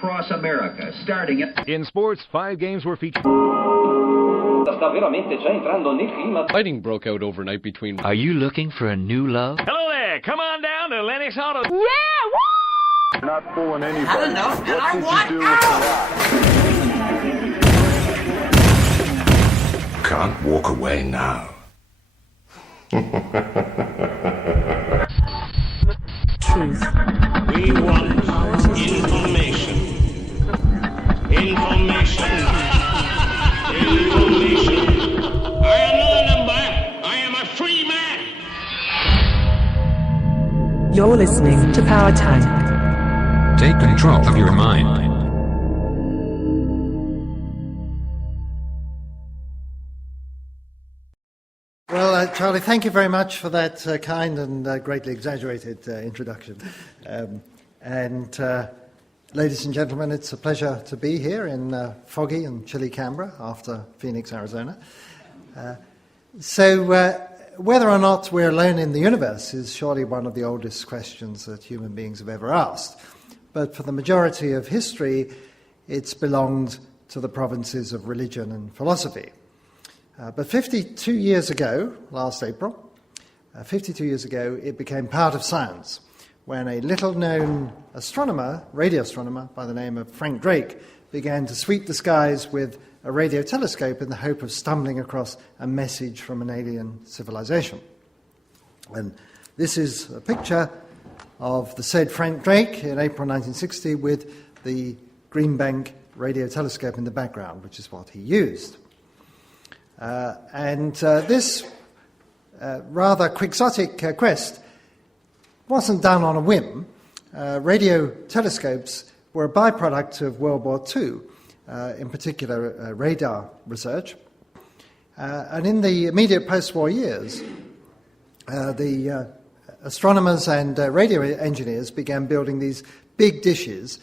across America, starting at... In sports, 5 games were featured. Sta veramente già entrando nel clima. Fighting broke out overnight between... Are you looking for a new love? Hello there! Come on down to Lennox Auto. Yeah! Woo! Not fooling anybody. Had enough, and I want out! Can't walk away now. Truth. We want information. Information. Information. I am not a number. I am a free man. You're listening to PowerTank. Take control of your mind. Well, Charlie, thank you very much for that kind and greatly exaggerated introduction. Ladies and gentlemen, it's a pleasure to be here in foggy and chilly Canberra after Phoenix, Arizona. Whether or not we're alone in the universe is surely one of the oldest questions that human beings have ever asked. But for the majority of history, it's belonged to the provinces of religion and philosophy. But 52 years ago, last April, 52 years ago, it became part of science when a little-known astronomer, radio astronomer, by the name of Frank Drake, began to sweep the skies with a radio telescope in the hope of stumbling across a message from an alien civilization. And this is a picture of the said Frank Drake in April 1960 with the Greenbank radio telescope in the background, which is what he used. This rather quixotic quest wasn't done on a whim. Radio telescopes were a byproduct of World War II, in particular radar research. And in the immediate post-war years, the astronomers and radio engineers began building these big dishes,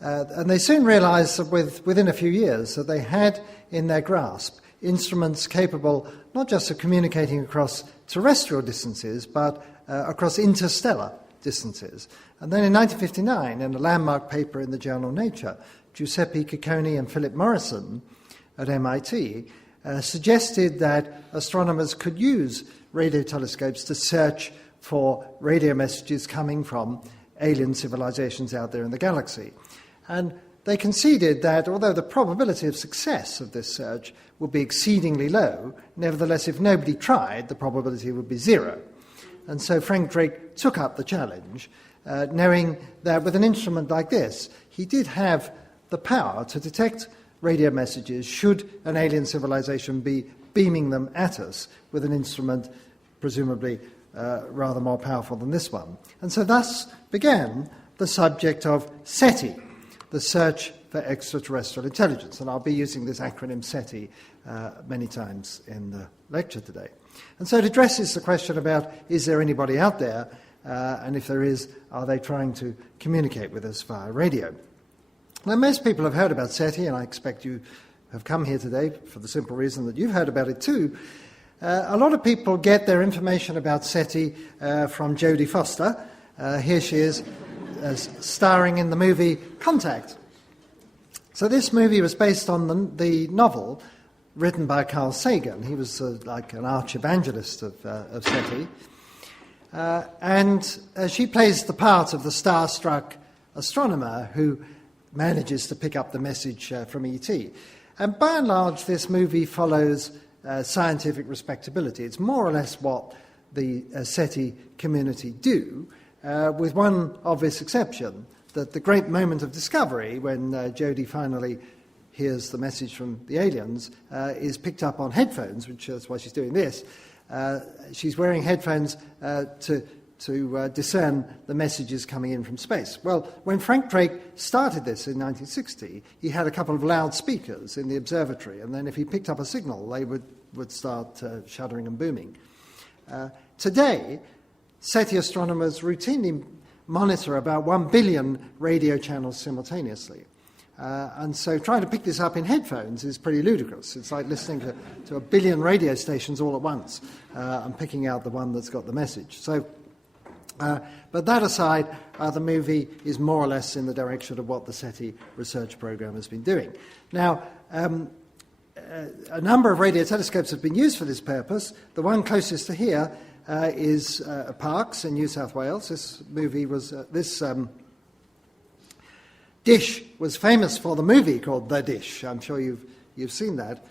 and they soon realized that within a few years that they had in their grasp instruments capable not just of communicating across terrestrial distances, but across interstellar distances. And then in 1959, in a landmark paper in the journal Nature, Giuseppe Ciccone and Philip Morrison at MIT suggested that astronomers could use radio telescopes to search for radio messages coming from alien civilizations out there in the galaxy. And they conceded that although the probability of success of this search would be exceedingly low, nevertheless, if nobody tried, the probability would be zero. And so Frank Drake took up the challenge, knowing that with an instrument like this, he did have the power to detect radio messages should an alien civilization be beaming them at us with an instrument presumably rather more powerful than this one. And so thus began the subject of SETI, the search for extraterrestrial intelligence. And I'll be using this acronym SETI many times in the lecture today. And so it addresses the question about, is there anybody out there? And if there is, are they trying to communicate with us via radio? Now, most people have heard about SETI, and I expect you have come here today for the simple reason that you've heard about it too. A lot of people get their information about SETI from Jodie Foster. Here she is, starring in the movie Contact. So this movie was based on the novel written by Carl Sagan. He was like an arch-evangelist of SETI. And she plays the part of the star-struck astronomer who manages to pick up the message from ET. And by and large, this movie follows scientific respectability. It's more or less what the SETI community do, with one obvious exception, that the great moment of discovery when Jodie finally hears the message from the aliens is picked up on headphones, which is why she's doing this. She's wearing headphones to discern the messages coming in from space. Well, when Frank Drake started this in 1960, he had a couple of loudspeakers in the observatory, and then if he picked up a signal, they would start shuddering and booming. Today, SETI astronomers routinely monitor about 1 billion radio channels simultaneously. And so trying to pick this up in headphones is pretty ludicrous. It's like listening to 1 billion radio stations all at once and picking out the one that's got the message. So But that aside, the movie is more or less in the direction of what the SETI research program has been doing. Now, a number of radio telescopes have been used for this purpose. The one closest to here is Parkes in New South Wales. This movie was dish was famous for the movie called The Dish. I'm sure you've seen that,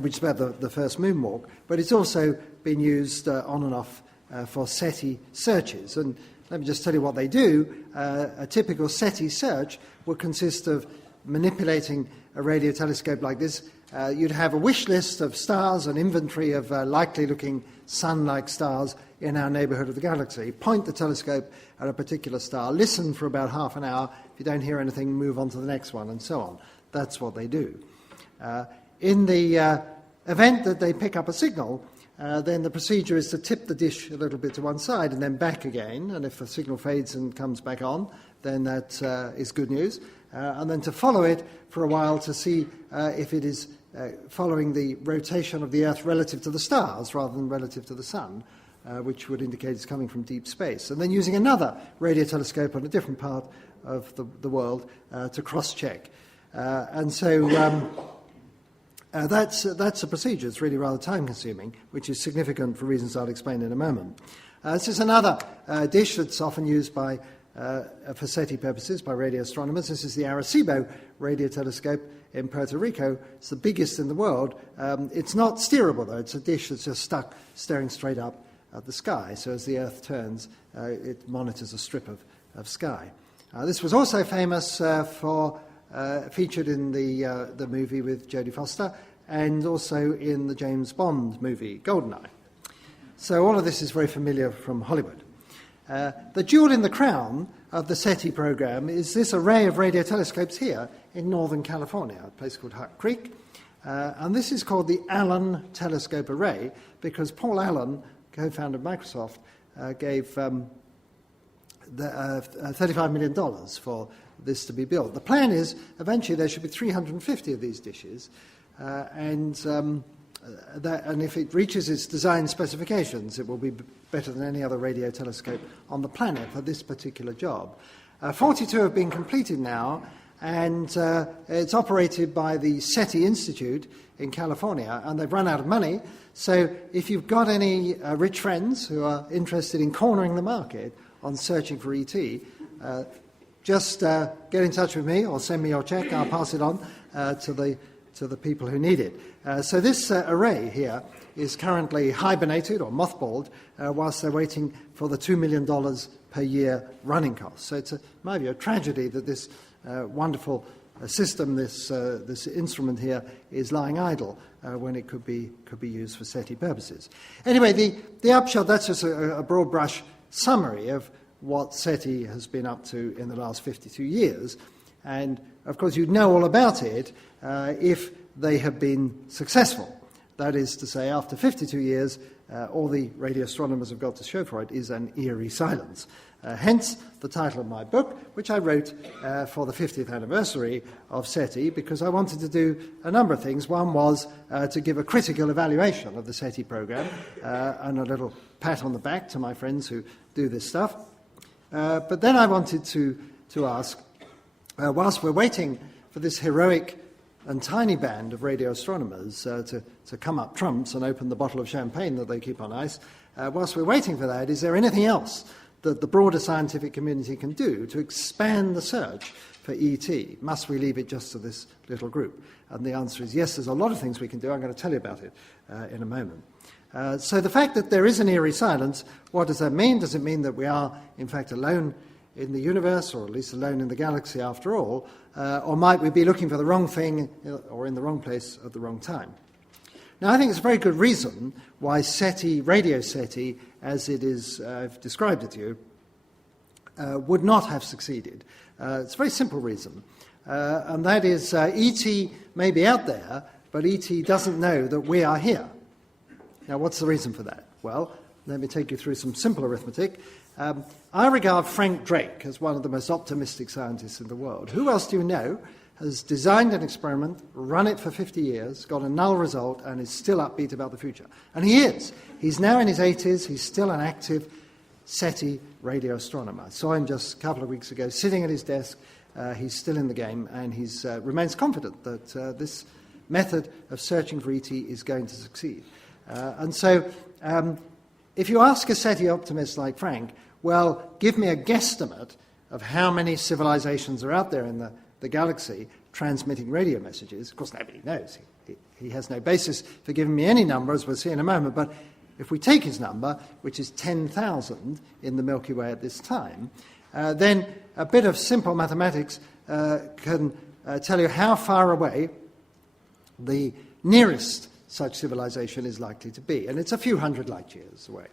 which is about the first moonwalk. But it's also been used on and off for SETI searches. And let me just tell you what they do. A typical SETI search would consist of manipulating a radio telescope like this. You'd have a wish list of stars, an inventory of likely-looking sun-like stars in our neighbourhood of the galaxy. Point the telescope at a particular star, listen for about half an hour. If you don't hear anything, move on to the next one, and so on. That's what they do. In the event that they pick up a signal, then the procedure is to tip the dish a little bit to one side and then back again. And if the signal fades and comes back on, then that is good news. And then to follow it for a while to see if it is following the rotation of the Earth relative to the stars rather than relative to the Sun, which would indicate it's coming from deep space. And then using another radio telescope on a different part of the world to cross-check. And so that's a procedure. It's really rather time-consuming, which is significant for reasons I'll explain in a moment. This is another dish that's often used for SETI purposes by radio astronomers. This is the Arecibo radio telescope in Puerto Rico. It's the biggest in the world. It's not steerable, though. It's a dish that's just stuck staring straight up at the sky. So as the Earth turns, it monitors a strip of sky. This was also famous featured in the movie with Jodie Foster and also in the James Bond movie, GoldenEye. So all of this is very familiar from Hollywood. The jewel in the crown of the SETI program is this array of radio telescopes here in northern California, a place called Hut Creek. And this is called the Allen Telescope Array because Paul Allen, co-founder of Microsoft, gave $35 million for this to be built. The plan is eventually there should be 350 of these dishes, and if it reaches its design specifications, it will be better than any other radio telescope on the planet for this particular job. 42 have been completed now, and it's operated by the SETI Institute in California, and they've run out of money. So if you've got any rich friends who are interested in cornering the market on searching for ET, just get in touch with me or send me your check. I'll pass it on to the people who need it. So this array here is currently hibernated or mothballed whilst they're waiting for the $2 million per year running costs. So it's, in my view, a tragedy that this wonderful system, this instrument here, is lying idle when it could be used for SETI purposes. Anyway, the upshot, that's just a broad brush summary of what SETI has been up to in the last 52 years. And, of course, you'd know all about it if they have been successful. That is to say, after 52 years, all the radio astronomers have got to show for it is an eerie silence. Hence the title of my book, which I wrote for the 50th anniversary of SETI, because I wanted to do a number of things. One was to give a critical evaluation of the SETI program and a little pat on the back to my friends who do this stuff. But then I wanted to ask, whilst we're waiting for this heroic and tiny band of radio astronomers to come up trumps and open the bottle of champagne that they keep on ice, whilst we're waiting for that, is there anything else that the broader scientific community can do to expand the search for ET? Must we leave it just to this little group? And the answer is yes, there's a lot of things we can do. I'm going to tell you about it in a moment. So the fact that there is an eerie silence, what does that mean? Does it mean that we are, in fact, alone in the universe, or at least alone in the galaxy after all? Or might we be looking for the wrong thing or in the wrong place at the wrong time? Now, I think it's a very good reason why SETI, Radio SETI, as it is, I've described it to you, would not have succeeded. It's a very simple reason, and that is ET may be out there, but ET doesn't know that we are here. Now, what's the reason for that? Well, let me take you through some simple arithmetic. I regard Frank Drake as one of the most optimistic scientists in the world. Who else do you know has designed an experiment, run it for 50 years, got a null result, and is still upbeat about the future? And he is. He's now in his 80s. He's still an active SETI radio astronomer. I saw him just a couple of weeks ago sitting at his desk. He's still in the game, and he remains confident that this method of searching for ET is going to succeed. And so if you ask a SETI optimist like Frank, well, give me a guesstimate of how many civilizations are out there in the galaxy transmitting radio messages, of course nobody knows. He has no basis for giving me any number, as we'll see in a moment, but if we take his number, which is 10,000 in the Milky Way at this time, then a bit of simple mathematics can tell you how far away the nearest such civilization is likely to be. And it's a few hundred light years away.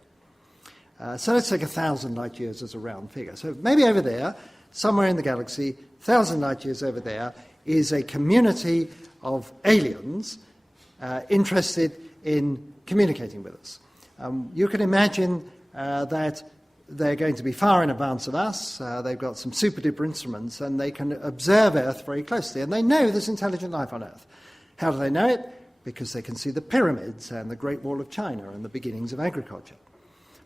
So let's take 1,000 light years as a round figure. So maybe over there, somewhere in the galaxy, 1,000 light years over there, is a community of aliens interested in communicating with us. You can imagine that they're going to be far in advance of us. They've got some super-duper instruments, and they can observe Earth very closely. And they know there's intelligent life on Earth. How do they know it? Because they can see the pyramids and the Great Wall of China and the beginnings of agriculture.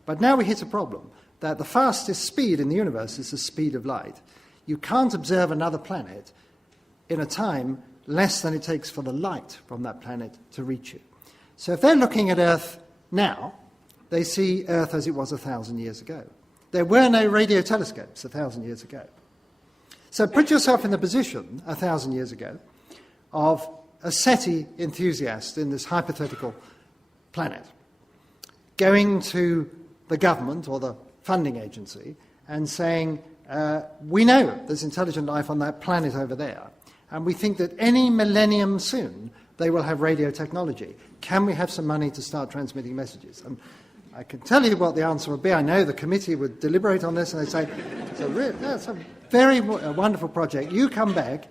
But now we hit a problem, that the fastest speed in the universe is the speed of light. You can't observe another planet in a time less than it takes for the light from that planet to reach you. So if they're looking at Earth now, they see Earth as it was 1,000 years ago. There were no radio telescopes 1,000 years ago. So put yourself in the position 1,000 years ago of a SETI enthusiast in this hypothetical planet going to the government or the funding agency and saying, we know there's intelligent life on that planet over there, and we think that any millennium soon they will have radio technology. Can we have some money to start transmitting messages? And I can tell you what the answer would be. I know the committee would deliberate on this, and they'd say, it's a very wonderful project. You come back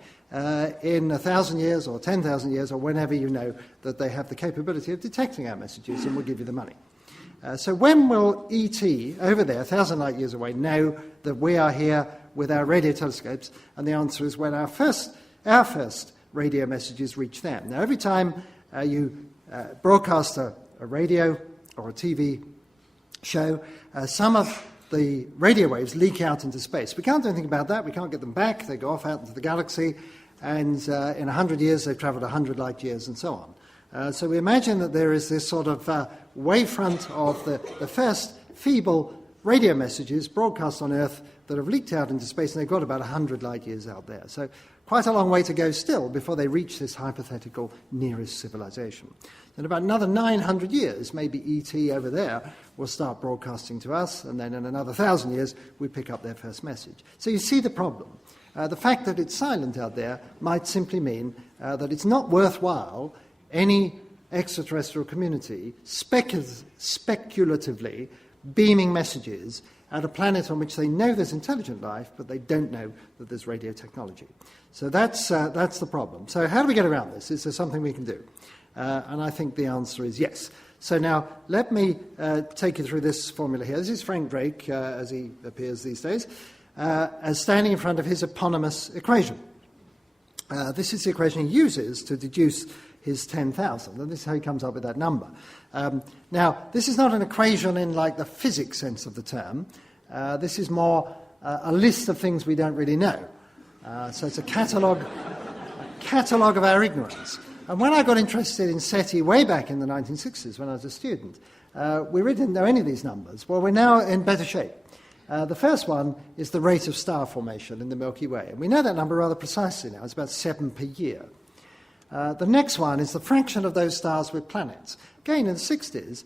in 1,000 years or 10,000 years or whenever you know that they have the capability of detecting our messages, and we'll give you the money. So when will ET, over there, 1,000 light years away, know that we are here with our radio telescopes? And the answer is when our first radio messages reach them. Now, every time you broadcast a radio or a TV show, some of the radio waves leak out into space. We can't do anything about that. We can't get them back. They go off out into the galaxy, and in 100 years they've travelled 100 light years and so on. So we imagine that there is this sort of wavefront of the first feeble radio messages broadcast on Earth that have leaked out into space, and they've got about 100 light years out there. So quite a long way to go still before they reach this hypothetical nearest civilization. In about another 900 years, maybe ET over there will start broadcasting to us, and then in another 1,000 years, we pick up their first message. So you see the problem. The fact that it's silent out there might simply mean that it's not worthwhile any extraterrestrial community speculatively beaming messages at a planet on which they know there's intelligent life, but they don't know that there's radio technology. So that's the problem. So how do we get around this? Is there something we can do? And I think the answer is yes. So now let me take you through this formula here. This is Frank Drake, as he appears these days, as standing in front of his eponymous equation. This is the equation he uses to deduce his 10,000, and this is how he comes up with that number. Now, this is not an equation in like the physics sense of the term. This is more a list of things we don't really know. So it's a catalogue of our ignorance. And when I got interested in SETI way back in the 1960s when I was a student, we really didn't know any of these numbers. Well, we're now in better shape. The first one is the rate of star formation in the Milky Way. And we know that number rather precisely now. It's about 7 per year. The next one is the fraction of those stars with planets. Again, in the 60s,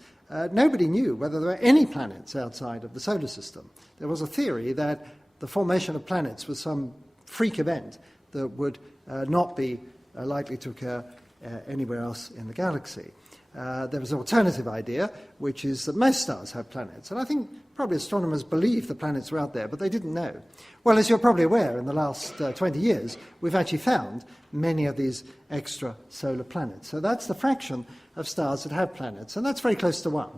nobody knew whether there were any planets outside of the solar system. There was a theory that the formation of planets was some freak event that would not be likely to occur anywhere else in the galaxy. There was an alternative idea, which is that most stars have planets. And I think probably astronomers believed the planets were out there, but they didn't know. Well, as you're probably aware, in the last 20 years, we've actually found many of these extrasolar planets. So that's the fraction of stars that have planets, and that's very close to 1.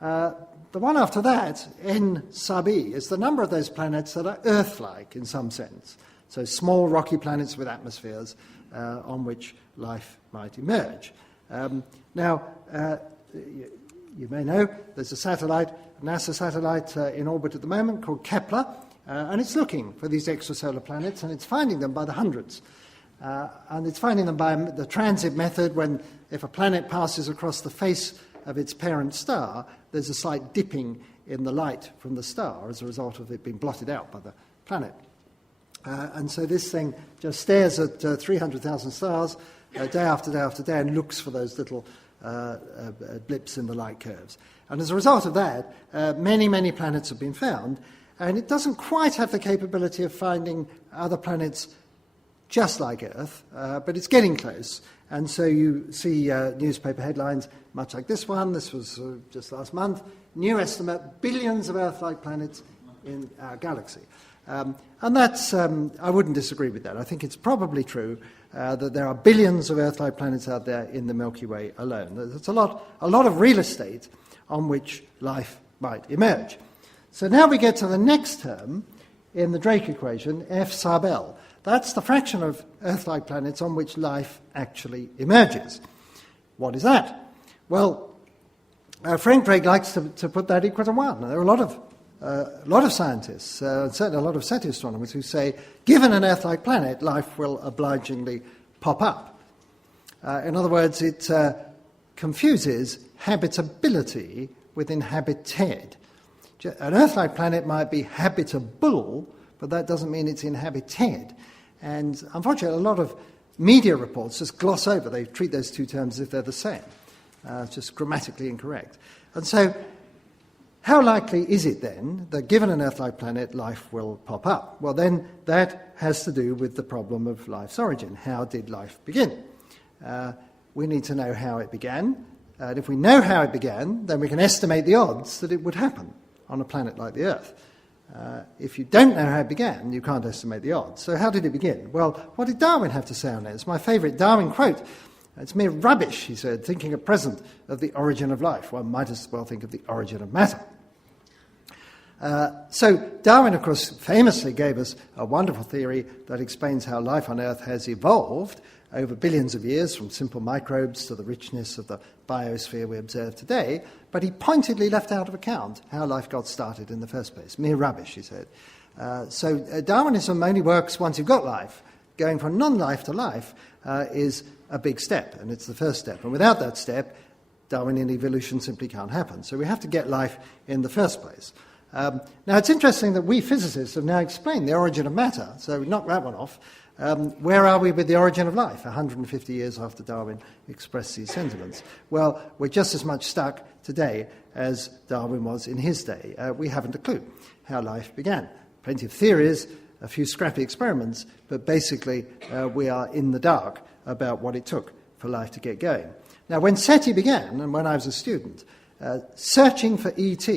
The one after that, N sub E, is the number of those planets that are Earth-like in some sense. So small rocky planets with atmospheres on which life might emerge. Now, you may know there's a satellite, a NASA satellite in orbit at the moment called Kepler, and it's looking for these extrasolar planets, and it's finding them by the hundreds. And it's finding them by the transit method when, if a planet passes across the face of its parent star, there's a slight dipping in the light from the star as a result of it being blotted out by the planet. And so this thing just stares at 300,000 stars day after day after day and looks for those little blips in the light curves. And as a result of that, many, many planets have been found, and it doesn't quite have the capability of finding other planets just like Earth, but it's getting close. And so you see newspaper headlines much like this one. This was just last month. New estimate, billions of Earth-like planets in our galaxy. And that's, I wouldn't disagree with that. I think it's probably true that there are billions of Earth-like planets out there in the Milky Way alone. There's a lot of real estate on which life might emerge. So now we get to the next term in the Drake equation, F sub L. That's the fraction of Earth-like planets on which life actually emerges. What is that? Well, Frank Drake likes to put that equal to 1. There are a lot of scientists, certainly a lot of SETI astronomers, who say, given an Earth-like planet, life will obligingly pop up. In other words, it confuses habitability with inhabited. An Earth-like planet might be habitable, but that doesn't mean it's inhabited. And unfortunately, a lot of media reports just gloss over. They treat those two terms as if they're the same. It's just grammatically incorrect. And so, how likely is it then that given an Earth-like planet, life will pop up? Well, then that has to do with the problem of life's origin. How did life begin? We need to know how it began. And if we know how it began, then we can estimate the odds that it would happen on a planet like the Earth. If you don't know how it began, you can't estimate the odds. So how did it begin? Well, what did Darwin have to say on it? It's my favourite Darwin quote. It's mere rubbish, he said, thinking at present of the origin of life. One might as well think of the origin of matter. So Darwin, of course, famously gave us a wonderful theory that explains how life on Earth has evolved over billions of years, from simple microbes to the richness of the biosphere we observe today, but he pointedly left out of account how life got started in the first place. Mere rubbish, he said. So Darwinism only works once you've got life. Going from non-life to life is a big step, and it's the first step. And without that step, Darwinian evolution simply can't happen. So we have to get life in the first place. Now, it's interesting that we physicists have now explained the origin of matter, so we knock that one off. Where are we with the origin of life 150 years after Darwin expressed these sentiments? Well, we're just as much stuck today as Darwin was in his day. We haven't a clue how life began. Plenty of theories, a few scrappy experiments, but basically we are in the dark about what it took for life to get going. Now, when SETI began, and when I was a student, searching for ET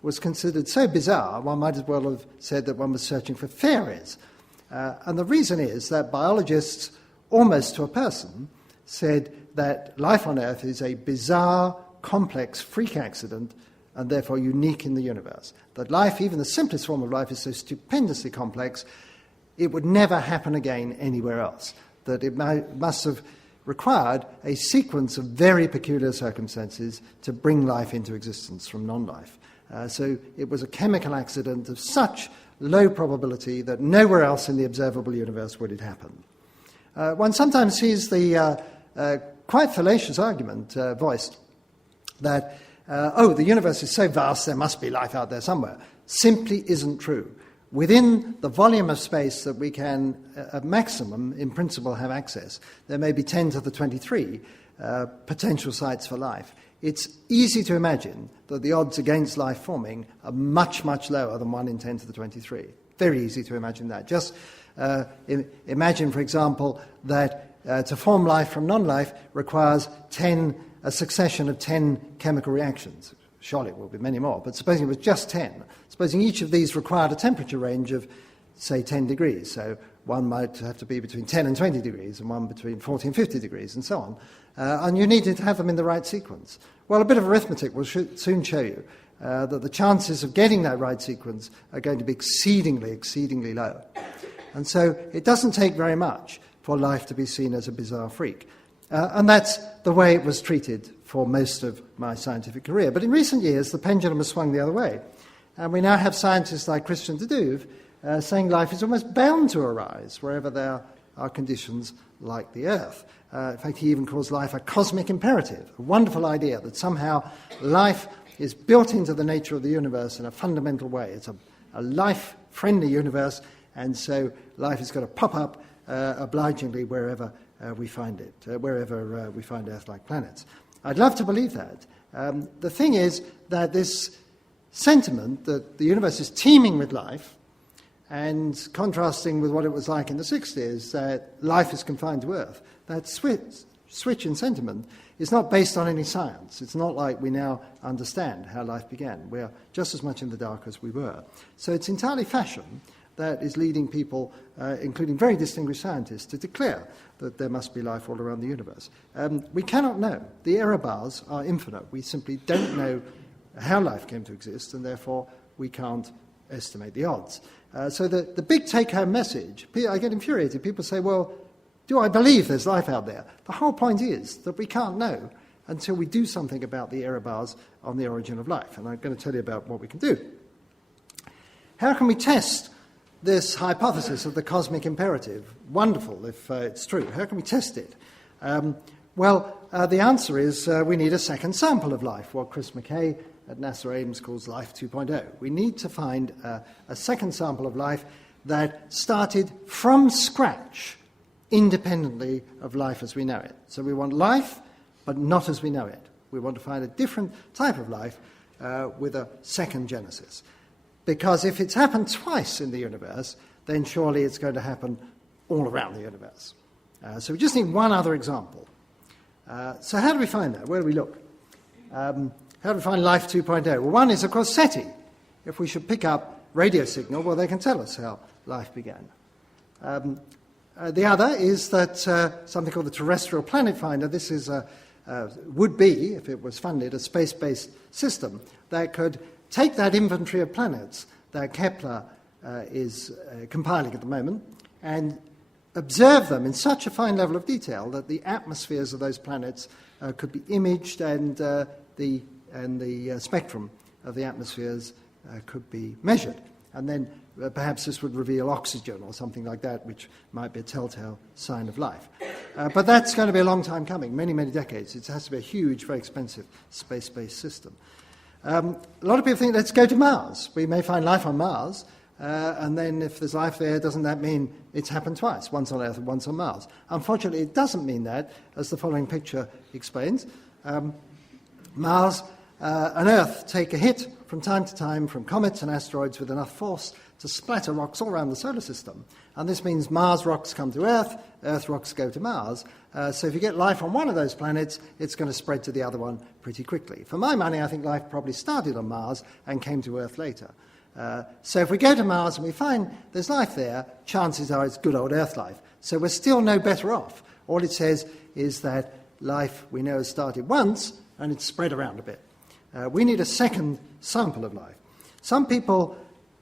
was considered so bizarre, one might as well have said that one was searching for fairies. And the reason is that biologists, almost to a person, said that life on Earth is a bizarre, complex freak accident and therefore unique in the universe. That life, even the simplest form of life, is so stupendously complex, it would never happen again anywhere else. That it must have required a sequence of very peculiar circumstances to bring life into existence from non-life. So it was a chemical accident of such low probability that nowhere else in the observable universe would it happen. One sometimes sees the quite fallacious argument voiced that, the universe is so vast there must be life out there somewhere. Simply isn't true. Within the volume of space that we can, at maximum, in principle, have access, there may be 10 to the 23 potential sites for life. It's easy to imagine that the odds against life forming are much, much lower than 1 in 10 to the 23. Very easy to imagine that. Just imagine, for example, that to form life from non-life requires a succession of 10 chemical reactions. Surely it will be many more, but supposing it was just 10, supposing each of these required a temperature range of, say, 10 degrees. So one might have to be between 10 and 20 degrees, and one between 40 and 50 degrees, and so on. And you needed to have them in the right sequence. Well, a bit of arithmetic will soon show you that the chances of getting that right sequence are going to be exceedingly, exceedingly low. And so it doesn't take very much for life to be seen as a bizarre freak. And that's the way it was treated for most of my scientific career. But in recent years, the pendulum has swung the other way. And we now have scientists like Christian de Duve saying life is almost bound to arise wherever there are conditions like the Earth. In fact, he even calls life a cosmic imperative, a wonderful idea that somehow life is built into the nature of the universe in a fundamental way. It's a life-friendly universe, and so life is going to pop up obligingly wherever we find it, wherever we find Earth-like planets. I'd love to believe that. The thing is that this sentiment that the universe is teeming with life, and contrasting with what it was like in the 60s, that life is confined to Earth, that switch in sentiment is not based on any science. It's not like we now understand how life began. We're just as much in the dark as we were. So it's entirely fashion that is leading people, including very distinguished scientists, to declare that there must be life all around the universe. We cannot know. The error bars are infinite. We simply don't know how life came to exist, and therefore we can't estimate the odds. So the big take-home message, I get infuriated. People say, well, do I believe there's life out there? The whole point is that we can't know until we do something about the error bars on the origin of life. And I'm going to tell you about what we can do. How can we test this hypothesis of the cosmic imperative? Wonderful if it's true. How can we test it? The answer is we need a second sample of life, what Chris McKay at NASA Ames calls Life 2.0. We need to find a second sample of life that started from scratch, independently of life as we know it. So we want life, but not as we know it. We want to find a different type of life with a second genesis. Because if it's happened twice in the universe, then surely it's going to happen all around the universe. So we just need one other example. So how do we find that? Where do we look? How do we find Life 2.0? Well, one is, of course, SETI. If we should pick up radio signal, well, they can tell us how life began. The other is that something called the Terrestrial Planet Finder. This is would be, if it was funded, a space-based system that could take that inventory of planets that Kepler is compiling at the moment and observe them in such a fine level of detail that the atmospheres of those planets could be imaged and the spectrum of the atmospheres could be measured. And then perhaps this would reveal oxygen or something like that, which might be a telltale sign of life. But that's going to be a long time coming, many, many decades. It has to be a huge, very expensive space-based system. A lot of people think, let's go to Mars. We may find life on Mars, and then if there's life there, doesn't that mean it's happened twice, once on Earth and once on Mars? Unfortunately, it doesn't mean that, as the following picture explains. Mars and Earth take a hit from time to time from comets and asteroids with enough force to splatter rocks all around the solar system. And this means Mars rocks come to Earth, Earth rocks go to Mars. So if you get life on one of those planets, it's going to spread to the other one pretty quickly. For my money, I think life probably started on Mars and came to Earth later. So if we go to Mars and we find there's life there, chances are it's good old Earth life. So we're still no better off. All it says is that life we know has started once and it's spread around a bit. We need a second sample of life. Some people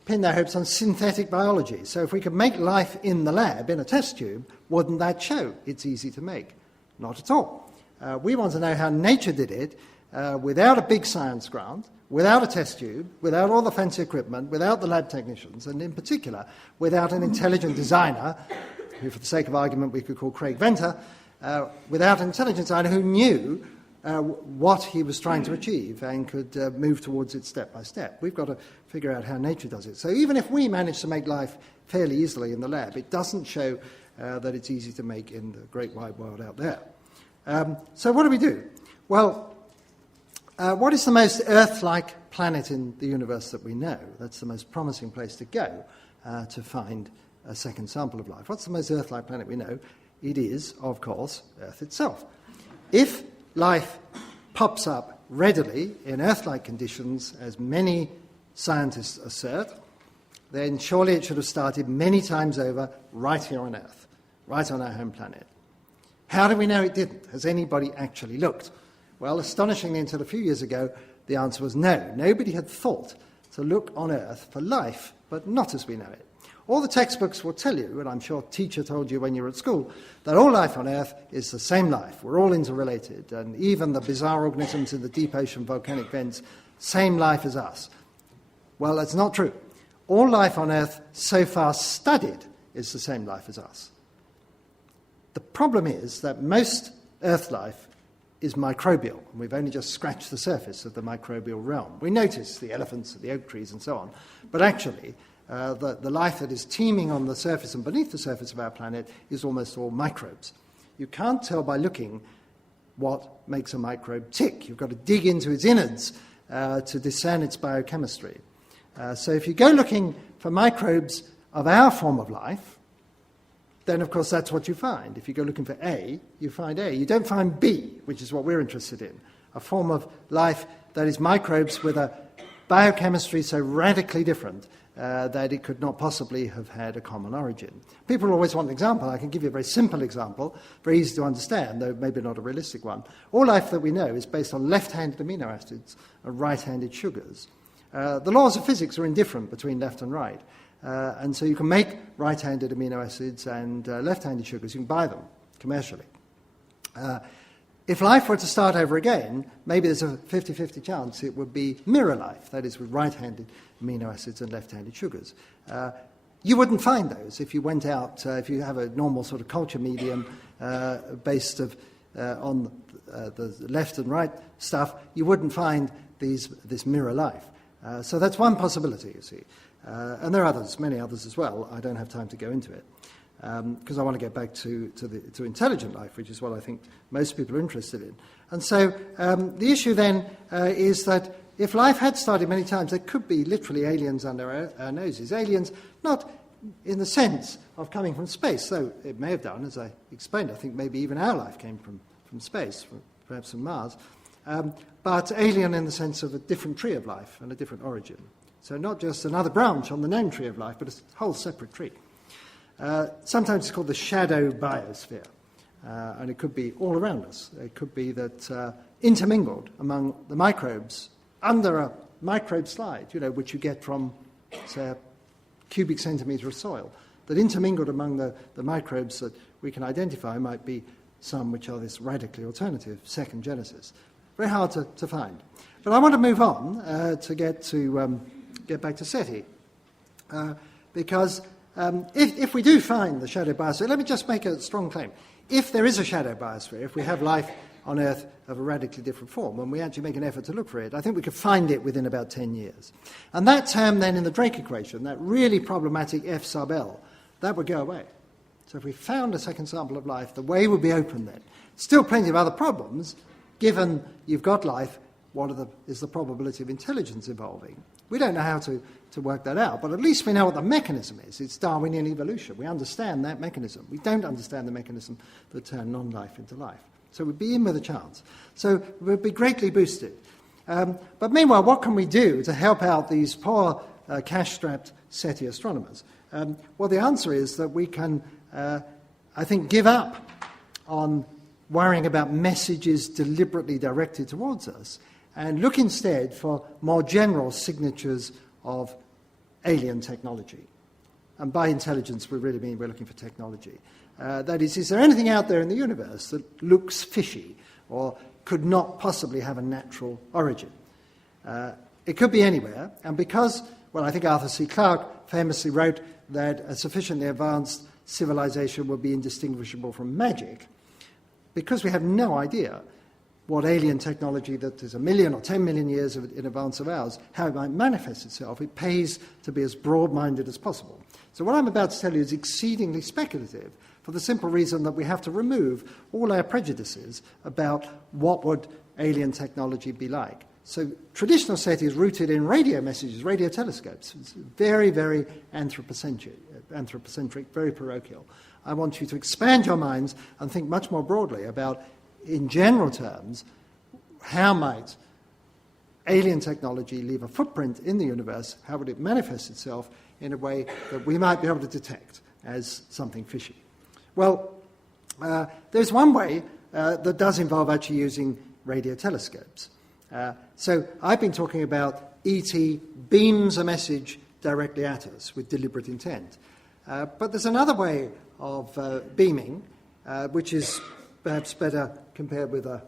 pin their hopes on synthetic biology. So if we could make life in the lab, in a test tube, wouldn't that show it's easy to make? Not at all. We want to know how nature did it without a big science grant, without a test tube, without all the fancy equipment, without the lab technicians, and in particular, without an intelligent designer, who for the sake of argument we could call Craig Venter, without an intelligent designer who knew what he was trying to achieve and could move towards it step by step. We've got to figure out how nature does it. So even if we manage to make life fairly easily in the lab, it doesn't show that it's easy to make in the great wide world out there. So what do we do? Well, what is the most Earth-like planet in the universe that we know? That's the most promising place to go to find a second sample of life. What's the most Earth-like planet we know? It is, of course, Earth itself. If life pops up readily in Earth-like conditions, as many scientists assert, then surely it should have started many times over right here on Earth, right on our home planet. How do we know it didn't? Has anybody actually looked? Well, astonishingly, until a few years ago, the answer was no. Nobody had thought to look on Earth for life, but not as we know it. All the textbooks will tell you, and I'm sure teacher told you when you were at school, that all life on Earth is the same life. We're all interrelated, and even the bizarre organisms in the deep ocean volcanic vents, same life as us. Well, that's not true. All life on Earth so far studied is the same life as us. The problem is that most Earth life is microbial, and we've only just scratched the surface of the microbial realm. We notice the elephants, the oak trees, and so on, but actually the life that is teeming on the surface and beneath the surface of our planet is almost all microbes. You can't tell by looking what makes a microbe tick. You've got to dig into its innards to discern its biochemistry. So if you go looking for microbes of our form of life, then of course that's what you find. If you go looking for A, you find A. You don't find B, which is what we're interested in, a form of life that is microbes with a biochemistry so radically different that it could not possibly have had a common origin. People always want an example. I can give you a very simple example, very easy to understand, though maybe not a realistic one. All life that we know is based on left-handed amino acids and right-handed sugars. The laws of physics are indifferent between left and right. And so you can make right-handed amino acids and left-handed sugars. You can buy them commercially. If life were to start over again, maybe there's a 50-50 chance it would be mirror life, that is with right-handed amino acids and left-handed sugars. You wouldn't find those if you went out, if you have a normal sort of culture medium based on the left and right stuff, you wouldn't find this mirror life. So that's one possibility, you see. And there are others, many others as well. I don't have time to go into it because I want to get back to intelligent life, which is what I think most people are interested in. And so the issue then is that if life had started many times, there could be literally aliens under our noses. Aliens, not in the sense of coming from space, though it may have done, as I explained. I think maybe even our life came from space, perhaps from Mars. But alien in the sense of a different tree of life and a different origin. So not just another branch on the known tree of life, but a whole separate tree. Sometimes it's called the shadow biosphere, and it could be all around us. It could be that intermingled among the microbes under a microbe slide, which you get from, say, a cubic centimetre of soil, that intermingled among the microbes that we can identify might be some which are this radically alternative second genesis. Very hard to find. But I want to move on to get back to SETI, because if we do find the shadow biosphere, let me just make a strong claim. If there is a shadow biosphere, if we have life on Earth of a radically different form, and we actually make an effort to look for it, I think we could find it within about 10 years. And that term then in the Drake equation, that really problematic F sub L, that would go away. So if we found a second sample of life, the way would be open then. Still plenty of other problems. Given you've got life, what is the probability of intelligence evolving? We don't know how to work that out, but at least we know what the mechanism is. It's Darwinian evolution. We understand that mechanism. We don't understand the mechanism that turned non-life into life. So we'd be in with a chance. So we'd be greatly boosted. But meanwhile, what can we do to help out these poor cash-strapped SETI astronomers? Well, the answer is that we can, I think, give up on worrying about messages deliberately directed towards us and look instead for more general signatures of alien technology. And by intelligence, we really mean we're looking for technology. That is there anything out there in the universe that looks fishy or could not possibly have a natural origin? It could be anywhere, and because, well, I think Arthur C. Clarke famously wrote that a sufficiently advanced civilization would be indistinguishable from magic, because we have no idea what alien technology that is 1 million or 10 million years in advance of ours, how it might manifest itself, it pays to be as broad-minded as possible. So what I'm about to tell you is exceedingly speculative for the simple reason that we have to remove all our prejudices about what would alien technology be like. So traditional SETI is rooted in radio messages, radio telescopes. It's very, very anthropocentric, very parochial. I want you to expand your minds and think much more broadly about, in general terms, how might alien technology leave a footprint in the universe? How would it manifest itself in a way that we might be able to detect as something fishy? Well, there's one way that does involve actually using radio telescopes. So I've been talking about ET beams a message directly at us with deliberate intent. But there's another way of beaming, which is perhaps better compared with a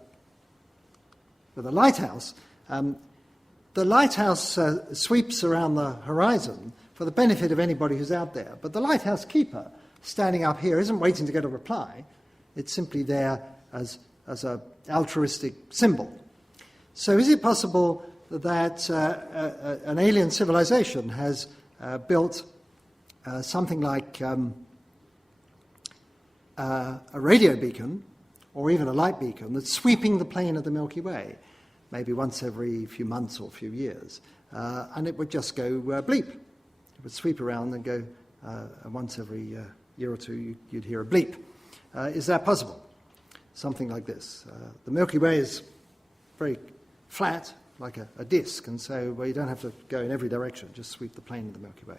lighthouse. The lighthouse sweeps around the horizon for the benefit of anybody who's out there. But the lighthouse keeper standing up here isn't waiting to get a reply. It's simply there as an altruistic symbol. So is it possible that an alien civilization has built something like a radio beacon or even a light beacon that's sweeping the plane of the Milky Way, maybe once every few months or few years, and it would just go bleep. It would sweep around and go once every year or two you'd hear a bleep. Is that possible? Something like this. The Milky Way is very flat, like a disk, and so you don't have to go in every direction, just sweep the plane of the Milky Way.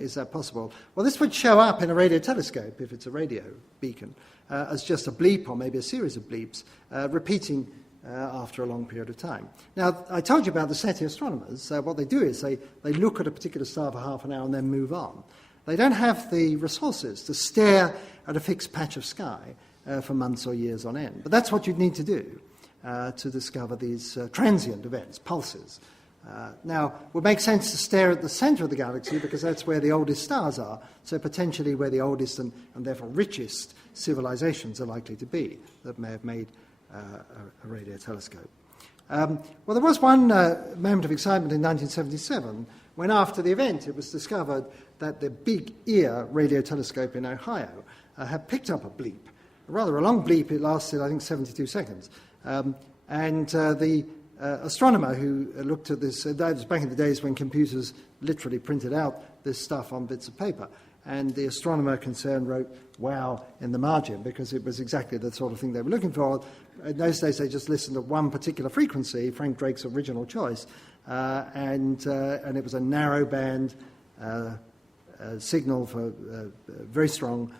Is that possible? Well, this would show up in a radio telescope, if it's a radio beacon, as just a bleep or maybe a series of bleeps, repeating after a long period of time. Now, I told you about the SETI astronomers. What they do is they look at a particular star for half an hour and then move on. They don't have the resources to stare at a fixed patch of sky for months or years on end. But that's what you'd need to do to discover these transient events, pulses. Now, it would make sense to stare at the centre of the galaxy because that's where the oldest stars are, so potentially where the oldest and therefore richest civilizations are likely to be that may have made a radio telescope. Well, there was one moment of excitement in 1977 when, after the event, it was discovered that the Big Ear radio telescope in Ohio had picked up a bleep, rather a long bleep. It lasted, I think, 72 seconds. And the astronomer who looked at this, that was back in the days when computers literally printed out this stuff on bits of paper. And the astronomer concerned wrote "wow" in the margin because it was exactly the sort of thing they were looking for. In those days, they just listened to one particular frequency, Frank Drake's original choice, and it was a narrow band signal for very strong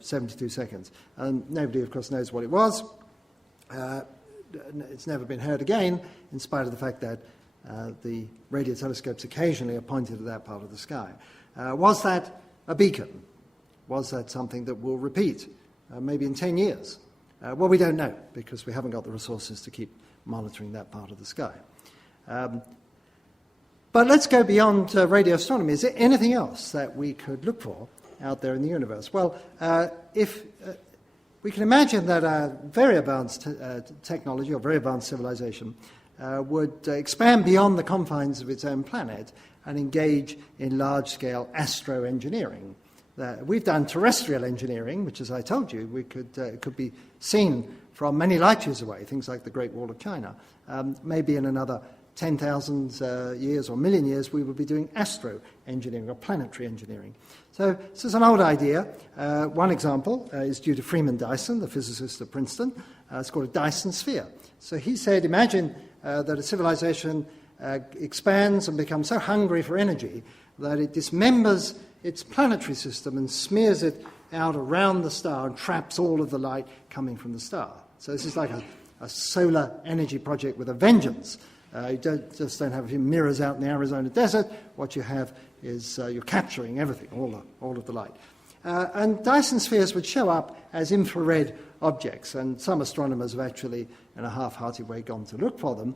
72 seconds. And nobody, of course, knows what it was. It's never been heard again, in spite of the fact that the radio telescopes occasionally are pointed at that part of the sky. Was that a beacon? Was that something that will repeat, maybe in 10 years? Well, we don't know, because we haven't got the resources to keep monitoring that part of the sky. But let's go beyond radio astronomy. Is there anything else that we could look for out there in the universe? Well, if we can imagine that a very advanced technology or very advanced civilization would expand beyond the confines of its own planet and engage in large-scale astro-engineering. We've done terrestrial engineering, which, as I told you, could be seen from many light years away, things like the Great Wall of China. Maybe in another 10,000 years or million years, we will be doing astro-engineering or planetary engineering. So this is an old idea. One example is due to Freeman Dyson, the physicist at Princeton. It's called a Dyson sphere. So he said, imagine that a civilization expands and becomes so hungry for energy that it dismembers its planetary system and smears it out around the star and traps all of the light coming from the star. So this is like a solar energy project with a vengeance. You don't have mirrors out in the Arizona desert. What you have is you're capturing everything, all of the light. And Dyson spheres would show up as infrared objects, and some astronomers have actually, in a half-hearted way, gone to look for them.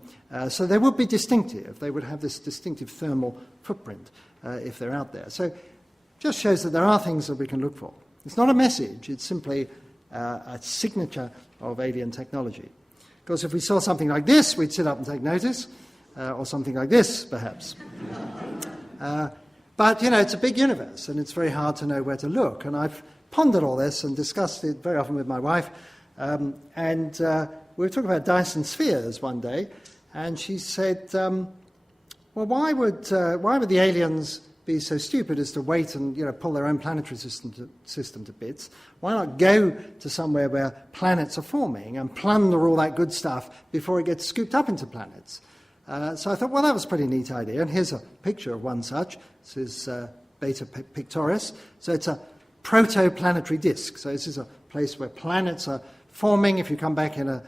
So they would be distinctive. They would have this distinctive thermal footprint if they're out there. So just shows that there are things that we can look for. It's not a message. It's simply a signature of alien technology. Because if we saw something like this, we'd sit up and take notice, or something like this, perhaps. But, it's a big universe, and it's very hard to know where to look. And I've pondered all this and discussed it very often with my wife. And we were talking about Dyson spheres one day, and she said, well, why would the aliens be so stupid as to wait and pull their own planetary system to bits? Why not go to somewhere where planets are forming and plunder all that good stuff before it gets scooped up into planets? So I thought, well, that was a pretty neat idea. And here's a picture of one such. This is Beta Pictoris. So it's a protoplanetary disk. So this is a place where planets are forming. If you come back in a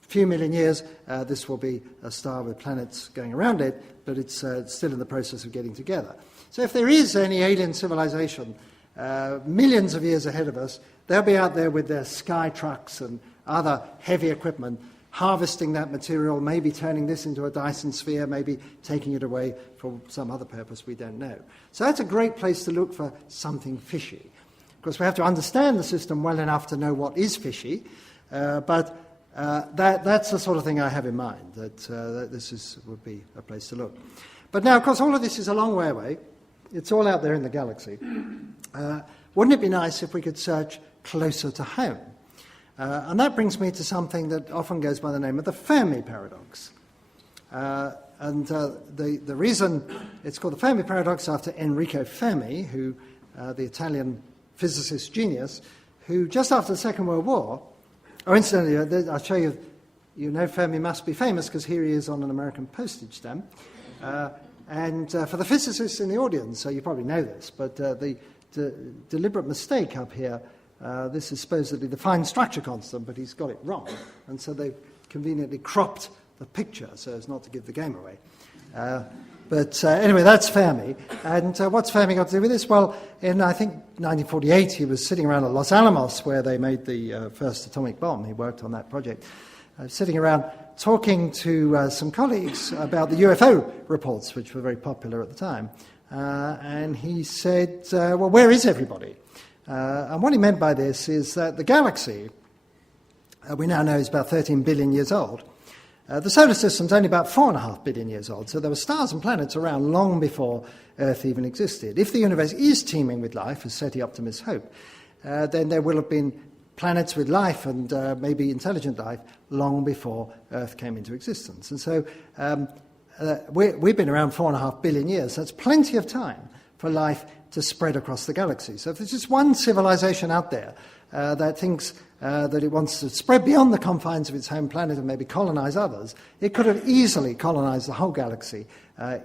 few million years, this will be a star with planets going around it, but it's still in the process of getting together. So if there is any alien civilization millions of years ahead of us. They'll be out there with their sky trucks and other heavy equipment, harvesting that material, maybe turning this into a Dyson sphere, maybe taking it away for some other purpose we don't know. So that's a great place to look for something fishy. Of course, we have to understand the system well enough to know what is fishy, but that's the sort of thing I have in mind, that this would be a place to look. But now, of course, all of this is a long way away. It's all out there in the galaxy. Wouldn't it be nice if we could search closer to home? And that brings me to something that often goes by the name of the Fermi paradox. The reason it's called the Fermi paradox after Enrico Fermi, who the Italian physicist genius, who just after the Second World War, incidentally, I'll show you, you know Fermi must be famous because here he is on an American postage stamp. And for the physicists in the audience, so you probably know this, but the deliberate mistake up here, this is supposedly the fine structure constant, but he's got it wrong. And so they've conveniently cropped the picture so as not to give the game away. But anyway, that's Fermi. And what's Fermi got to do with this? Well, in, I think, 1948, he was sitting around at Los Alamos, where they made the first atomic bomb. He worked on that project. Sitting around talking to some colleagues about the U.F.O. reports, which were very popular at the time. And he said, well, where is everybody? And what he meant by this is that the galaxy, we now know, is about 13 billion years old. The solar system's only about 4.5 billion years old, so there were stars and planets around long before Earth even existed. If the universe is teeming with life, as SETI optimists hope, then there will have been planets with life and maybe intelligent life long before Earth came into existence. And so we've been around 4.5 billion years. That's plenty of time for life to spread across the galaxy. So if there's just one civilization out there that thinks that it wants to spread beyond the confines of its home planet and maybe colonize others, it could have easily colonized the whole galaxy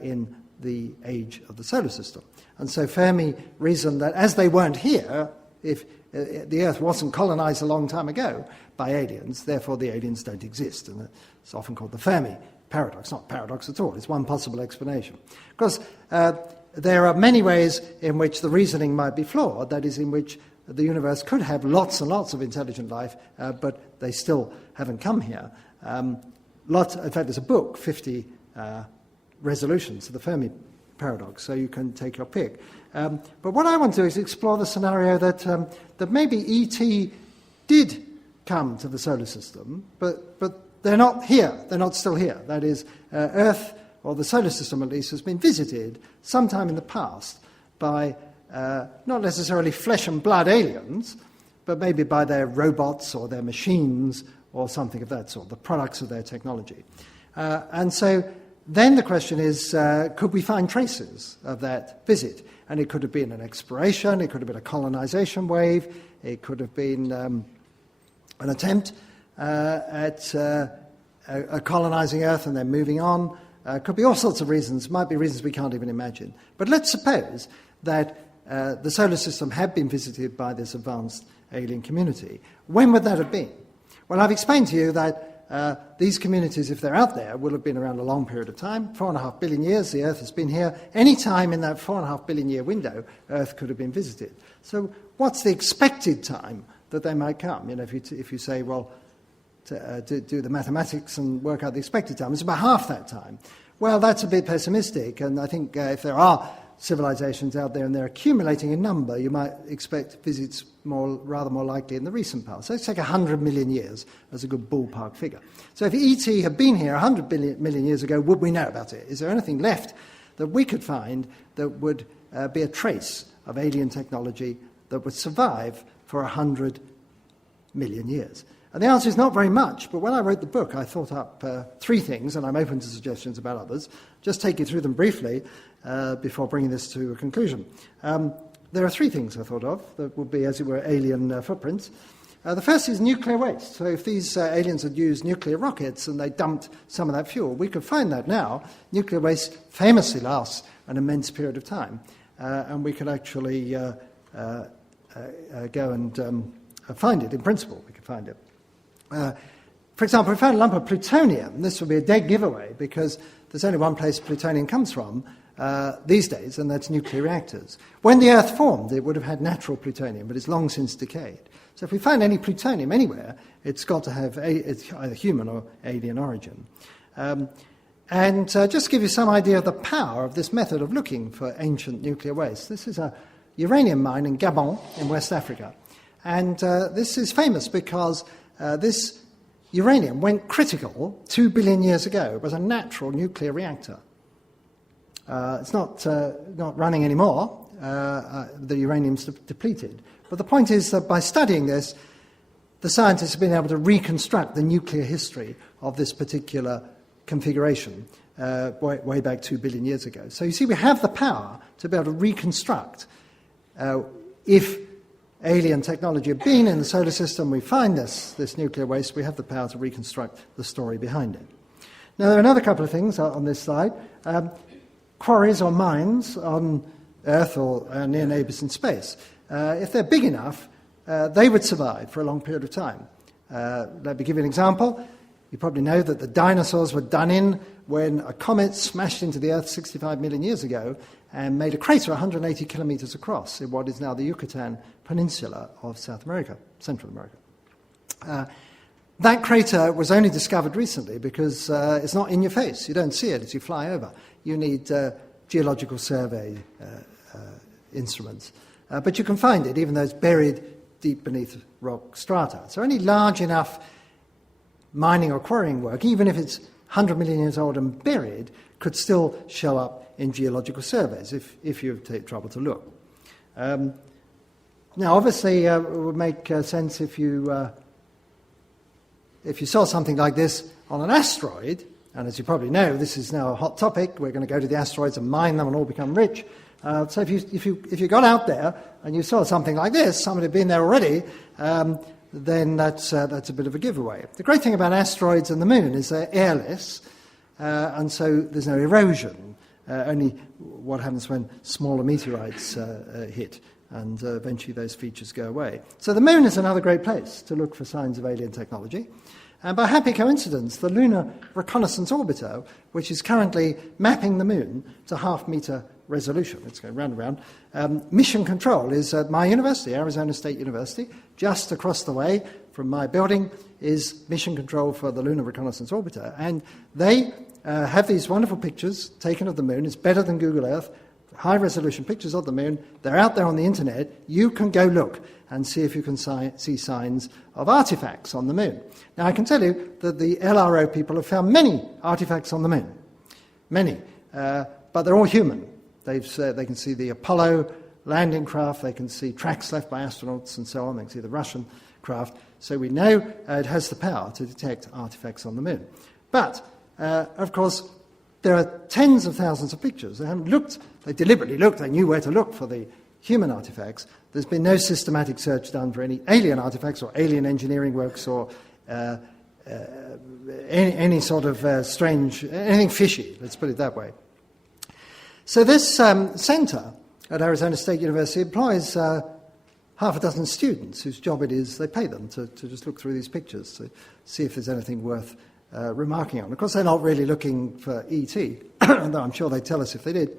in the age of the solar system. And so Fermi reasoned that as they weren't here, if the Earth wasn't colonized a long time ago by aliens, therefore the aliens don't exist. And it's often called the Fermi paradox. Not paradox at all. It's one possible explanation. Of course, there are many ways in which the reasoning might be flawed, that is, in which the universe could have lots and lots of intelligent life, but they still haven't come here. In fact, there's a book, 50 resolutions to the Fermi paradox, so you can take your pick. But what I want to do is explore the scenario that maybe E.T. did come to the solar system, but they're not here. They're not still here. That is, Earth, or the solar system at least, has been visited sometime in the past by not necessarily flesh and blood aliens, but maybe by their robots or their machines or something of that sort, the products of their technology. And so then the question is, could we find traces of that visit? And it could have been an exploration, it could have been a colonization wave, it could have been an attempt at colonizing Earth and then moving on. Could be all sorts of reasons, might be reasons we can't even imagine. But let's suppose that the solar system had been visited by this advanced alien community. When would that have been? Well, I've explained to you that these communities, if they're out there, will have been around a long period of time. 4.5 billion years, the Earth has been here. Any time in that 4.5 billion year window, Earth could have been visited. So what's the expected time that they might come? You know, if you say, well, to do the mathematics and work out the expected time, it's about half that time. Well, that's a bit pessimistic, and I think if there are civilizations out there and they're accumulating in number, you might expect visits rather more likely in the recent past. So let's take 100 million years as a good ballpark figure. So if E.T. had been here 100 million years ago, would we know about it? Is there anything left that we could find that would be a trace of alien technology that would survive for 100 million years? And the answer is not very much, but when I wrote the book, I thought up 3 things, and I'm open to suggestions about others. Just take you through them briefly before bringing this to a conclusion. There are 3 things I thought of that would be, as it were, alien footprints. The first is nuclear waste. So if these aliens had used nuclear rockets and they dumped some of that fuel, we could find that now. Nuclear waste famously lasts an immense period of time, and we could actually go and find it. In principle, we could find it. For example, if we found a lump of plutonium, this would be a dead giveaway because there's only one place plutonium comes from, these days, and that's nuclear reactors. When the Earth formed, it would have had natural plutonium, but it's long since decayed. So if we find any plutonium anywhere, it's got to have it's either human or alien origin. Just to give you some idea of the power of this method of looking for ancient nuclear waste, this is a uranium mine in Gabon in West Africa. And this is famous because this uranium went critical 2 billion years ago. It was a natural nuclear reactor. It's not running anymore. The uranium's depleted. But the point is that by studying this, the scientists have been able to reconstruct the nuclear history of this particular configuration way back 2 billion years ago. So you see, we have the power to be able to reconstruct. If alien technology had been in the solar system, we find this nuclear waste, we have the power to reconstruct the story behind it. Now, there are another couple of things on this slide. Quarries or mines on Earth or near neighbours in space. If they're big enough, they would survive for a long period of time. Let me give you an example. You probably know that the dinosaurs were done in when a comet smashed into the Earth 65 million years ago and made a crater 180 kilometres across in what is now the Yucatan Peninsula of South America, Central America. That crater was only discovered recently because it's not in your face. You don't see it as you fly over. You need geological survey instruments. But you can find it, even though it's buried deep beneath rock strata. So any large enough mining or quarrying work, even if it's 100 million years old and buried, could still show up in geological surveys if you take trouble to look. Now, obviously, it would make sense if you saw something like this on an asteroid, and as you probably know, this is now a hot topic. We're going to go to the asteroids and mine them and all become rich. So if you got out there and you saw something like this, somebody had been there already, then that's a bit of a giveaway. The great thing about asteroids and the moon is they're airless, and so there's no erosion. Only what happens when smaller meteorites hit, and eventually those features go away. So the moon is another great place to look for signs of alien technology. And by happy coincidence, the Lunar Reconnaissance Orbiter, which is currently mapping the moon to half-meter resolution, it's going round and round, mission control is at my university, Arizona State University. Just across the way from my building is mission control for the Lunar Reconnaissance Orbiter. And they have these wonderful pictures taken of the moon. It's better than Google Earth. High-resolution pictures of the moon. They're out there on the internet. You can go look and see if you can see signs of artifacts on the moon. Now, I can tell you that the LRO people have found many artifacts on the moon. Many. But they're all human. They've said they can see the Apollo landing craft, they can see tracks left by astronauts and so on, they can see the Russian craft. So we know it has the power to detect artifacts on the moon. But, of course, there are tens of thousands of pictures. They haven't looked, they deliberately looked, they knew where to look for the human artifacts. There's been no systematic search done for any alien artifacts or alien engineering works or any sort of strange, anything fishy, let's put it that way. So this centre at Arizona State University employs half a dozen students whose job it is, they pay them to just look through these pictures to see if there's anything worth remarking on. Of course, they're not really looking for E.T., though I'm sure they'd tell us if they did,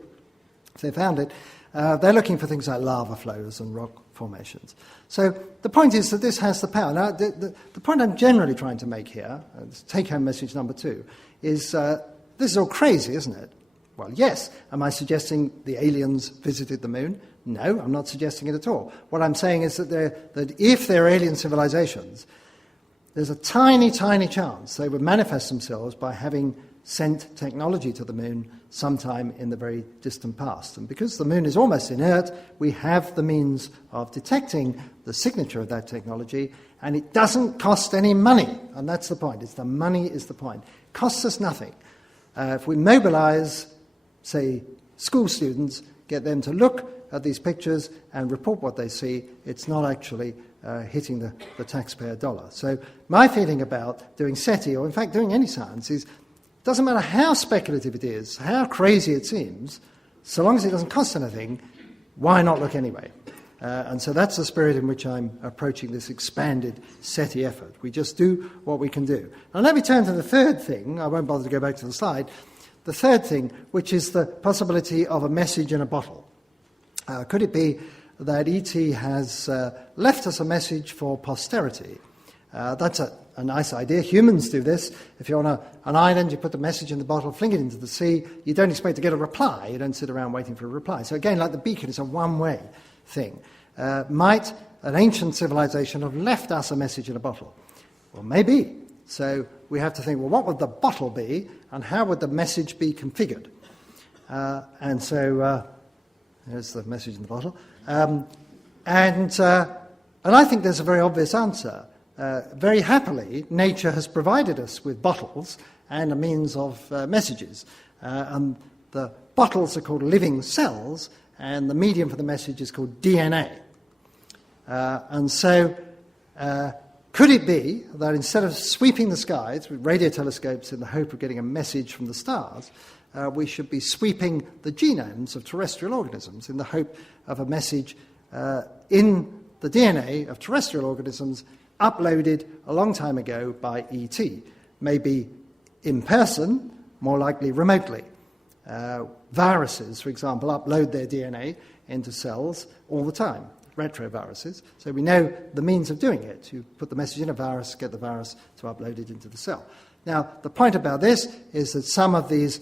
if they found it. They're looking for things like lava flows and rock formations. So the point is that this has the power. Now, the point I'm generally trying to make here, take-home message number 2, is this is all crazy, isn't it? Well, yes. Am I suggesting the aliens visited the moon? No, I'm not suggesting it at all. What I'm saying is that if they're alien civilizations, there's a tiny, tiny chance they would manifest themselves by having sent technology to the moon sometime in the very distant past. And because the moon is almost inert, we have the means of detecting the signature of that technology, and it doesn't cost any money. And that's the point. It's the money is the point. It costs us nothing. If we mobilize, say, school students, get them to look at these pictures and report what they see, it's not actually hitting the taxpayer dollar. So my feeling about doing SETI, or in fact doing any science, is it doesn't matter how speculative it is, how crazy it seems, so long as it doesn't cost anything, why not look anyway? And so that's the spirit in which I'm approaching this expanded SETI effort. We just do what we can do. Now let me turn to the third thing. I won't bother to go back to the slide. The the third thing, which is the possibility of a message in a bottle. Could it be that E.T. has left us a message for posterity? That's a nice idea. Humans do this. If you're on an island, you put the message in the bottle, fling it into the sea. You don't expect to get a reply. You don't sit around waiting for a reply. So again, like the beacon, it's a one-way thing. Might an ancient civilization have left us a message in a bottle? Well, maybe. So we have to think, well, what would the bottle be, and how would the message be configured? And so there's the message in the bottle. And I think there's a very obvious answer. Very happily, nature has provided us with bottles and a means of messages. And the bottles are called living cells, and the medium for the message is called DNA. And so could it be that instead of sweeping the skies with radio telescopes in the hope of getting a message from the stars, we should be sweeping the genomes of terrestrial organisms in the hope of a message in the DNA of terrestrial organisms uploaded a long time ago by E.T., maybe in person, more likely remotely. Viruses, for example, upload their DNA into cells all the time, retroviruses. So we know the means of doing it. You put the message in a virus, get the virus to upload it into the cell. Now, the point about this is that some of these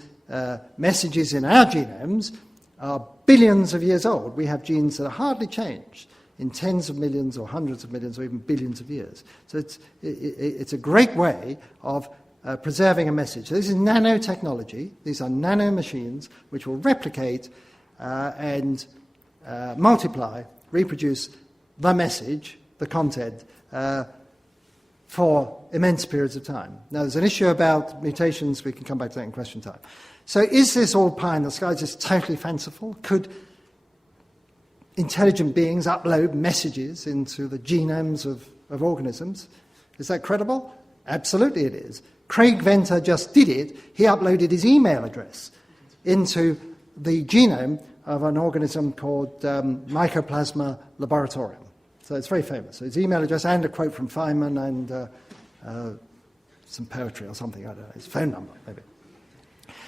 messages in our genomes are billions of years old. We have genes that are hardly changed in tens of millions or hundreds of millions or even billions of years. So it's a great way of preserving a message. So this is nanotechnology. These are nano machines which will replicate and multiply, reproduce the message, the content, for immense periods of time. Now, there's an issue about mutations. We can come back to that in question time. So is this all pie in the sky, just totally fanciful? Could intelligent beings upload messages into the genomes of organisms? Is that credible? Absolutely it is. Craig Venter just did it. He uploaded his email address into the genome of an organism called Mycoplasma laboratorium. So it's very famous. So his email address and a quote from Feynman and some poetry or something, I don't know, his phone number maybe.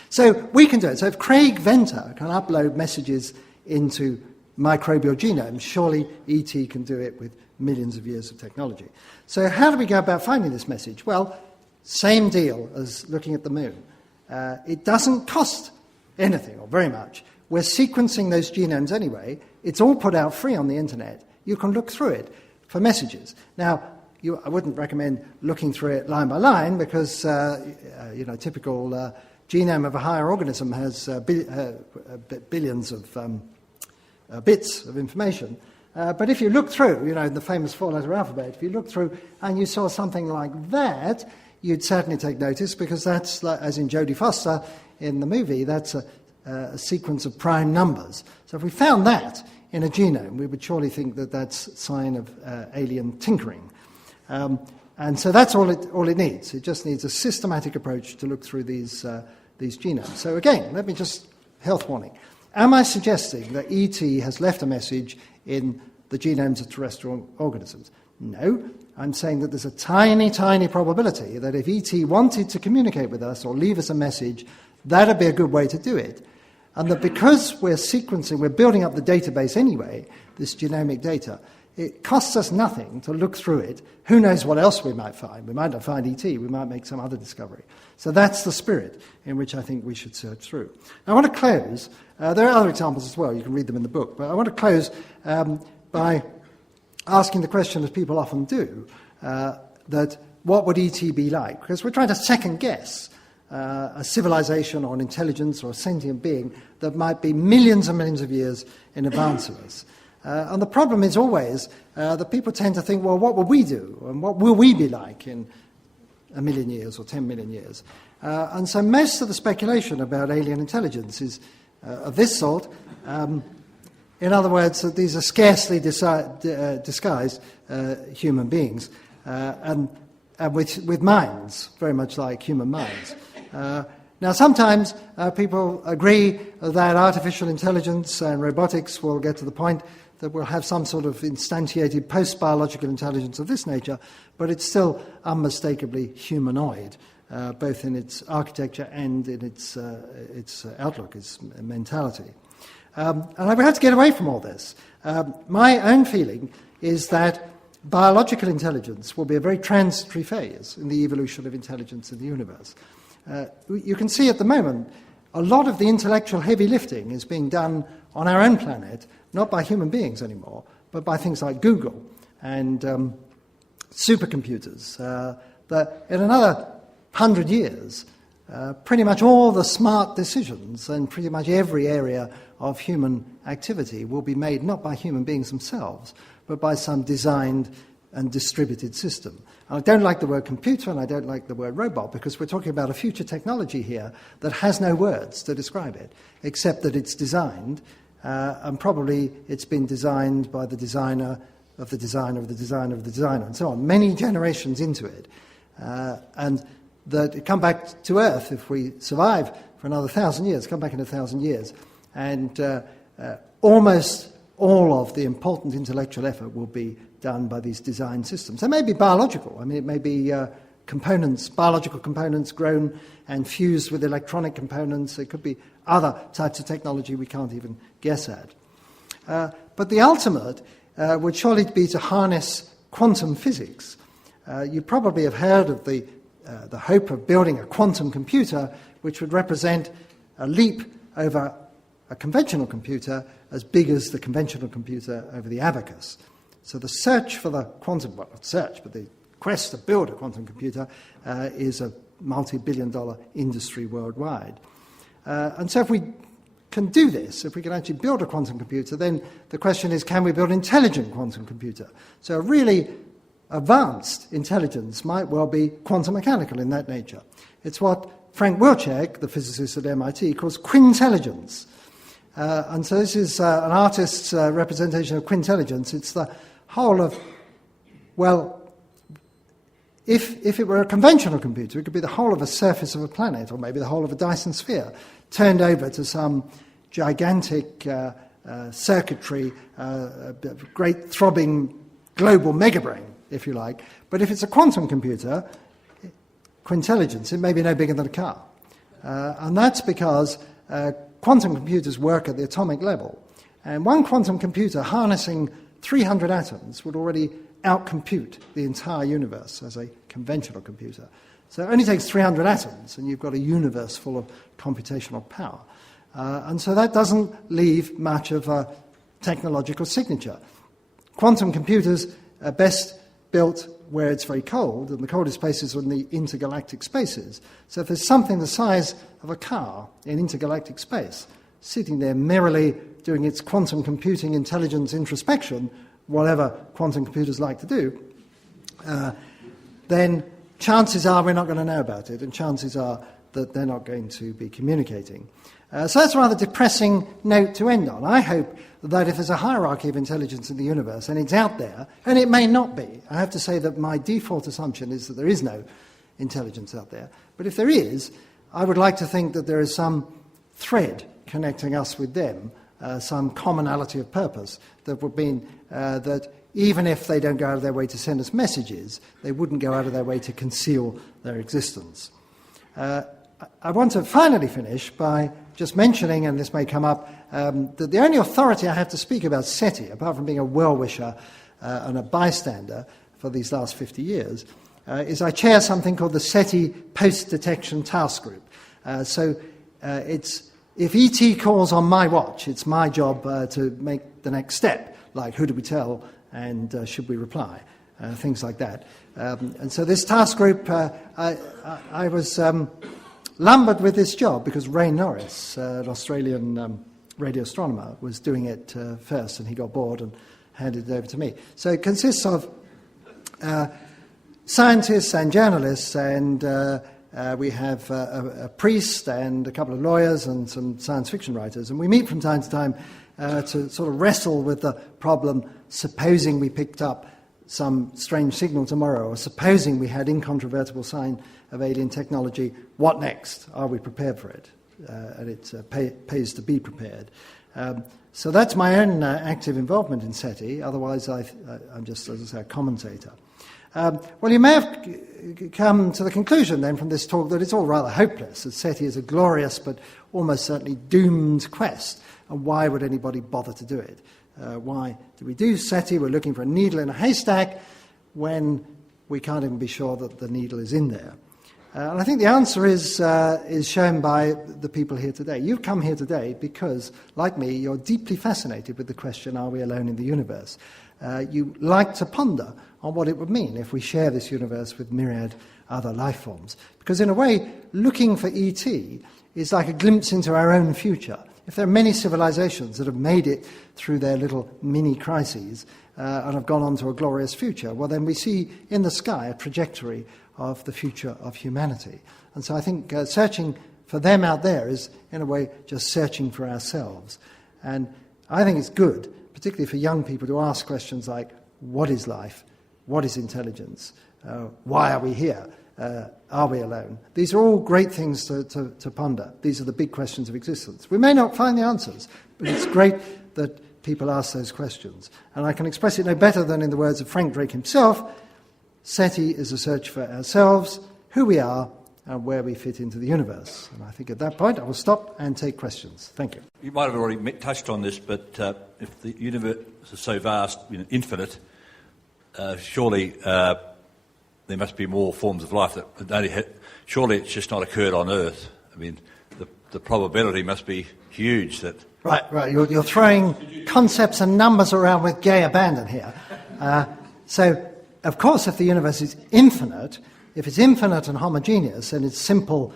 So we can do it. So if Craig Venter can upload messages into microbial genomes, surely E.T. can do it with millions of years of technology. So how do we go about finding this message? Well, same deal as looking at the moon. It doesn't cost anything or very much. We're sequencing those genomes anyway. It's all put out free on the internet. You can look through it for messages. Now, I wouldn't recommend looking through it line by line because, typical genome of a higher organism has billions of bits of information. But if you look through, the famous four-letter alphabet, if you look through and you saw something like that, you'd certainly take notice because that's, as in Jodie Foster in the movie, that's a sequence of prime numbers. So if we found that in a genome, we would surely think that that's a sign of alien tinkering. And so that's all it needs. It just needs a systematic approach to look through these genomes. So again, let me just, health warning. Am I suggesting that E.T. has left a message in the genomes of terrestrial organisms? No. I'm saying that there's a tiny, tiny probability that if E.T. wanted to communicate with us or leave us a message, that'd be a good way to do it. And that because we're sequencing, we're building up the database anyway, this genomic data, it costs us nothing to look through it. Who knows what else we might find? We might not find E.T., we might make some other discovery. So that's the spirit in which I think we should search through. Now, I want to close. There are other examples as well. You can read them in the book. But I want to close by asking the question, as people often do, that what would E.T. be like? Because we're trying to second-guess a civilization or an intelligence or a sentient being that might be millions and millions of years in advance of us. And the problem is always that people tend to think, well, what will we do? And what will we be like in 1 million years or 10 million years? And so most of the speculation about alien intelligence is of this sort. In other words, that these are scarcely disguised human beings and with minds, very much like human minds. Now, sometimes people agree that artificial intelligence and robotics will get to the point that we'll have some sort of instantiated post-biological intelligence of this nature, but it's still unmistakably humanoid. both in its architecture and in its outlook, its mentality. And we have to get away from all this. My own feeling is that biological intelligence will be a very transitory phase in the evolution of intelligence in the universe. You can see at the moment a lot of the intellectual heavy lifting is being done on our own planet, not by human beings anymore, but by things like Google and supercomputers. That in another 100 years, pretty much all the smart decisions and pretty much every area of human activity will be made not by human beings themselves, but by some designed and distributed system. And I don't like the word computer and I don't like the word robot because we're talking about a future technology here that has no words to describe it, except that it's designed, and probably it's been designed by the designer of the designer of the designer of the designer, and so on, many generations into it. And that it come back to Earth if we survive for another 1,000 years, come back in 1,000 years, and almost all of the important intellectual effort will be done by these design systems. They may be biological. I mean, it may be components, biological components grown and fused with electronic components. It could be other types of technology we can't even guess at. But the ultimate would surely be to harness quantum physics. You probably have heard of the hope of building a quantum computer which would represent a leap over a conventional computer as big as the conventional computer over the abacus. So the search for the quantum, well, not search, but the quest to build a quantum computer is a multi-billion-dollar industry worldwide. And so if we can do this, if we can actually build a quantum computer, then the question is, can we build an intelligent quantum computer? So a really advanced intelligence might well be quantum mechanical in that nature. It's what Frank Wilczek, the physicist at MIT, calls quintelligence. And so this is an artist's representation of quintelligence. It's the whole of, well, if it were a conventional computer, it could be the whole of a surface of a planet, or maybe the whole of a Dyson sphere, turned over to some gigantic circuitry, great throbbing global megabrain, if you like. But if it's a quantum computer, quintelligence, it may be no bigger than a car. And that's because quantum computers work at the atomic level. And one quantum computer harnessing 300 atoms would already outcompute the entire universe as a conventional computer. So it only takes 300 atoms, and you've got a universe full of computational power. And so that doesn't leave much of a technological signature. Quantum computers are best built where it's very cold, and the coldest places are in the intergalactic spaces. So if there's something the size of a car in intergalactic space, sitting there merrily doing its quantum computing intelligence introspection, whatever quantum computers like to do, then chances are we're not going to know about it, and chances are that they're not going to be communicating. So that's a rather depressing note to end on. I hope that if there's a hierarchy of intelligence in the universe, and it's out there, and it may not be, I have to say that my default assumption is that there is no intelligence out there. But if there is, I would like to think that there is some thread connecting us with them, some commonality of purpose that would mean that even if they don't go out of their way to send us messages, they wouldn't go out of their way to conceal their existence. I want to finally finish by just mentioning, and this may come up, that the only authority I have to speak about SETI, apart from being a well-wisher and a bystander for these last 50 years, is I chair something called the SETI Post-Detection Task Group. It's if ET calls on my watch, it's my job to make the next step, like who do we tell and should we reply, things like that. And so this task group, I was lumbered with this job because Ray Norris, an Australian radio astronomer, was doing it first, and he got bored and handed it over to me. So it consists of scientists and journalists, and we have a priest and a couple of lawyers and some science fiction writers, and we meet from time to time to sort of wrestle with the problem, supposing we picked up some strange signal tomorrow, or supposing we had incontrovertible sign of alien technology, what next? Are we prepared for it? And it pays to be prepared. So that's my own active involvement in SETI. Otherwise, I'm just, as I say, a commentator. Well, you may have come to the conclusion then from this talk that it's all rather hopeless, that SETI is a glorious but almost certainly doomed quest, and why would anybody bother to do it? Why do we do SETI? We're looking for a needle in a haystack when we can't even be sure that the needle is in there. And I think the answer is shown by the people here today. You've come here today because, like me, you're deeply fascinated with the question, are we alone in the universe? You like to ponder on what it would mean if we share this universe with myriad other life forms. Because in a way, looking for ET is like a glimpse into our own future. If there are many civilizations that have made it through their little mini crises and have gone on to a glorious future, well, then we see in the sky a trajectory of the future of humanity. And so I think searching for them out there is, in a way, just searching for ourselves. And I think it's good, particularly for young people, to ask questions like, what is life? What is intelligence? Why are we here? Are we alone? These are all great things to ponder. These are the big questions of existence. We may not find the answers, but it's great that people ask those questions. And I can express it no better than in the words of Frank Drake himself: SETI is a search for ourselves, who we are, and where we fit into the universe. And I think at that point I will stop and take questions. Thank you. You might have already touched on this, but if the universe is so vast, infinite, surely there must be more forms of life that only surely it's just not occurred on Earth. I mean, the probability must be huge that... Right. You're throwing concepts and numbers around with gay abandon here. So, of course, if the universe is infinite, if it's infinite and homogeneous, then it's simple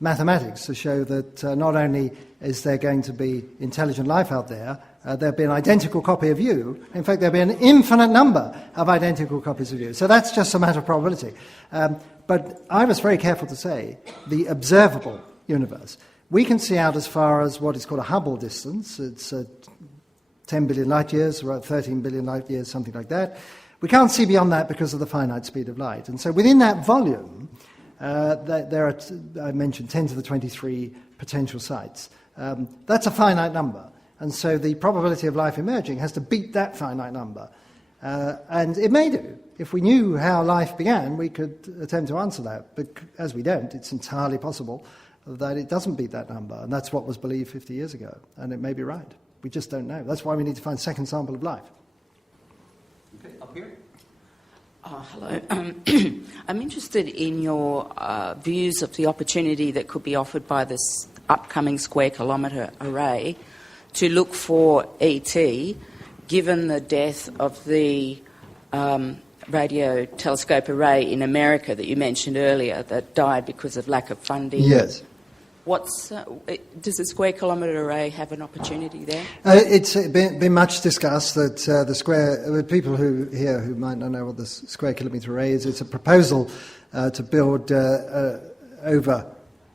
mathematics to show that not only is there going to be intelligent life out there, there'll be an identical copy of you. In fact, there'll be an infinite number of identical copies of you. So that's just a matter of probability. But I was very careful to say the observable universe. We can see out as far as what is called a Hubble distance. It's 10 billion light years, or 13 billion light years, something like that. We can't see beyond that because of the finite speed of light. And so within that volume, there are, I mentioned, 10 to the 23 potential sites. That's a finite number. And so the probability of life emerging has to beat that finite number. And it may do. If we knew how life began, we could attempt to answer that. But as we don't, it's entirely possible that it doesn't beat that number. And that's what was believed 50 years ago. And it may be right. We just don't know. That's why we need to find a second sample of life. Okay, up here. Hello. I'm interested in your views of the opportunity that could be offered by this upcoming square kilometre array to look for ET, given the death of the radio telescope array in America that you mentioned earlier that died because of lack of funding. Yes. Does the square kilometre array have an opportunity there? It's been much discussed that the square... people who might not know what the square kilometre array is, it's a proposal to build over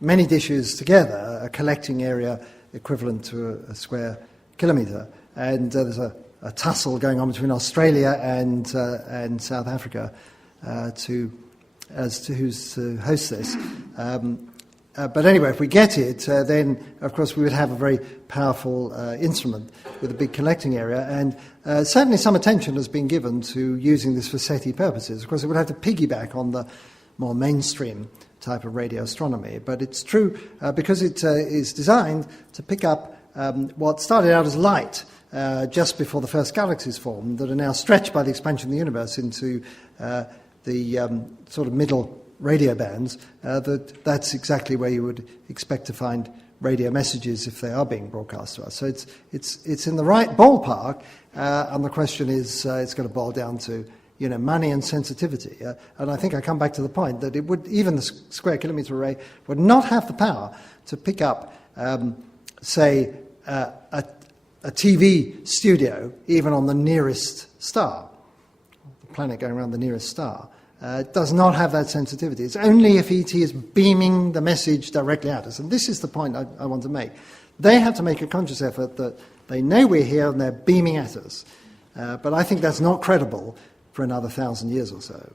many dishes together a collecting area equivalent to a square kilometre. And there's a tussle going on between Australia and South Africa as to who's to host this. But anyway, if we get it, then, of course, we would have a very powerful instrument with a big collecting area. And certainly some attention has been given to using this for SETI purposes. Of course, it would have to piggyback on the more mainstream type of radio astronomy. But it's true because it is designed to pick up what started out as light just before the first galaxies formed, that are now stretched by the expansion of the universe into the sort of middle radio bands, that's exactly where you would expect to find radio messages if they are being broadcast to us. So it's in the right ballpark, and the question is it's going to boil down to money and sensitivity. And I think I come back to the point that it would, even the square kilometre array would not have the power to pick up, say, a TV studio even on the nearest star, the planet going around the nearest star. It does not have that sensitivity. It's only if ET is beaming the message directly at us. And this is the point I want to make. They have to make a conscious effort that they know we're here and they're beaming at us. But I think that's not credible for another 1,000 years or so.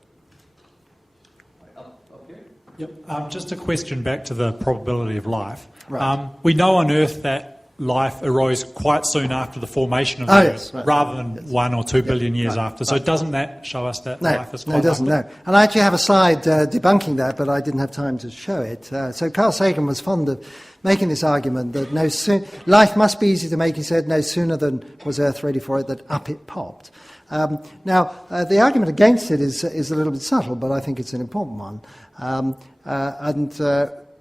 Yep. Just a question back to the probability of life. Right. We know on Earth that life arose quite soon after the formation of the Earth, rather than 1 or 2 billion years after. So doesn't that show us that life is quite No, it doesn't, after? no. And I actually have a slide debunking that, but I didn't have time to show it. So Carl Sagan was fond of making this argument that life must be easy to make, he said, no sooner than was Earth ready for it, that up it popped. Now, the argument against it is a little bit subtle, but I think it's an important one.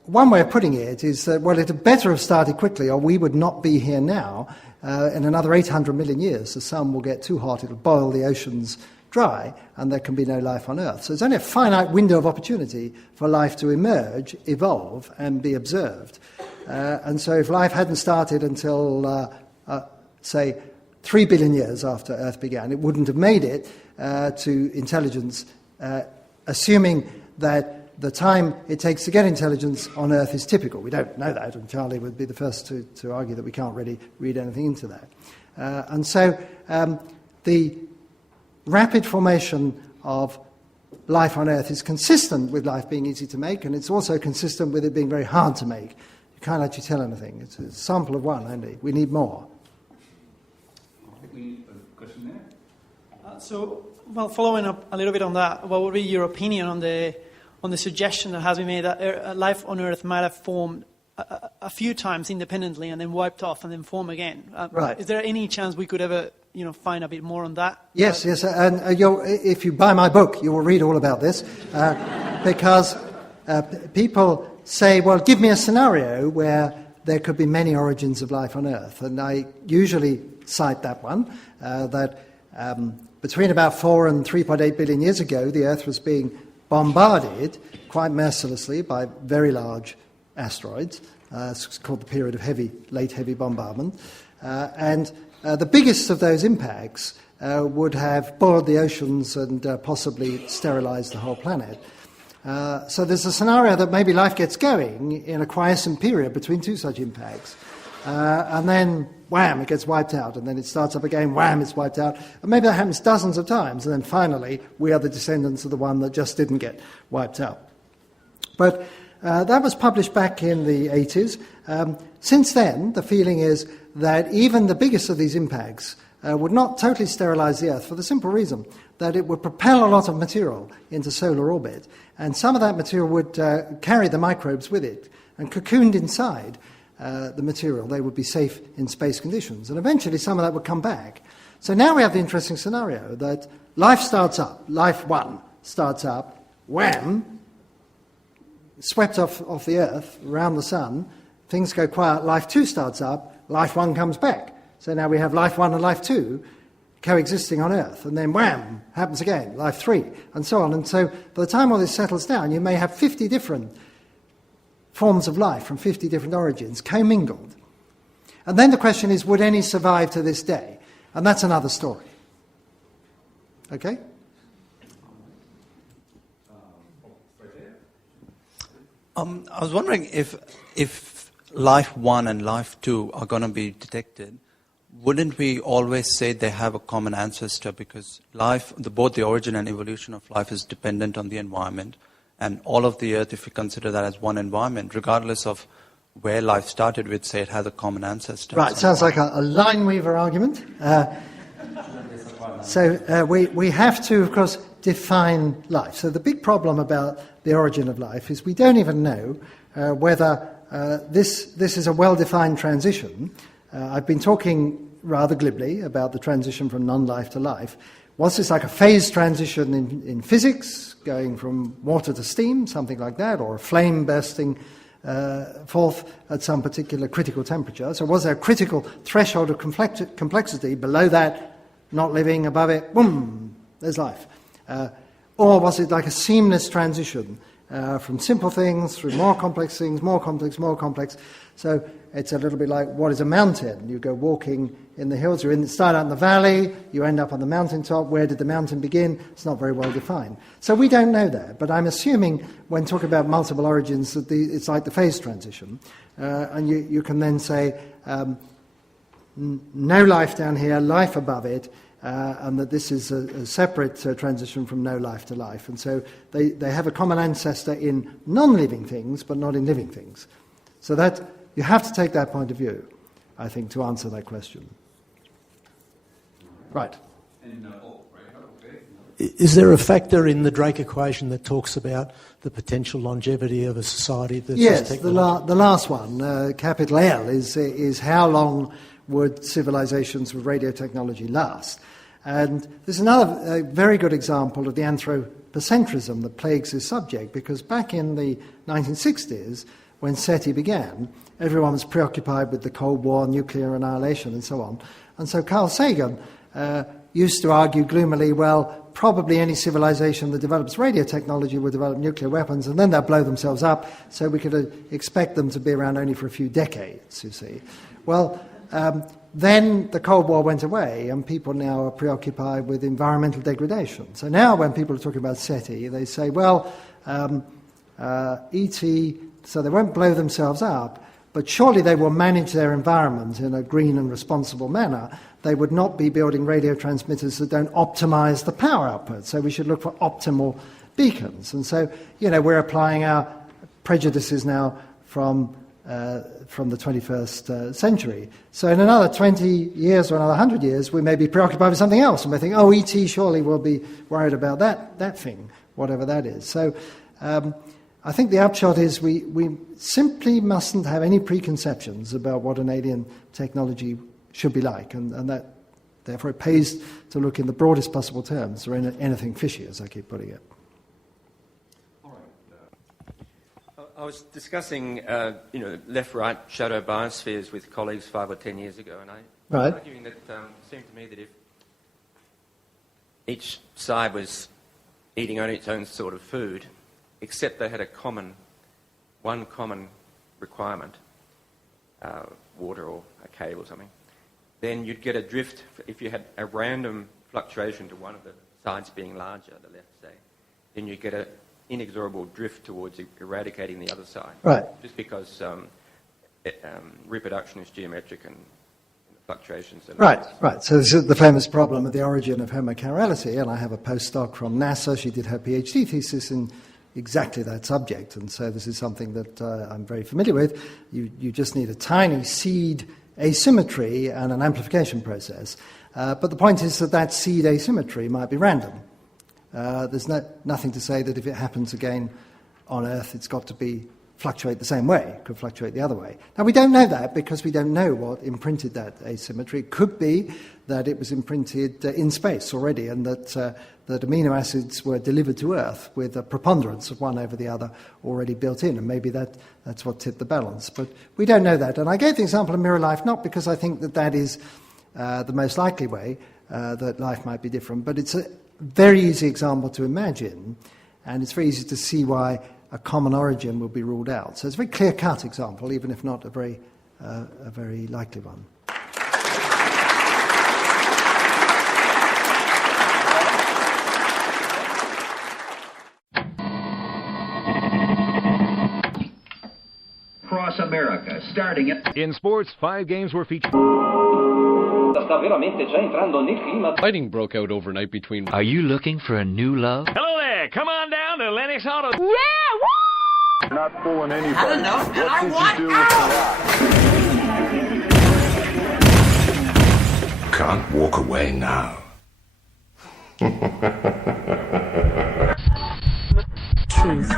One way of putting it is that, well, it had better have started quickly, or we would not be here now. In another 800 million years, the sun will get too hot, it'll boil the oceans dry, and there can be no life on Earth. So it's only a finite window of opportunity for life to emerge, evolve, and be observed. And so if life hadn't started until, say, 3 billion years after Earth began, it wouldn't have made it to intelligence, assuming that the time it takes to get intelligence on Earth is typical. We don't know that, and Charlie would be the first to argue that we can't really read anything into that. And so the rapid formation of life on Earth is consistent with life being easy to make, and it's also consistent with it being very hard to make. You can't actually tell anything. It's a sample of one only. We need more. I think we need a question there. Following up a little bit on that, what would be your opinion on the suggestion that has been made that life on Earth might have formed a few times independently and then wiped off and then form again? Right. Is there any chance we could ever, find a bit more on that? Yes. And if you buy my book, you will read all about this, because people say, well, give me a scenario where there could be many origins of life on Earth. And I usually cite that one, that between about 4 and 3.8 billion years ago, the Earth was being bombarded quite mercilessly by very large asteroids. It's called the period of late heavy bombardment. And the biggest of those impacts would have boiled the oceans and possibly sterilized the whole planet. So there's a scenario that maybe life gets going in a quiescent period between two such impacts. And then, wham, it gets wiped out, and then it starts up again, wham, it's wiped out. And maybe that happens dozens of times, and then finally, we are the descendants of the one that just didn't get wiped out. But that was published back in the 80s. Since then, the feeling is that even the biggest of these impacts would not totally sterilize the Earth for the simple reason that it would propel a lot of material into solar orbit, and some of that material would carry the microbes with it, and cocooned inside the material, they would be safe in space conditions. And eventually some of that would come back. So now we have the interesting scenario that life starts up, life one starts up, wham, swept off the Earth, around the sun, things go quiet, life two starts up, life one comes back. So now we have life one and life two coexisting on Earth. And then wham, happens again, life three, and so on. And so by the time all this settles down, you may have 50 different forms of life from 50 different origins, commingled. And then the question is, would any survive to this day? And that's another story. Okay? I was wondering if life one and life two are going to be detected, wouldn't we always say they have a common ancestor, because both the origin and evolution of life is dependent on the environment, and all of the Earth, if we consider that as one environment, regardless of where life started, we'd say it has a common ancestor. Right, sounds like a line weaver argument. So we have to, of course, define life. So the big problem about the origin of life is we don't even know whether this is a well-defined transition. I've been talking rather glibly about the transition from non-life to life. Was this like a phase transition in physics, going from water to steam, something like that, or a flame bursting forth at some particular critical temperature? So was there a critical threshold of complexity? Below that, not living; above it, boom, there's life. Or was it like a seamless transition from simple things through more complex things, more complex? So it's a little bit like, what is a mountain? You go walking in the hills, start out in the valley, you end up on the mountaintop. Where did the mountain begin? It's not very well defined. So we don't know that, but I'm assuming when talking about multiple origins that it's like the phase transition. And you can then say, no life down here, life above it, and that this is a separate transition from no life to life. And so they have a common ancestor in non-living things, but not in living things. So that you have to take that point of view. I think, to answer that question. Right. Is there a factor in the Drake equation that talks about the potential longevity of a society that's yes, the last one, capital L, is how long would civilizations with radio technology last? And there's another very good example of the anthropocentrism that plagues this subject, because back in the 1960s, when SETI began, everyone was preoccupied with the Cold War, nuclear annihilation, and so on. And so Carl Sagan used to argue gloomily, well, probably any civilization that develops radio technology will develop nuclear weapons, and then they'll blow themselves up, so we could expect them to be around only for a few decades, you see. Well, then the Cold War went away, and people now are preoccupied with environmental degradation. So now when people are talking about SETI, they say, well, ET, so they won't blow themselves up, but surely they will manage their environment in a green and responsible manner. They would not be building radio transmitters that don't optimize the power output. So we should look for optimal beacons. And so, we're applying our prejudices now from the 21st century. So in another 20 years or another 100 years, we may be preoccupied with something else. And we think, ET surely will be worried about that thing, whatever that is. So I think the upshot is we simply mustn't have any preconceptions about what an alien technology should be like, and that therefore it pays to look in the broadest possible terms, or in anything fishy, as I keep putting it. I was discussing, left-right shadow biospheres with colleagues 5 or 10 years ago, and I was arguing that it seemed to me that if each side was eating on its own sort of food, except they had one common requirement, water or a cave or something, then you'd get a drift. If you had a random fluctuation to one of the sides being larger, the left, say, then you get an inexorable drift towards eradicating the other side. Right. Just because reproduction is geometric and fluctuations. Right. So this is the famous problem of the origin of homochirality, and I have a postdoc from NASA. She did her PhD thesis in exactly that subject, and so this is something that I'm very familiar with. You just need a tiny seed asymmetry and an amplification process. But the point is that seed asymmetry might be random. There's nothing to say that if it happens again on Earth, it's got to fluctuate the same way. It could fluctuate the other way. Now, we don't know that because we don't know what imprinted that asymmetry. It could be that it was imprinted in space already, and that amino acids were delivered to Earth with a preponderance of one over the other already built in, and maybe that's what tipped the balance. But we don't know that. And I gave the example of mirror life not because I think that is the most likely way that life might be different, but it's a very easy example to imagine, and it's very easy to see why a common origin will be ruled out. So it's a very clear-cut example, even if not a very likely one. Across America, starting at... In sports, 5 games were featured. Sta veramente già entrando nel clima. Fighting broke out overnight between... Are you looking for a new love? Hello there! Come on down to Lennox Auto. Yeah! Woo! You're not fooling anybody. I don't know, and I want out! Can't walk away now. Truth.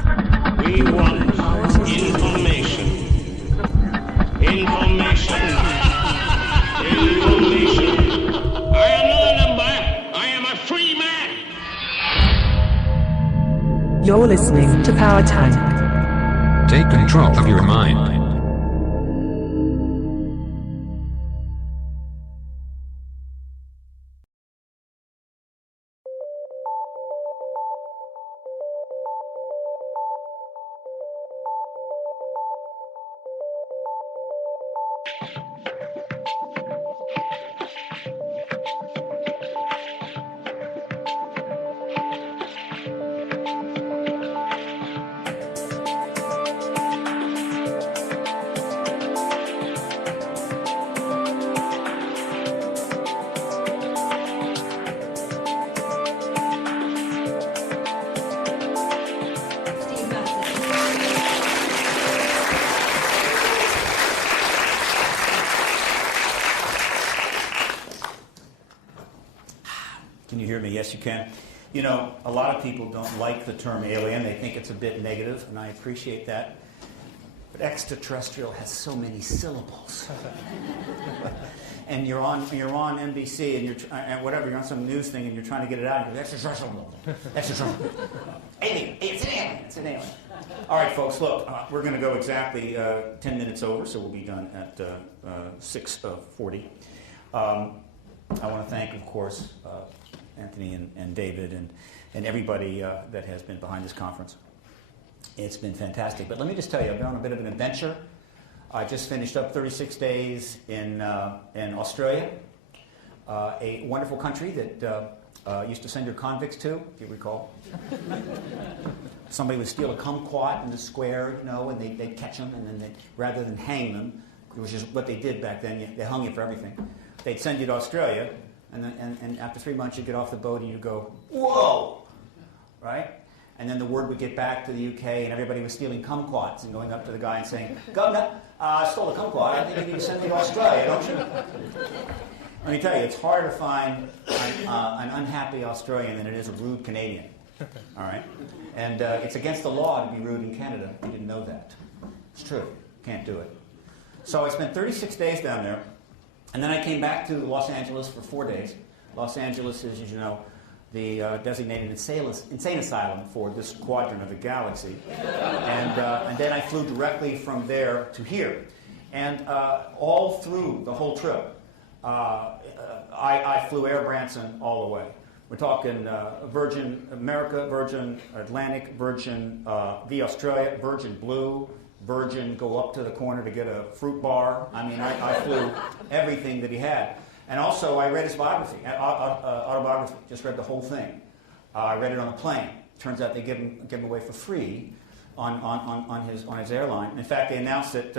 We want information. Information. I am not a number. I am a free man. You're listening to PowerTank. Take control of your mind. Can you hear me? Yes, you can. You know, a lot of people don't like the term alien. They think it's a bit negative, and I appreciate that. But extraterrestrial has so many syllables. And you're on NBC and you're on some news thing and you're trying to get it out. And you're extraterrestrial. Alien. It's an alien. It's an alien. All right, folks. Look, we're going to go exactly 10 minutes over, so we'll be done at 6:40. I want to thank, of course, Anthony and David and everybody that has been behind this conference. It's been fantastic. But let me just tell you, I've been on a bit of an adventure. I just finished up 36 days in Australia, a wonderful country that used to send your convicts to, if you recall. Somebody would steal a kumquat in the square, you know, and they'd catch them, and then rather than hang them, which is what they did back then, they hung you for everything, they'd send you to Australia, and after 3 months you'd get off the boat and you'd go, whoa, right? And then the word would get back to the UK, and everybody was stealing kumquats and going up to the guy and saying, Governor, I stole a kumquat. I think you need to send me to Australia, don't you? Let me tell you, it's harder to find an unhappy Australian than it is a rude Canadian. All right? And it's against the law to be rude in Canada. You didn't know that. It's true. Can't do it. So I spent 36 days down there, and then I came back to Los Angeles for 4 days. Los Angeles is, as you know, the designated insane asylum for this quadrant of the galaxy. And then I flew directly from there to here. And all through the whole trip, I flew Air Branson all the way. We're talking Virgin America, Virgin Atlantic, Virgin V Australia, Virgin Blue, Virgin go up to the corner to get a fruit bar. I mean, I flew everything that he had. And also, I read his biography, autobiography. Just read the whole thing. I read it on a plane. Turns out they give him away for free on his airline. In fact, they announced that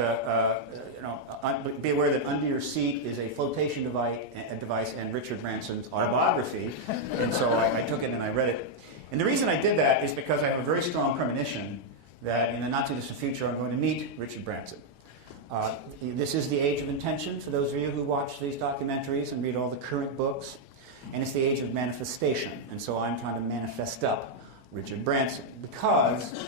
be aware that under your seat is a flotation device and Richard Branson's autobiography. And so I took it and I read it. And the reason I did that is because I have a very strong premonition that in the not too distant future I'm going to meet Richard Branson. This is the age of intention for those of you who watch these documentaries and read all the current books. And it's the age of manifestation. And so I'm trying to manifest up Richard Branson because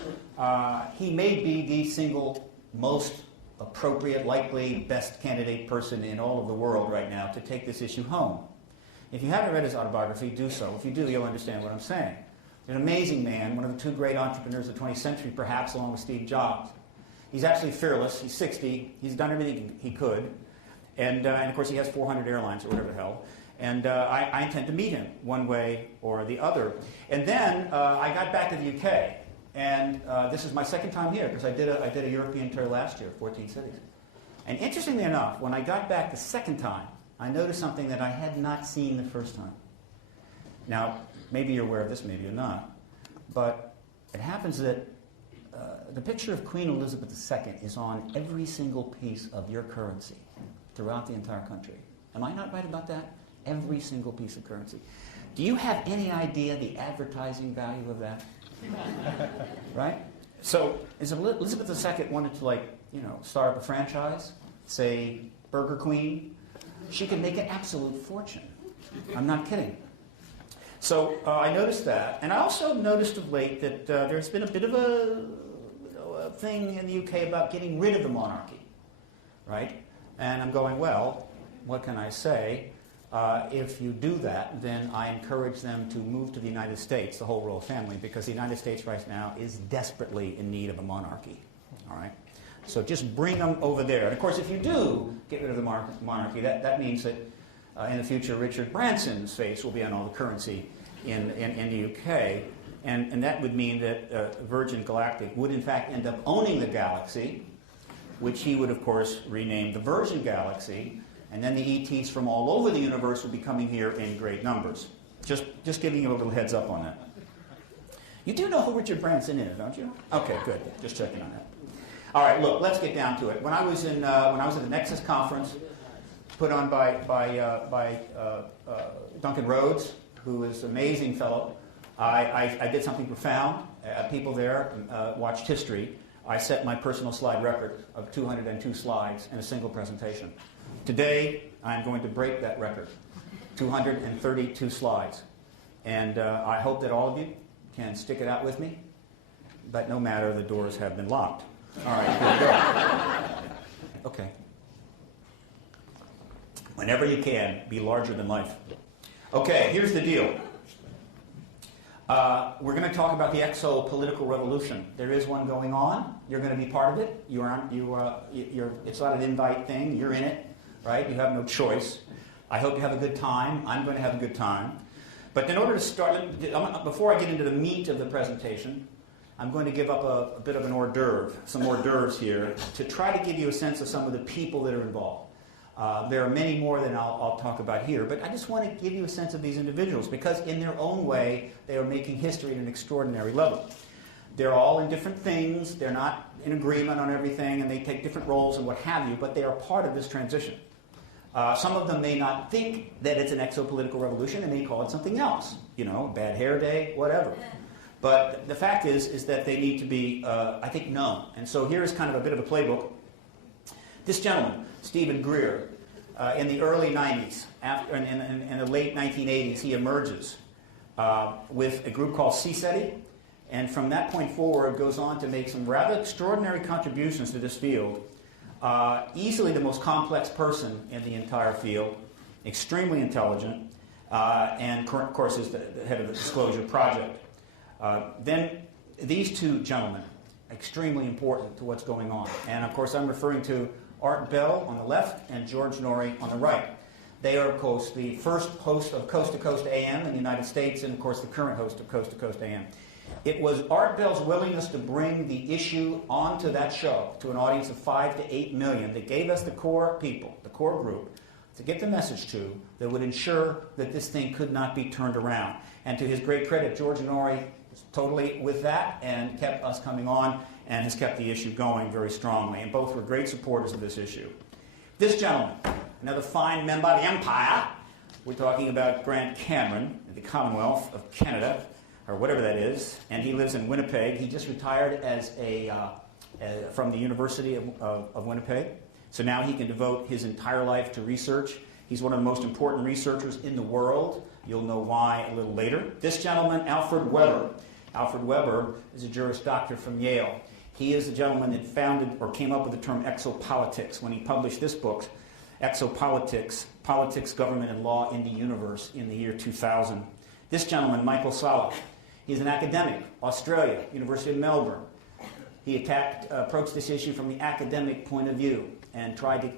he may be the single most appropriate, likely, best candidate person in all of the world right now to take this issue home. If you haven't read his autobiography, do so. If you do, you'll understand what I'm saying. He's an amazing man, one of the two great entrepreneurs of the 20th century, perhaps, along with Steve Jobs. He's absolutely fearless. He's 60. He's done everything he could. And of course, he has 400 airlines or whatever the hell. And I intend to meet him one way or the other. And then I got back to the UK. And this is my second time here because I did a European tour last year, 14 cities. And interestingly enough, when I got back the second time, I noticed something that I had not seen the first time. Now, maybe you're aware of this, maybe you're not. But it happens that the picture of Queen Elizabeth II is on every single piece of your currency throughout the entire country. Am I not right about that? Every single piece of currency. Do you have any idea the advertising value of that? Right? So, Elizabeth II wanted to, start up a franchise, say Burger Queen. She could make an absolute fortune. I'm not kidding. So I noticed that. And I also noticed of late that there's been a bit of a thing in the UK about getting rid of the monarchy, right? And I'm going, well, what can I say? If you do that, then I encourage them to move to the United States, the whole royal family, because the United States right now is desperately in need of a monarchy, all right? So just bring them over there. And of course, if you do get rid of the monarchy, that means that in the future, Richard Branson's face will be on all the currency in the UK. And that would mean that Virgin Galactic would, in fact, end up owning the galaxy, which he would, of course, rename the Virgin Galaxy. And then the ETs from all over the universe would be coming here in great numbers. Just giving you a little heads up on that. You do know who Richard Branson is, don't you? Okay, good. Just checking on that. All right, look, let's get down to it. When I was at the Nexus conference, put on by Duncan Rhodes, who is an amazing fellow, I did something profound. People there watched history. I set my personal slide record of 202 slides in a single presentation. Today, I'm going to break that record, 232 slides. And I hope that all of you can stick it out with me. But no matter, the doors have been locked. All right, here we go. Okay. Whenever you can, be larger than life. Okay, here's the deal. We're going to talk about the exopolitical revolution. There is one going on. You're going to be part of it. It's not an invite thing. You're in it, right? You have no choice. I hope you have a good time. I'm going to have a good time. But in order to start, before I get into the meat of the presentation, I'm going to give up a bit of an hors d'oeuvre, some hors d'oeuvres here, to try to give you a sense of some of the people that are involved. There are many more than I'll talk about here, but I just want to give you a sense of these individuals because in their own way, they are making history at an extraordinary level. They're all in different things, they're not in agreement on everything, and they take different roles and what have you, but they are part of this transition. Some of them may not think that it's an exopolitical revolution and may call it something else, bad hair day, whatever. But the fact is that they need to be, I think, known. And so here's kind of a bit of a playbook. This gentleman, Stephen Greer, in the early 90s, in the late 1980s, he emerges with a group called CSETI, and from that point forward goes on to make some rather extraordinary contributions to this field. Easily the most complex person in the entire field, extremely intelligent, and of course is the head of the Disclosure Project. Then these two gentlemen, extremely important to what's going on. And of course I'm referring to Art Bell on the left and George Norrie on the right. They are, of course, the first host of Coast to Coast AM in the United States and, of course, the current host of Coast to Coast AM. It was Art Bell's willingness to bring the issue onto that show to an audience of 5 to 8 million that gave us the core people, the core group, to get the message to that would ensure that this thing could not be turned around. And to his great credit, George Norrie was totally with that and kept us coming on and has kept the issue going very strongly. And both were great supporters of this issue. This gentleman, another fine member of the Empire, we're talking about Grant Cameron, the Commonwealth of Canada, or whatever that is, and he lives in Winnipeg. He just retired from the University of Winnipeg, so now he can devote his entire life to research. He's one of the most important researchers in the world. You'll know why a little later. This gentleman, Alfred Weber. Alfred Weber is a Juris Doctor from Yale. He is the gentleman that founded or came up with the term exopolitics when he published this book, Exopolitics, Politics, Government, and Law in the Universe in the year 2000. This gentleman, Michael Sala, he's an academic, Australia, University of Melbourne. He approached this issue from the academic point of view and tried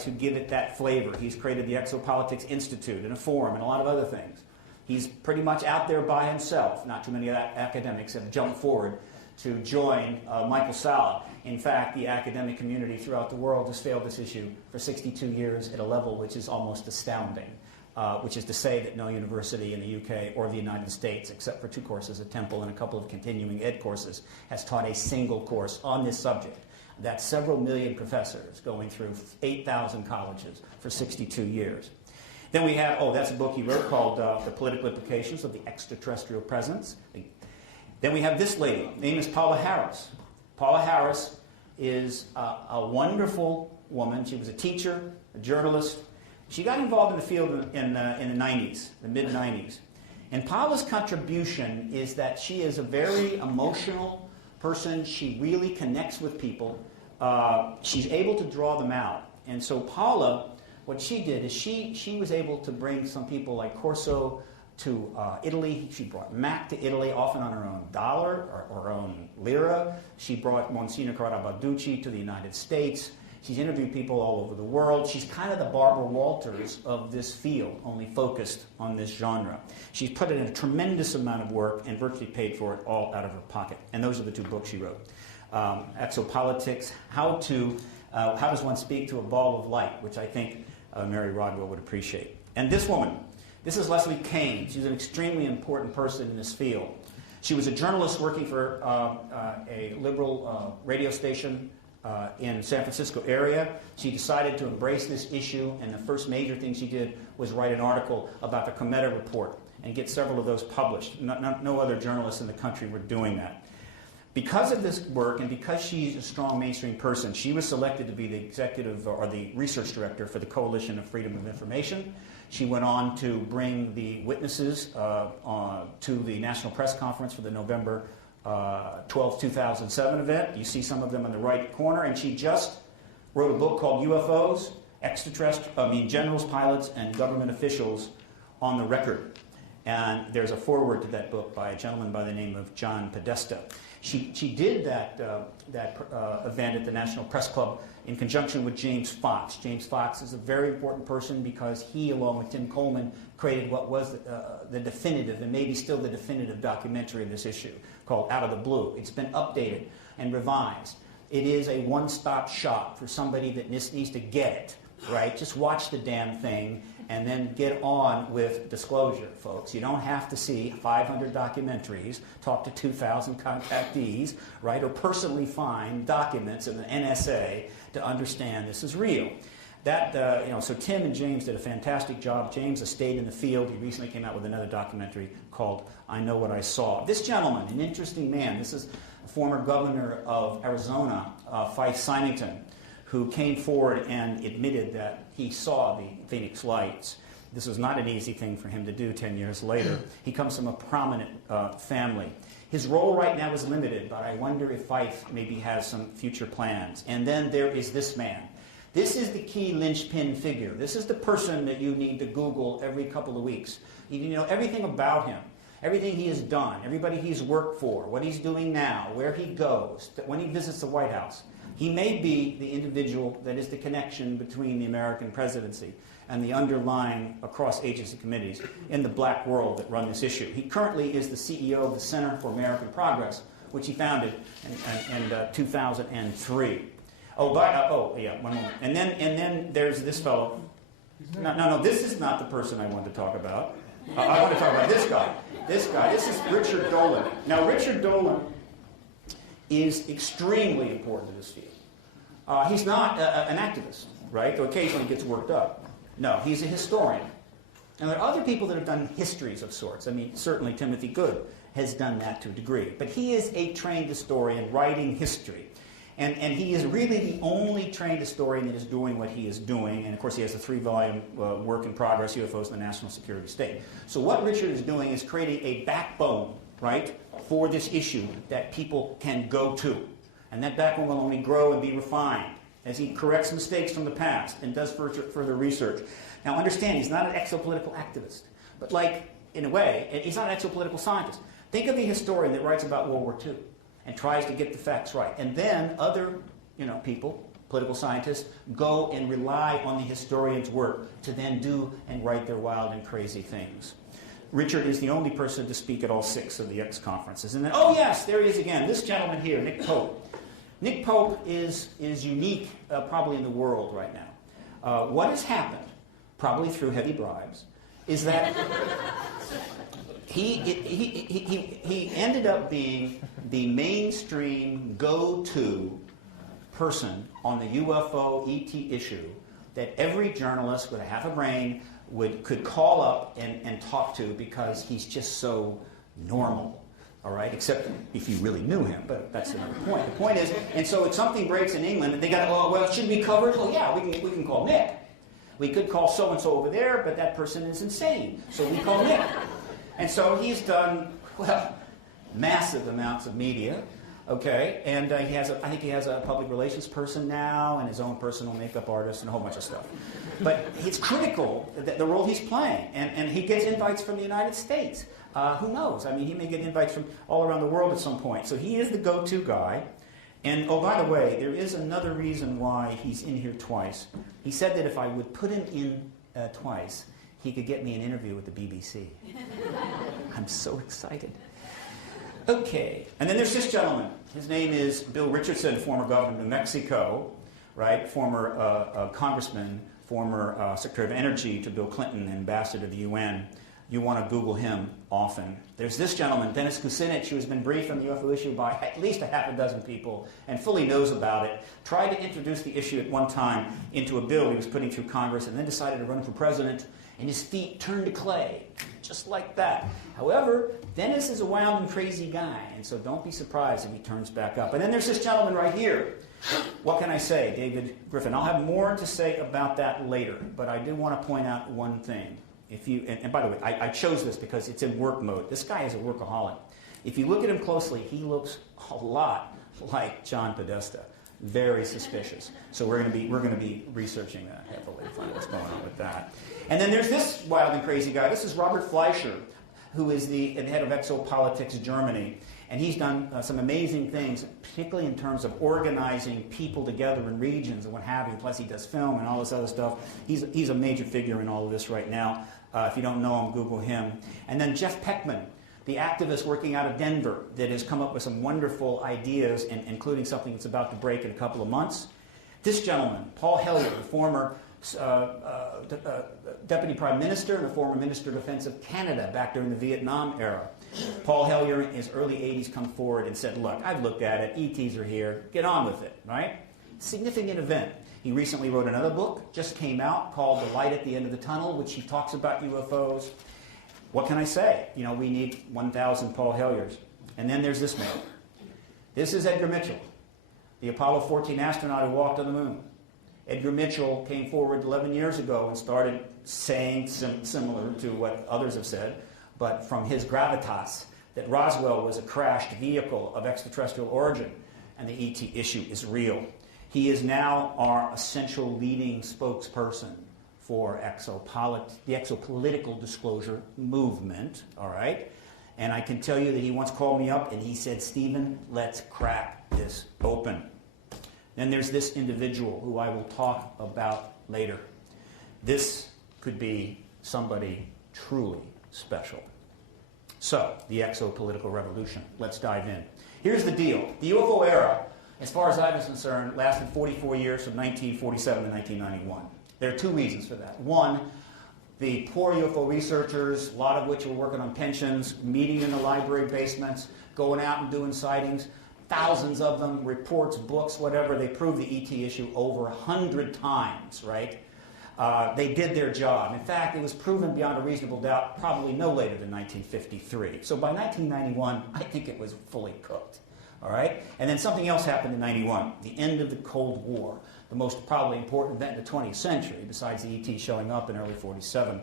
to give it that flavor. He's created the Exopolitics Institute and a forum and a lot of other things. He's pretty much out there by himself. Not too many academics have jumped forward to join Michael Sala. In fact, the academic community throughout the world has failed this issue for 62 years at a level which is almost astounding, which is to say that no university in the UK or the United States, except for 2 courses at Temple and a couple of continuing ed courses, has taught a single course on this subject. That's several million professors going through 8,000 colleges for 62 years. Then we have, that's a book he wrote called The Political Implications of the Extraterrestrial Presence. Then we have this lady, her name is Paula Harris. Paula Harris is a wonderful woman. She was a teacher, a journalist. She got involved in the field in the 90s, the mid-90s. And Paula's contribution is that she is a very emotional person. She really connects with people. She's able to draw them out. And so Paula, what she did is she was able to bring some people like Corso to Italy. She brought Mac to Italy, often on her own dollar or her own lira. She brought Monsignor Carabalducci to the United States. She's interviewed people all over the world. She's kind of the Barbara Walters of this field, only focused on this genre. She's put in a tremendous amount of work and virtually paid for it all out of her pocket. And those are the 2 books she wrote. Exopolitics, How Does One Speak to a Ball of Light, which I think Mary Rodwell would appreciate. And this woman, this is Leslie Kane. She's an extremely important person in this field. She was a journalist working for a liberal radio station in San Francisco area. She decided to embrace this issue, and the first major thing she did was write an article about the Cometa report and get several of those published. No other journalists in the country were doing that. Because of this work and because she's a strong mainstream person, she was selected to be the executive or the research director for the Coalition of Freedom of Information. She went on to bring the witnesses to the National Press Conference for the November 12, 2007 event. You see some of them in the right corner. And she just wrote a book called U.F.Os, Generals, Pilots, and Government Officials on the Record. And there's a foreword to that book by a gentleman by the name of John Podesta. She did that event at the National Press Club in conjunction with James Fox. James Fox is a very important person because he, along with Tim Coleman, created what was the definitive, and maybe still the definitive documentary of this issue, called Out of the Blue. It's been updated and revised. It is a one-stop shop for somebody that needs to get it, right? Just watch the damn thing and then get on with disclosure, folks. You don't have to see 500 documentaries, talk to 2,000 contactees, right, or personally find documents in the NSA to understand this is real. So Tim and James did a fantastic job. James has stayed in the field. He recently came out with another documentary called I Know What I Saw. This gentleman, an interesting man, this is a former governor of Arizona, Fife Symington, who came forward and admitted that he saw the Phoenix Lights. This was not an easy thing for him to do 10 years later. He comes from a prominent family. His role right now is limited, but I wonder if Fife maybe has some future plans. And then there is this man. This is the key linchpin figure. This is the person that you need to Google every couple of weeks. You need to know everything about him, everything he has done, everybody he's worked for, what he's doing now, where he goes, when he visits the White House. He may be the individual that is the connection between the American presidency and the underlying across-agency committees in the black world that run this issue. He currently is the CEO of the Center for American Progress, which he founded in 2003. One moment. And then there's this fellow. No, this is not the person I want to talk about. I want to talk about this guy. This is Richard Dolan. Now, Richard Dolan is extremely important to this field. He's not an activist, right? Though occasionally he gets worked up. No, he's a historian. And there are other people that have done histories of sorts. I mean, certainly Timothy Good has done that to a degree. But he is a trained historian writing history. And he is really the only trained historian that is doing what he is doing. And, of course, he has a 3-volume work in progress, U.F.Os and the National Security State. So what Richard is doing is creating a backbone, right, for this issue that people can go to. And that backbone will only grow and be refined as he corrects mistakes from the past and does further research. Now, understand, he's not an exopolitical activist. But, in a way, he's not an exopolitical scientist. Think of the historian that writes about World War II and tries to get the facts right. And then other people, political scientists, go and rely on the historian's work to then do and write their wild and crazy things. Richard is the only person to speak at all 6 of the X conferences. And then, oh yes, there he is again, this gentleman here, Nick Pope. Nick Pope is unique probably in the world right now. What has happened, probably through heavy bribes, is that he ended up being the mainstream go-to person on the UFO ET issue that every journalist with a half a brain could call up and talk to because he's just so normal, all right? Except if you really knew him, but that's another point. The point is, and so if something breaks in England, they got, oh, well, should we cover it? Oh, yeah, we can call Nick. We could call so-and-so over there, but that person is insane, so we call Nick. And so he's done, well, massive amounts of media, okay? And I think he has a public relations person now and his own personal makeup artist and a whole bunch of stuff. But it's critical, the role he's playing. And he gets invites from the United States. Who knows? I mean, he may get invites from all around the world at some point. So he is the go-to guy. And, oh, by the way, there is another reason why he's in here twice. He said that if I would put him in twice, he could get me an interview with the BBC. I'm so excited. Okay, and then there's this gentleman. His name is Bill Richardson, former governor of New Mexico, right? Former congressman, former Secretary of Energy to Bill Clinton, and ambassador to the UN. You want to Google him often. There's this gentleman, Dennis Kucinich, who has been briefed on the UFO issue by at least a half a dozen people and fully knows about it. Tried to introduce the issue at one time into a bill he was putting through Congress and then decided to run for president, and his feet turned to clay, just like that. However, Dennis is a wild and crazy guy, and so don't be surprised if he turns back up. And then there's this gentleman right here. What can I say, David Griffin? I'll have more to say about that later, but I do want to point out one thing. And by the way, I chose this because it's in work mode. This guy is a workaholic. If you look at him closely, he looks a lot like John Podesta. Very suspicious. So we're going to be researching that heavily to find what's going on with that. And then there's this wild and crazy guy. This is Robert Fleischer, who is the head of Exopolitics Germany. And he's done some amazing things, particularly in terms of organizing people together in regions and what have you. Plus he does film and all this other stuff. He's a major figure in all of this right now. If you don't know him, Google him. And then Jeff Peckman, the activist working out of Denver that has come up with some wonderful ideas, including something that's about to break in a couple of months. This gentleman, Paul Hellyer, the former Deputy Prime Minister and the former Minister of Defense of Canada back during the Vietnam era. Paul Hellyer in his early 80s come forward and said, look, I've looked at it, ETs are here, get on with it, right? Significant event. He recently wrote another book, just came out, called The Light at the End of the Tunnel, which he talks about UFOs. What can I say? You know, we need 1,000 Paul Hellyers. And then there's this man. This is Edgar Mitchell, the Apollo 14 astronaut who walked on the moon. Edgar Mitchell came forward 11 years ago and started saying similar to what others have said, but from his gravitas, that Roswell was a crashed vehicle of extraterrestrial origin, and the ET issue is real. He is now our essential leading spokesperson for the exopolitical disclosure movement, all right? And I can tell you that he once called me up and he said, Stephen, let's crack this open. Then there's this individual who I will talk about later. This could be somebody truly special. So, the exopolitical revolution. Let's dive in. Here's the deal. The UFO era, as far as I was concerned, lasted 44 years from 1947 to 1991. There are two reasons for that. One, the poor UFO researchers, a lot of which were working on pensions, meeting in the library basements, going out and doing sightings, thousands of them, reports, books, whatever. They proved the ET issue over 100 times, right? They did their job. In fact, it was proven beyond a reasonable doubt probably no later than 1953. So by 1991, I think it was fully cooked. All right? And then something else happened in 91, the end of the Cold War, the most probably important event in the 20th century, besides the ET showing up in early 47.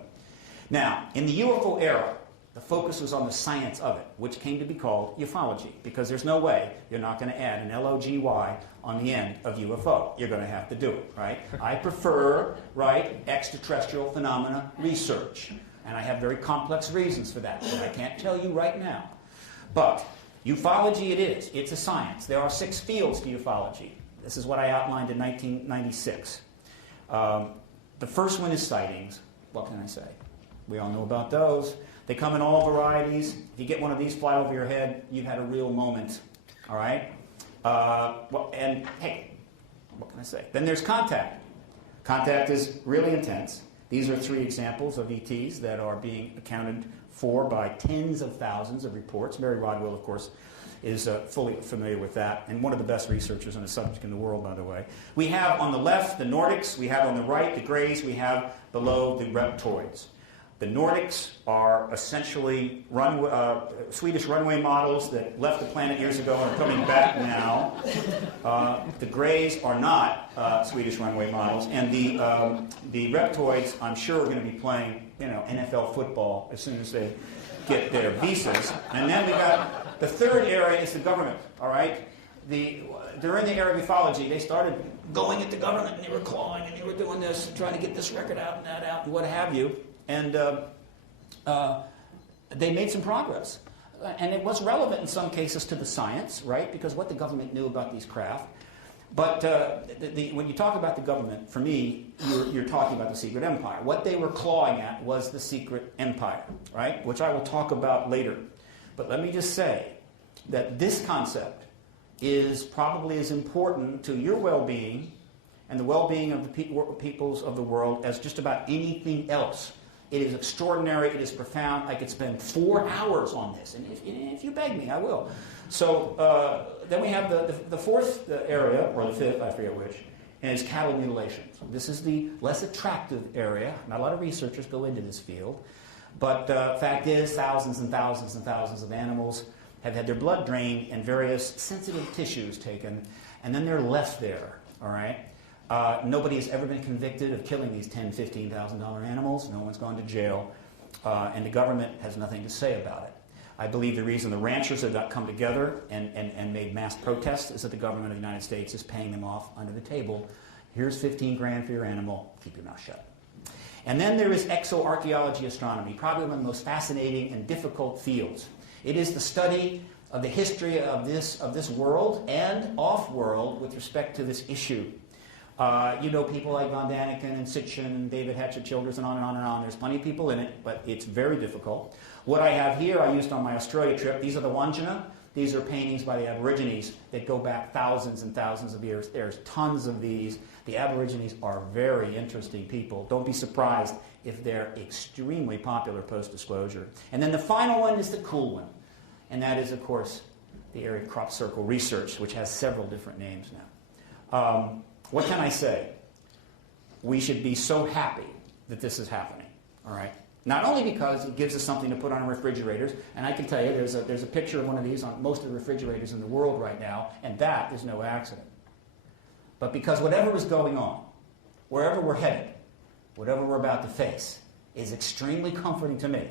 Now, in the UFO era, the focus was on the science of it, which came to be called ufology, because there's no way you're not going to add an L-O-G-Y on the end of UFO. You're going to have to do it, right? I prefer, right, extraterrestrial phenomena research, and I have very complex reasons for that I can't tell you right now. But ufology it is. It's a science. There are 6 fields to ufology. This is what I outlined in 1996. The first one is sightings. What can I say? We all know about those. They come in all varieties. If you get one of these fly over your head, you've had a real moment. All right? And hey, what can I say? Then there's contact. Contact is really intense. These are 3 examples of ETs that are being accounted for by tens of thousands of reports. Mary Rodwell, of course, is fully familiar with that, and one of the best researchers on the subject in the world, by the way. We have on the left the Nordics. We have on the right the Greys. We have below the Reptoids. The Nordics are essentially Swedish runway models that left the planet years ago and are coming back now. The Greys are not Swedish runway models, and the Reptoids, I'm sure, are going to be playing, NFL football as soon as they get their visas. And then we got the third area is the government. All right, during the era of ufology, they started going at the government, and they were clawing, and they were doing this, and trying to get this record out and that out, and what have you. And they made some progress. And it was relevant in some cases to the science, right? Because what the government knew about these craft. But when you talk about the government, for me, you're talking about the secret empire. What they were clawing at was the secret empire, right? Which I will talk about later. But let me just say that this concept is probably as important to your well-being and the well-being of the peoples of the world as just about anything else. It is extraordinary. It is profound. I could spend 4 hours on this. And if you beg me, I will. So then we have the fourth area, or the fifth, I forget which, and it's cattle mutilation. This is the less attractive area. Not a lot of researchers go into this field. But fact is, thousands and thousands and thousands of animals have had their blood drained and various sensitive tissues taken. and then they're left there, all right? Nobody has ever been convicted of killing these $10,000, $15,000 animals. No one's gone to jail, and the government has nothing to say about it. I believe the reason the ranchers have not come together and made mass protests is that the government of the United States is paying them off under the table. Here's 15 grand for your animal, keep your mouth shut. And then there is exoarchaeology astronomy, probably one of the most fascinating and difficult fields. It is the study of the history of this world and off-world with respect to this issue. You know people like Von Daniken and Sitchin and David Hatcher Childers and on and on and on. There's plenty of people in it, but it's very difficult. What I have here I used on my Australia trip. These are the Wandjina. These are paintings by the Aborigines that go back thousands and thousands of years. There's tons of these. The Aborigines are very interesting people. Don't be surprised if they're extremely popular post-disclosure. And then the final one is the cool one. And that is, of course, the area of crop circle research, which has several different names now. What can I say? We should be so happy that this is happening, all right? Not only because it gives us something to put on our refrigerators, and I can tell you there's a picture of one of these on most of the refrigerators in the world right now, and that is no accident. But because whatever is going on, wherever we're headed, whatever we're about to face, is extremely comforting to me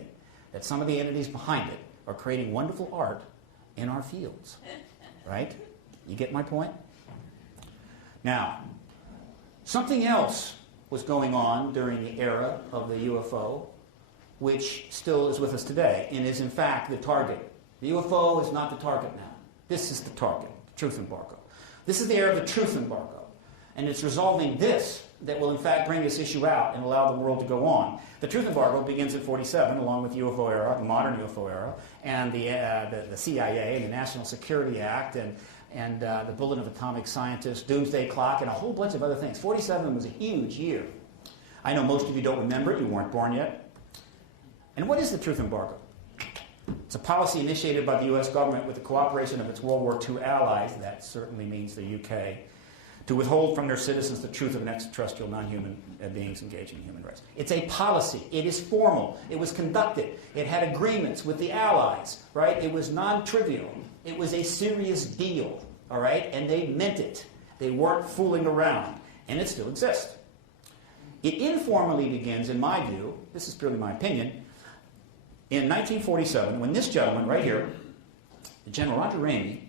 that some of the entities behind it are creating wonderful art in our fields, right? You get my point? Now, something else was going on during the era of the U.F.O., which still is with us today, and is in fact the target. The U.F.O. is not the target now. This is the target, the truth embargo. This is the era of the truth embargo, and it's resolving this that will in fact bring this issue out and allow the world to go on. The truth embargo begins in 1947, along with the UFO era, the modern UFO era, and the CIA and the National Security Act, and the Bulletin of Atomic Scientists, Doomsday Clock, and a whole bunch of other things. 1947 was a huge year. I know most of you don't remember it. You weren't born yet. And what is the truth embargo? It's a policy initiated by the U.S. government with the cooperation of its World War II allies, that certainly means the UK, to withhold from their citizens the truth of an extraterrestrial non-human beings engaging in human rights. It's a policy. It is formal. It was conducted. It had agreements with the allies, right? It was non-trivial. It was a serious deal, all right? And they meant it. They weren't fooling around. And it still exists. It informally begins, in my view, this is purely my opinion, in 1947, when this gentleman right here, General Roger Ramey,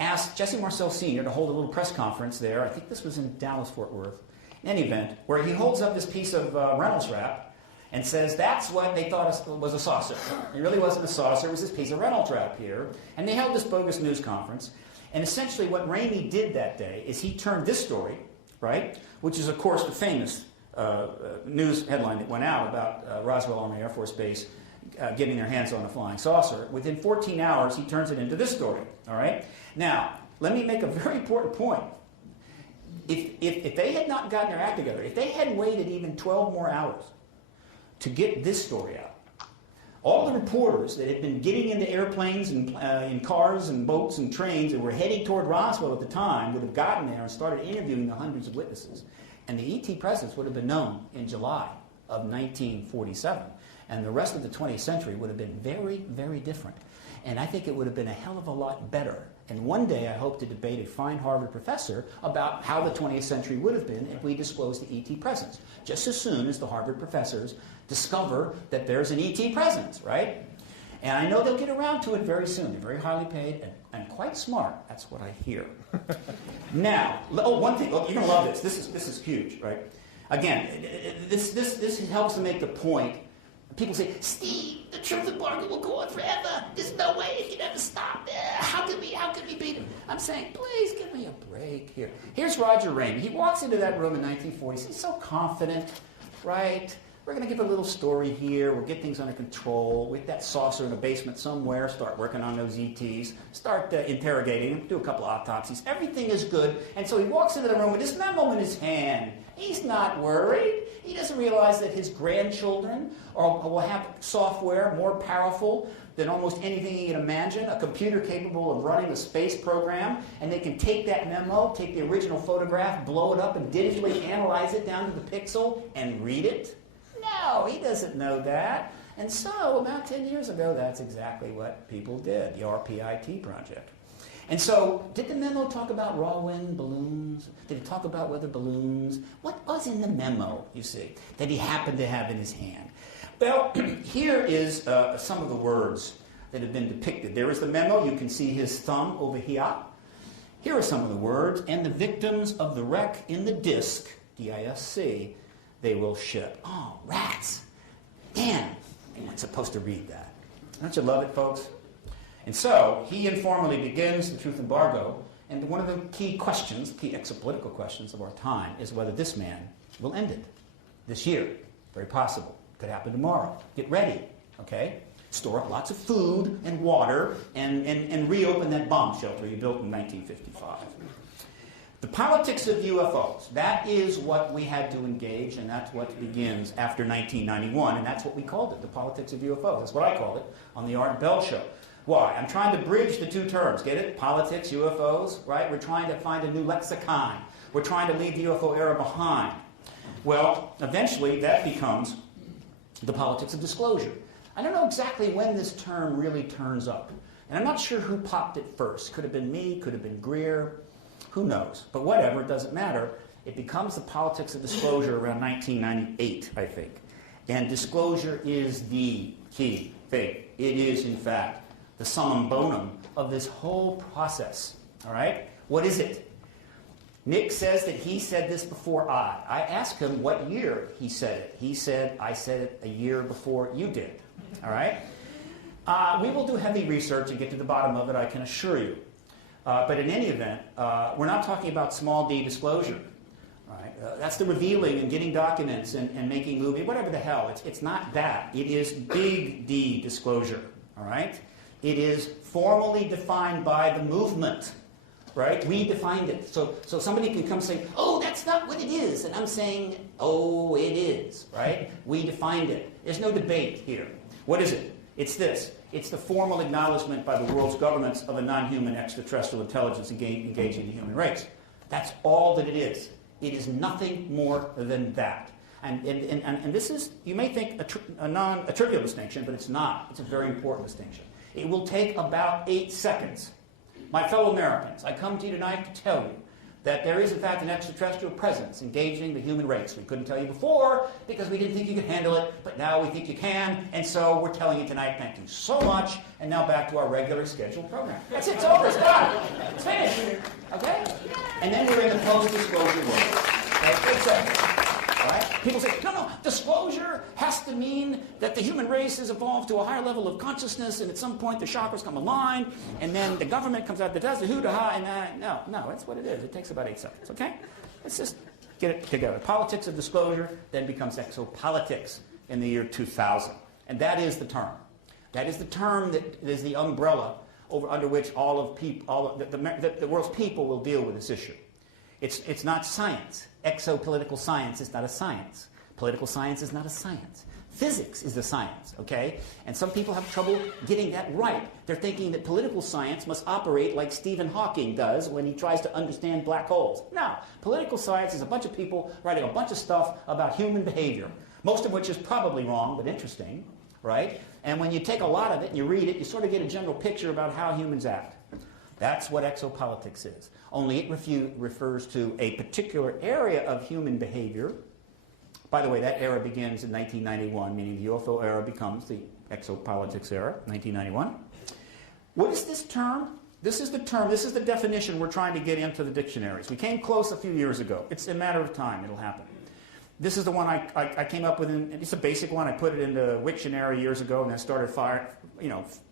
asked Jesse Marcel Sr. to hold a little press conference there. I think this was in Dallas, Fort Worth, in any event, where he holds up this piece of Reynolds wrap and says that's what they thought was a saucer. It really wasn't a saucer. It was this piece of Reynolds wrap here. And they held this bogus news conference. And essentially what Ramey did that day is he turned this story, right, which is, of course, the famous news headline that went out about Roswell Army Air Force Base getting their hands on a flying saucer. Within 14 hours, he turns it into this story, all right? Now, let me make a very important point. If they had not gotten their act together, if they had waited even 12 more hours to get this story out, all the reporters that had been getting into airplanes and in cars and boats and trains and were heading toward Roswell at the time would have gotten there and started interviewing the hundreds of witnesses. And the ET presence would have been known in July of 1947. And the rest of the 20th century would have been very, very different. And I think it would have been a hell of a lot better. And one day I hope to debate a fine Harvard professor about how the 20th century would have been if we disclosed the ET presence. Just as soon as the Harvard professors discover that there's an ET presence, right? And I know they'll get around to it very soon. They're very highly paid and quite smart. That's what I hear. Now, one thing. Look, you're going to love this. This is huge, right? Again, this helps to make the point. People say, Steve, the truth embargo will go on forever. There's no way it can ever stop. How can we beat him? I'm saying, please give me a break here. Here's Roger Ramey. He walks into that room in 1940. He's so confident, right? We're going to give a little story here. We'll get things under control. With that saucer in the basement somewhere, start working on those ETs, start interrogating them, do a couple of autopsies. Everything is good. And so he walks into the room with this memo in his hand. He's not worried. He doesn't realize that his grandchildren will have software more powerful than almost anything he can imagine, a computer capable of running a space program, and they can take that memo, take the original photograph, blow it up, and digitally analyze it down to the pixel and read it. No, he doesn't know that. And so, about 10 years ago, that's exactly what people did, the RPIT project. And so, did the memo talk about raw wind balloons? Did it talk about weather balloons? What was in the memo, you see, that he happened to have in his hand? Well, here is some of the words that have been depicted. There is the memo. You can see his thumb over here. Here are some of the words. And the victims of the wreck in the disc, D-I-S-C, they will ship. Oh, rats. Damn. I'm not supposed to read that. Don't you love it, folks? And so, he informally begins the truth embargo, and one of the key questions, key exopolitical questions of our time, is whether this man will end it this year. Very possible. Could happen tomorrow. Get ready, okay? Store up lots of food and water, and reopen that bomb shelter you built in 1955. The politics of UFOs, that is what we had to engage, and that's what begins after 1991, and that's what we called it, the politics of UFOs. That's what I called it on the Art Bell Show. Why? I'm trying to bridge the two terms. Get it? Politics, UFOs, right? We're trying to find a new lexicon. We're trying to leave the UFO era behind. Well, eventually that becomes the politics of disclosure. I don't know exactly when this term really turns up. And I'm not sure who popped it first. Could have been me, could have been Greer, who knows? But whatever, it doesn't matter. It becomes the politics of disclosure around 1998, I think. And disclosure is the key thing. It is, in fact, the summum bonum of this whole process. All right? What is it? Nick says that he said this before I. I asked him what year he said it. He said, I said it a year before you did. All right? We will do heavy research and get to the bottom of it, I can assure you. But in any event, we're not talking about small d disclosure. All right? That's the revealing and getting documents and making movie, whatever the hell. It's not that. It is big D disclosure. All right? It is formally defined by the movement. Right? We defined it. So somebody can come say, oh, that's not what it is. And I'm saying, oh, it is. Right? We defined it. There's no debate here. What is it? It's this. It's the formal acknowledgement by the world's governments of a non-human extraterrestrial intelligence engaging the human race. That's all that it is. It is nothing more than that. And this is, you may think, a trivial distinction, but it's not. It's a very important distinction. It will take about 8 seconds. My fellow Americans, I come to you tonight to tell you that there is, in fact, an extraterrestrial presence engaging the human race. We couldn't tell you before because we didn't think you could handle it, but now we think you can, and so we're telling you tonight. Thank you so much, and now back to our regular scheduled program. That's it. It's over. It's done. It's finished. Okay? And then we're in the post-disclosure world. Okay? 8 seconds. All right? People say, no, disclosure has to mean that the human race has evolved to a higher level of consciousness, and at some point the chakras come aligned, and then the government comes out, does the hoo-da-ha, and no, that's what it is. It takes about 8 seconds, okay? Let's just get it together. Politics of disclosure then becomes exopolitics in the year 2000. And that is the term. That is the term that is the umbrella under which the world's people will deal with this issue. It's not science. Exopolitical science is not a science. Political science is not a science. Physics is the science, okay? And some people have trouble getting that right. They're thinking that political science must operate like Stephen Hawking does when he tries to understand black holes. No, political science is a bunch of people writing a bunch of stuff about human behavior, most of which is probably wrong, but interesting, right? And when you take a lot of it and you read it, you sort of get a general picture about how humans act. That's what exopolitics is. Only it refers to a particular area of human behavior. By the way, that era begins in 1991, meaning the U.F.O. era becomes the exopolitics era, 1991. What is this term? This is the term, this is the definition we're trying to get into the dictionaries. We came close a few years ago. It's a matter of time, it'll happen. This is the one I came up with, it's a basic one. I put it into Wiktionary years ago, and I started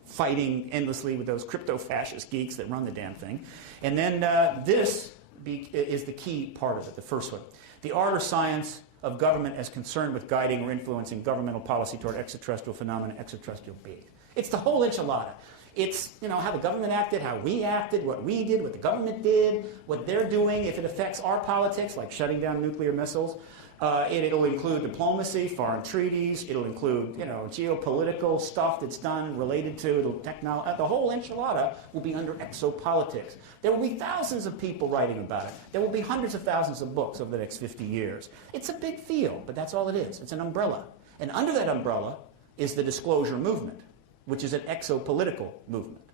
fighting endlessly with those crypto-fascist geeks that run the damn thing. And then this is the key part of it, the first one. The art or science of government as concerned with guiding or influencing governmental policy toward extraterrestrial phenomena, extraterrestrial beings. It's the whole enchilada. It's, how the government acted, how we acted, what we did, what the government did, what they're doing, if it affects our politics, like shutting down nuclear missiles. It'll include diplomacy, foreign treaties. It'll include, geopolitical stuff that's done related to technology. The whole enchilada will be under exopolitics. There will be thousands of people writing about it. There will be hundreds of thousands of books over the next 50 years. It's a big field, but that's all it is. It's an umbrella. And under that umbrella is the disclosure movement, which is an exopolitical movement.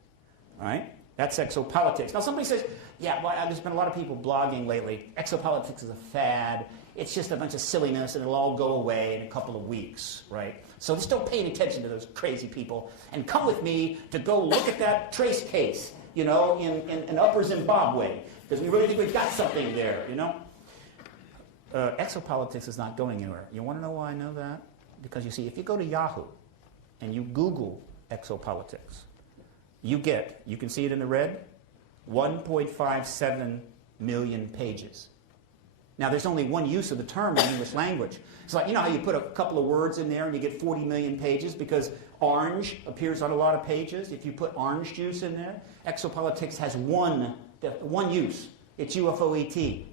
All right? That's exopolitics. Now somebody says, yeah, well, there's been a lot of people blogging lately. Exopolitics is a fad. It's just a bunch of silliness and it'll all go away in a couple of weeks, right? So just don't pay any attention to those crazy people and come with me to go look at that trace case, in Upper Zimbabwe, because we really think we've got something there, Exopolitics is not going anywhere. You want to know why I know that? Because you see, if you go to Yahoo and you Google exopolitics, you can see it in the red, 1.57 million pages. Now, there's only one use of the term in English language. It's like, how you put a couple of words in there and you get 40 million pages because orange appears on a lot of pages. If you put orange juice in there, exopolitics has one use. It's U.F.O,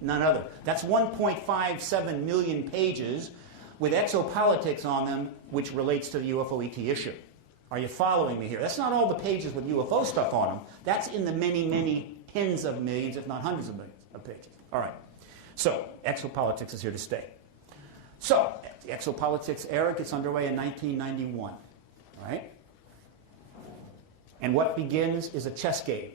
none other. That's 1.57 million pages with exopolitics on them, which relates to the U.F.O issue. Are you following me here? That's not all the pages with UFO stuff on them. That's in the many, many tens of millions, if not hundreds of millions of pages. All right. So, exopolitics is here to stay. So, the exopolitics era gets underway in 1991. Right? And what begins is a chess game.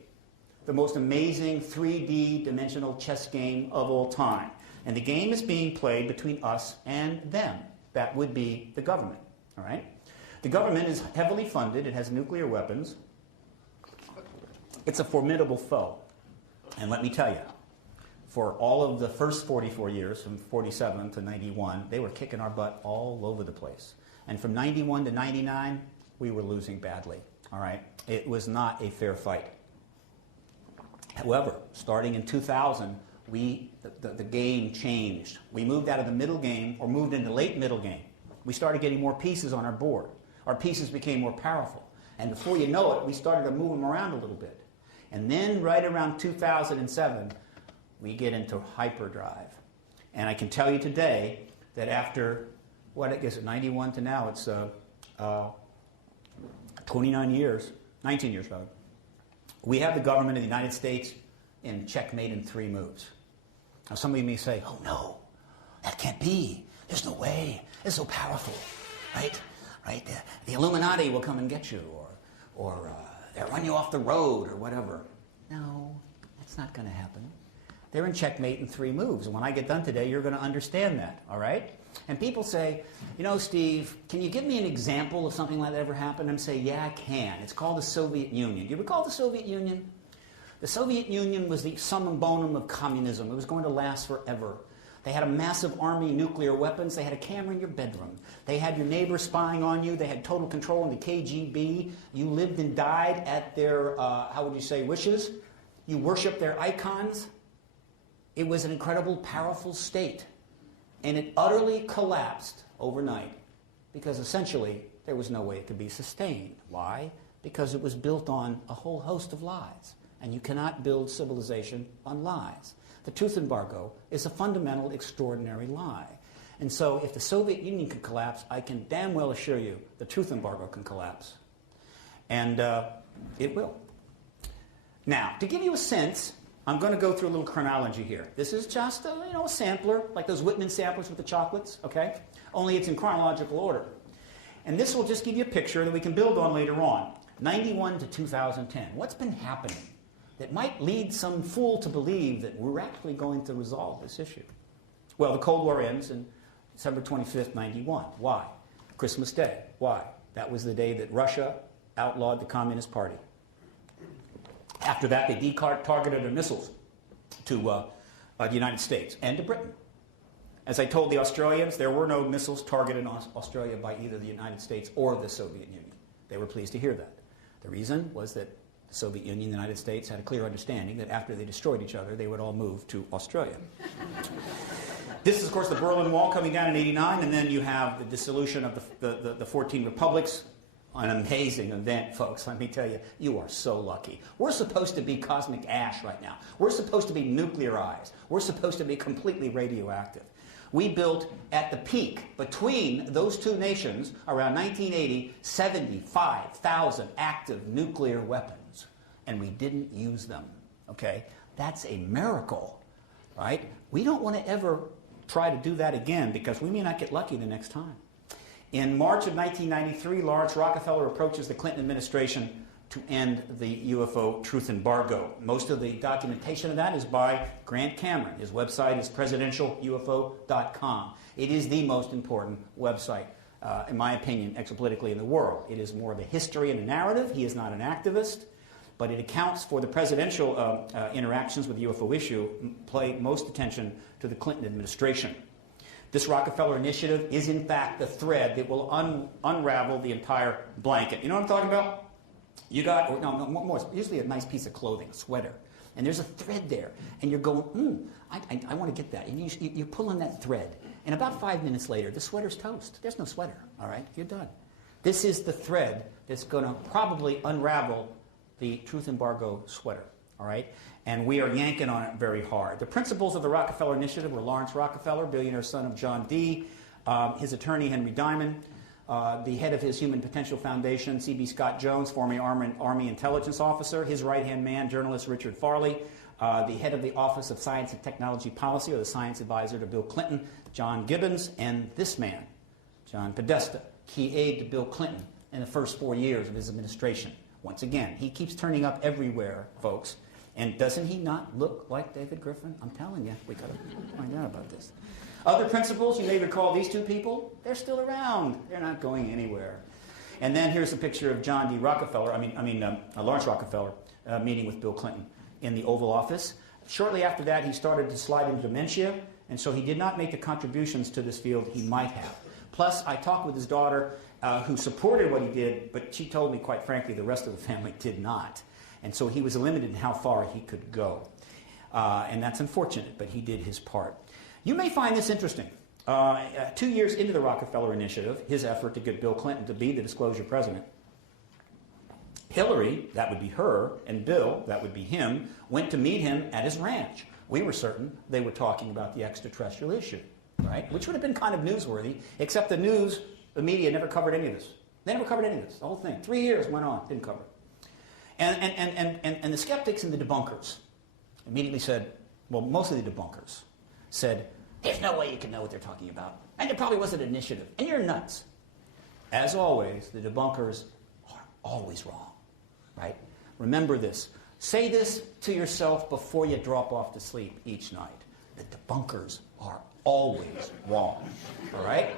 The most amazing 3D dimensional chess game of all time. And the game is being played between us and them. That would be the government. All right? The government is heavily funded. It has nuclear weapons. It's a formidable foe. And let me tell you, for all of the first 44 years, from 47 to 91, they were kicking our butt all over the place. And from 91 to 99, we were losing badly. All right? It was not a fair fight. However, starting in 2000, the game changed. We moved out of the middle game, or moved into late middle game. We started getting more pieces on our board. Our pieces became more powerful. And before you know it, we started to move them around a little bit. And then right around 2007, we get into hyperdrive. And I can tell you today that after, 91 to now, it's 29 years, 19 years rather, we have the government of the United States in checkmate in 3 moves. Now somebody may say, oh no, that can't be. There's no way. It's so powerful, right? Right? The Illuminati will come and get you, or they'll run you off the road, or whatever. No, that's not going to happen. They're in checkmate in 3 moves. And when I get done today, you're going to understand that, all right? And people say, Steve, can you give me an example of something like that ever happened? And say, yeah, I can. It's called the Soviet Union. Do you recall the Soviet Union? The Soviet Union was the summum bonum of communism. It was going to last forever. They had a massive army, nuclear weapons. They had a camera in your bedroom. They had your neighbor spying on you. They had total control in the KGB. You lived and died at their, wishes. You worshiped their icons. It was an incredible, powerful state. And it utterly collapsed overnight because essentially there was no way it could be sustained. Why? Because it was built on a whole host of lies. And you cannot build civilization on lies. The truth embargo is a fundamental, extraordinary lie. And so if the Soviet Union can collapse, I can damn well assure you the truth embargo can collapse. And it will. Now, to give you a sense, I'm going to go through a little chronology here. This is just a sampler, like those Whitman samplers with the chocolates, okay? Only it's in chronological order. And this will just give you a picture that we can build on later on. 91 to 2010. What's been happening that might lead some fool to believe that we're actually going to resolve this issue? Well, the Cold War ends in December 25th, 91. Why? Christmas Day. Why? That was the day that Russia outlawed the Communist Party. After that, they targeted their missiles to the United States and to Britain. As I told the Australians, there were no missiles targeted on Australia by either the United States or the Soviet Union. They were pleased to hear that. The reason was that the Soviet Union and the United States had a clear understanding that after they destroyed each other, they would all move to Australia. This is, of course, the Berlin Wall coming down in '89, and then you have the dissolution of the 14 republics. An amazing event, folks. Let me tell you, you are so lucky. We're supposed to be cosmic ash right now. We're supposed to be nuclearized. We're supposed to be completely radioactive. We built, at the peak, between those two nations, around 1980, 75,000 active nuclear weapons. And we didn't use them, okay? That's a miracle, right? We don't want to ever try to do that again because we may not get lucky the next time. In March of 1993, Lawrence Rockefeller approaches the Clinton administration to end the UFO truth embargo. Most of the documentation of that is by Grant Cameron. His website is presidentialufo.com. It is the most important website, in my opinion, exopolitically in the world. It is more of a history and a narrative. He is not an activist, but it accounts for the presidential interactions with the UFO issue, pay most attention to the Clinton administration. This Rockefeller Initiative is, in fact, the thread that will unravel the entire blanket. You know what I'm talking about? You got, or no, more, usually a nice piece of clothing, a sweater, and there's a thread there, and you're going, I want to get that. And you pull on that thread, and about 5 minutes later, the sweater's toast. There's no sweater, all right? You're done. This is the thread that's going to probably unravel the truth embargo sweater, all right? And we are yanking on it very hard. The principles of the Rockefeller Initiative were Lawrence Rockefeller, billionaire son of John D., his attorney, Henry Diamond, the head of his Human Potential Foundation, C.B. Scott Jones, former Army intelligence officer, his right-hand man, journalist Richard Farley, the head of the Office of Science and Technology Policy, or the science advisor to Bill Clinton, John Gibbons, and this man, John Podesta, key aide to Bill Clinton in the first 4 years of his administration. Once again, he keeps turning up everywhere, folks. And doesn't he not look like David Griffin? I'm telling you, we got to find out about this. Other principles, you may recall these two people. They're still around. They're not going anywhere. And then here's a picture of John D. Rockefeller, Lawrence Rockefeller, meeting with Bill Clinton in the Oval Office. Shortly after that, he started to slide into dementia, and so he did not make the contributions to this field he might have. Plus, I talked with his daughter, who supported what he did, but she told me, quite frankly, the rest of the family did not. And so he was limited in how far he could go. And that's unfortunate, but he did his part. You may find this interesting. 2 years into the Rockefeller Initiative, his effort to get Bill Clinton to be the disclosure president, Hillary, that would be her, and Bill, that would be him, went to meet him at his ranch. We were certain they were talking about the extraterrestrial issue, right? Which would have been kind of newsworthy, except the media never covered any of this. They never covered any of this, the whole thing. 3 years went on, didn't cover it. And the skeptics and the debunkers immediately said, well, most of the debunkers said, there's no way you can know what they're talking about. And it probably wasn't an initiative. And you're nuts. As always, the debunkers are always wrong, right? Remember this. Say this to yourself before you drop off to sleep each night. The debunkers are always wrong, all right?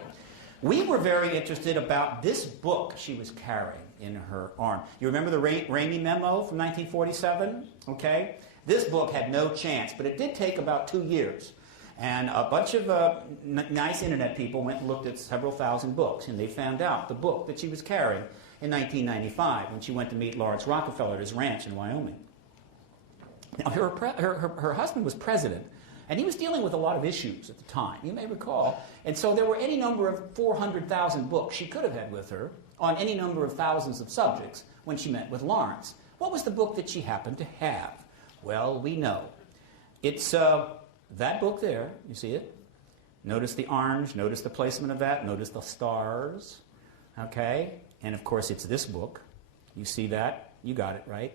We were very interested about this book she was carrying in her arm. You remember the Ramey memo from 1947? Okay? This book had no chance, but it did take about 2 years. And a bunch of nice internet people went and looked at several thousand books, and they found out the book that she was carrying in 1995 when she went to meet Lawrence Rockefeller at his ranch in Wyoming. Now, her husband was president, and he was dealing with a lot of issues at the time, you may recall. And so there were any number of 400,000 books she could have had with her on any number of thousands of subjects when she met with Lawrence. What was the book that she happened to have? Well, we know. It's that book there. You see it? Notice the orange. Notice the placement of that. Notice the stars. Okay? And, of course, it's this book. You see that? You got it, right?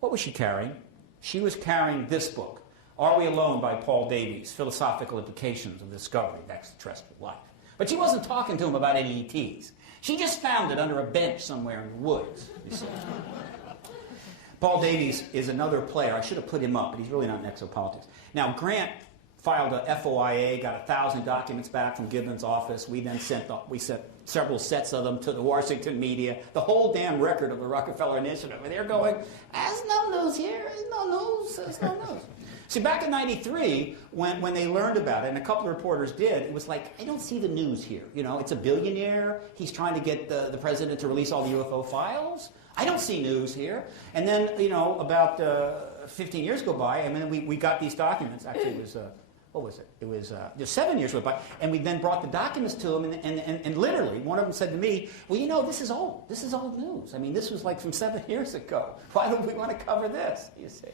What was she carrying? She was carrying this book, Are We Alone by Paul Davies, Philosophical Implications of the Discovery of Extraterrestrial Life. But she wasn't talking to him about any ETs. She just found it under a bench somewhere in the woods, you see. Paul Davies is another player. I should have put him up, but he's really not in Exopolitics. Now, Grant filed a FOIA, got 1,000 documents back from Gibbons' office. We then sent several sets of them to the Washington media, the whole damn record of the Rockefeller Initiative. And they're going, there's no news here, there's no news, there's no news. See, back in '93, when they learned about it, and a couple of reporters did, it was like, I don't see the news here. You know, it's a billionaire. He's trying to get the president to release all the UFO files. I don't see news here. And then, you know, about 15 years go by, and then we got these documents. Actually, it was, what was it? It was just 7 years went by. And we then brought the documents to him, and literally, one of them said to me, well, you know, this is old. This is old news. I mean, this was like from 7 years ago. Why don't we want to cover this, you see?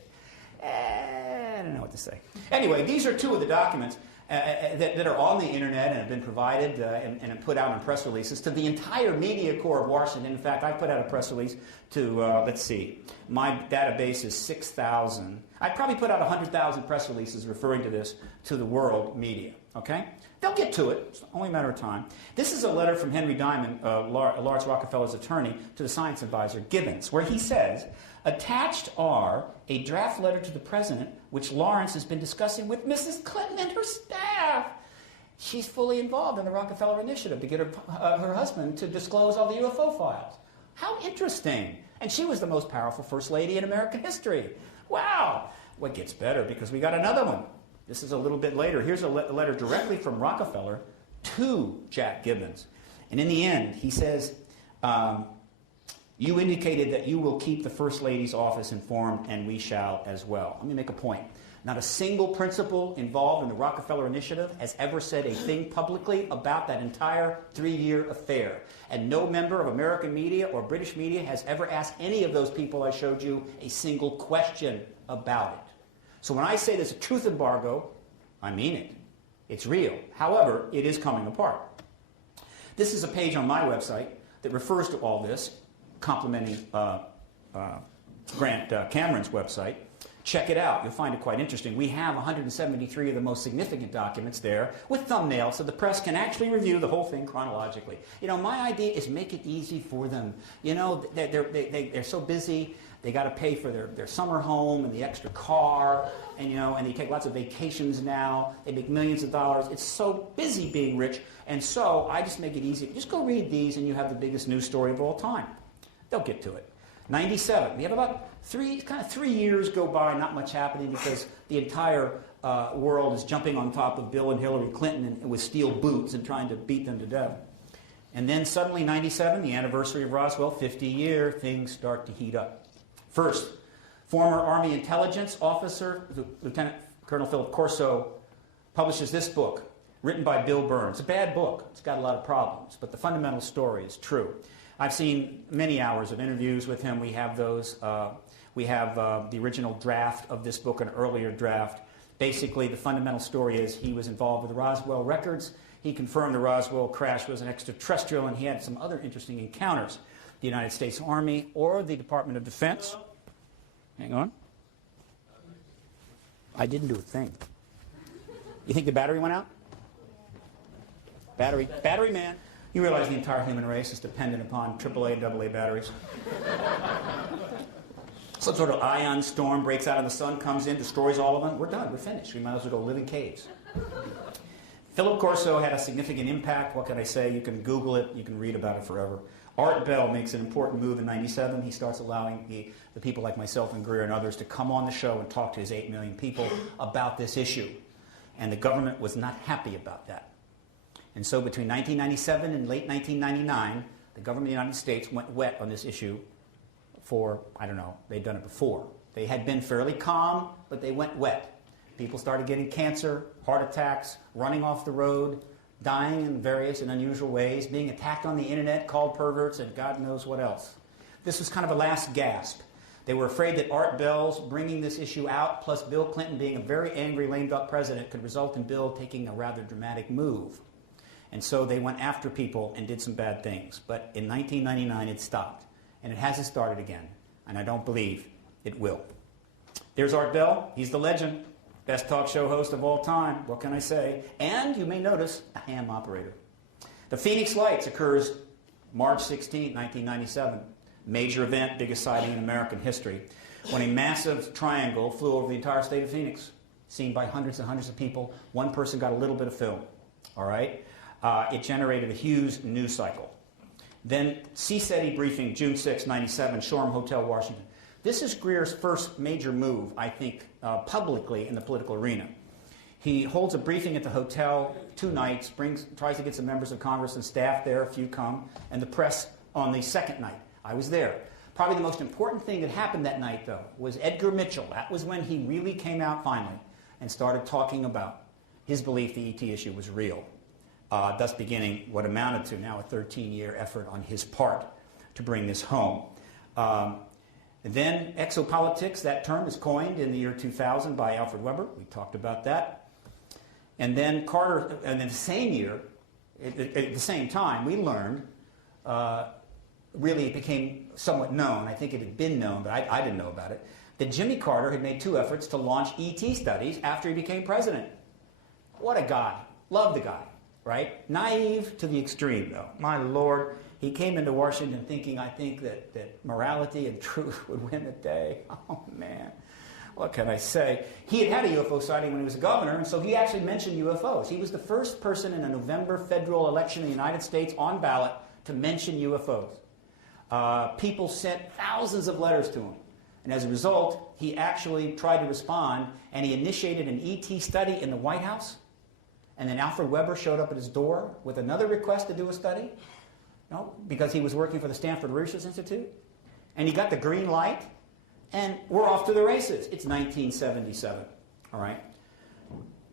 I don't know what to say. Anyway, these are two of the documents that are on the internet and have been provided and put out in press releases to the entire media corps of Washington. In fact, I put out a press release to, let's see, my database is 6,000. I probably put out 100,000 press releases referring to this to the world media. Okay? They'll get to it. It's only a matter of time. This is a letter from Henry Diamond, Lawrence Rockefeller's attorney, to the science advisor Gibbons, where he says, attached are a draft letter to the president, which Lawrence has been discussing with Mrs. Clinton and her staff. She's fully involved in the Rockefeller initiative to get her husband to disclose all the U.F.O. files. How interesting. And she was the most powerful first lady in American history. Wow. What gets better, because we got another one. This is a little bit later. Here's a letter directly from Rockefeller to Jack Gibbons. And in the end, he says, you indicated that you will keep the First Lady's office informed, and we shall as well. Let me make a point. Not a single principal involved in the Rockefeller Initiative has ever said a thing publicly about that entire 3-year affair. And no member of American media or British media has ever asked any of those people I showed you a single question about it. So when I say there's a truth embargo, I mean it. It's real. However, it is coming apart. This is a page on my website that refers to all this, complimenting Grant Cameron's website. Check it out. You'll find it quite interesting. We have 173 of the most significant documents there with thumbnails so the press can actually review the whole thing chronologically. You know, my idea is make it easy for them. You know, they're so busy. They got to pay for their summer home and the extra car, and you know, and they take lots of vacations now. They make millions of dollars. It's so busy being rich, and so I just make it easy. Just go read these, and you have the biggest news story of all time. They'll get to it. 97. We have about 3 years go by, not much happening because the entire world is jumping on top of Bill and Hillary Clinton and with steel boots and trying to beat them to death. And then suddenly, 97, the anniversary of Roswell, 50-year, things start to heat up. First, former Army intelligence officer, Lieutenant Colonel Philip Corso, publishes this book, written by Bill Burns. It's a bad book. It's got a lot of problems, but the fundamental story is true. I've seen many hours of interviews with him. We have those. We have the original draft of this book, an earlier draft. Basically, the fundamental story is he was involved with the Roswell records. He confirmed the Roswell crash was an extraterrestrial, and he had some other interesting encounters. The United States Army or the Department of Defense. Hang on. I didn't do a thing. You think the battery went out? Battery man. You realize the entire human race is dependent upon AAA and AA batteries. Some sort of ion storm breaks out and the sun comes in, destroys all of them. We're done. We're finished. We might as well go live in caves. Philip Corso had a significant impact. What can I say? You can Google it. You can read about it forever. Art Bell makes an important move in 97. He starts allowing the people like myself and Greer and others to come on the show and talk to his 8 million people about this issue. And the government was not happy about that. And so between 1997 and late 1999, the government of the United States went wet on this issue for, I don't know, they'd done it before. They had been fairly calm, but they went wet. People started getting cancer, heart attacks, running off the road, dying in various and unusual ways, being attacked on the internet, called perverts, and God knows what else. This was kind of a last gasp. They were afraid that Art Bell's bringing this issue out, plus Bill Clinton being a very angry lame duck president, could result in Bill taking a rather dramatic move. And so they went after people and did some bad things. But in 1999, it stopped. And it hasn't started again. And I don't believe it will. There's Art Bell. He's the legend. Best talk show host of all time. What can I say? And you may notice a ham operator. The Phoenix Lights occurs March 16, 1997. Major event, biggest sighting in American history, when a massive triangle flew over the entire state of Phoenix, seen by hundreds and hundreds of people. One person got a little bit of film. All right? It generated a huge news cycle. Then CSETI briefing, June 6, 97, Shoreham Hotel, Washington. This is Greer's first major move, I think, publicly in the political arena. He holds a briefing at the hotel 2 nights, tries to get some members of Congress and staff there, a few come, and the press on the second night. I was there. Probably the most important thing that happened that night, though, was Edgar Mitchell. That was when he really came out finally and started talking about his belief the ET issue was real. Thus beginning what amounted to now a 13-year effort on his part to bring this home. Then Exopolitics, that term is coined in the year 2000 by Alfred Weber. We talked about that. And then Carter, and in the same year, at the same time, we learned, really it became somewhat known, I think it had been known, but I didn't know about it, that Jimmy Carter had made 2 efforts to launch ET studies after he became president. What a guy. Love the guy, right? Naive to the extreme, though. My Lord, he came into Washington thinking, I think, that morality and truth would win the day. Oh, man. What can I say? He had a UFO sighting when he was a governor, and so he actually mentioned UFOs. He was the first person in a November federal election in the United States on ballot to mention UFOs. People sent thousands of letters to him. And as a result, he actually tried to respond, and he initiated an ET study in the White House. And then Alfred Weber showed up at his door with another request to do a study, because he was working for the Stanford Research Institute. And he got the green light, and we're off to the races. It's 1977, all right?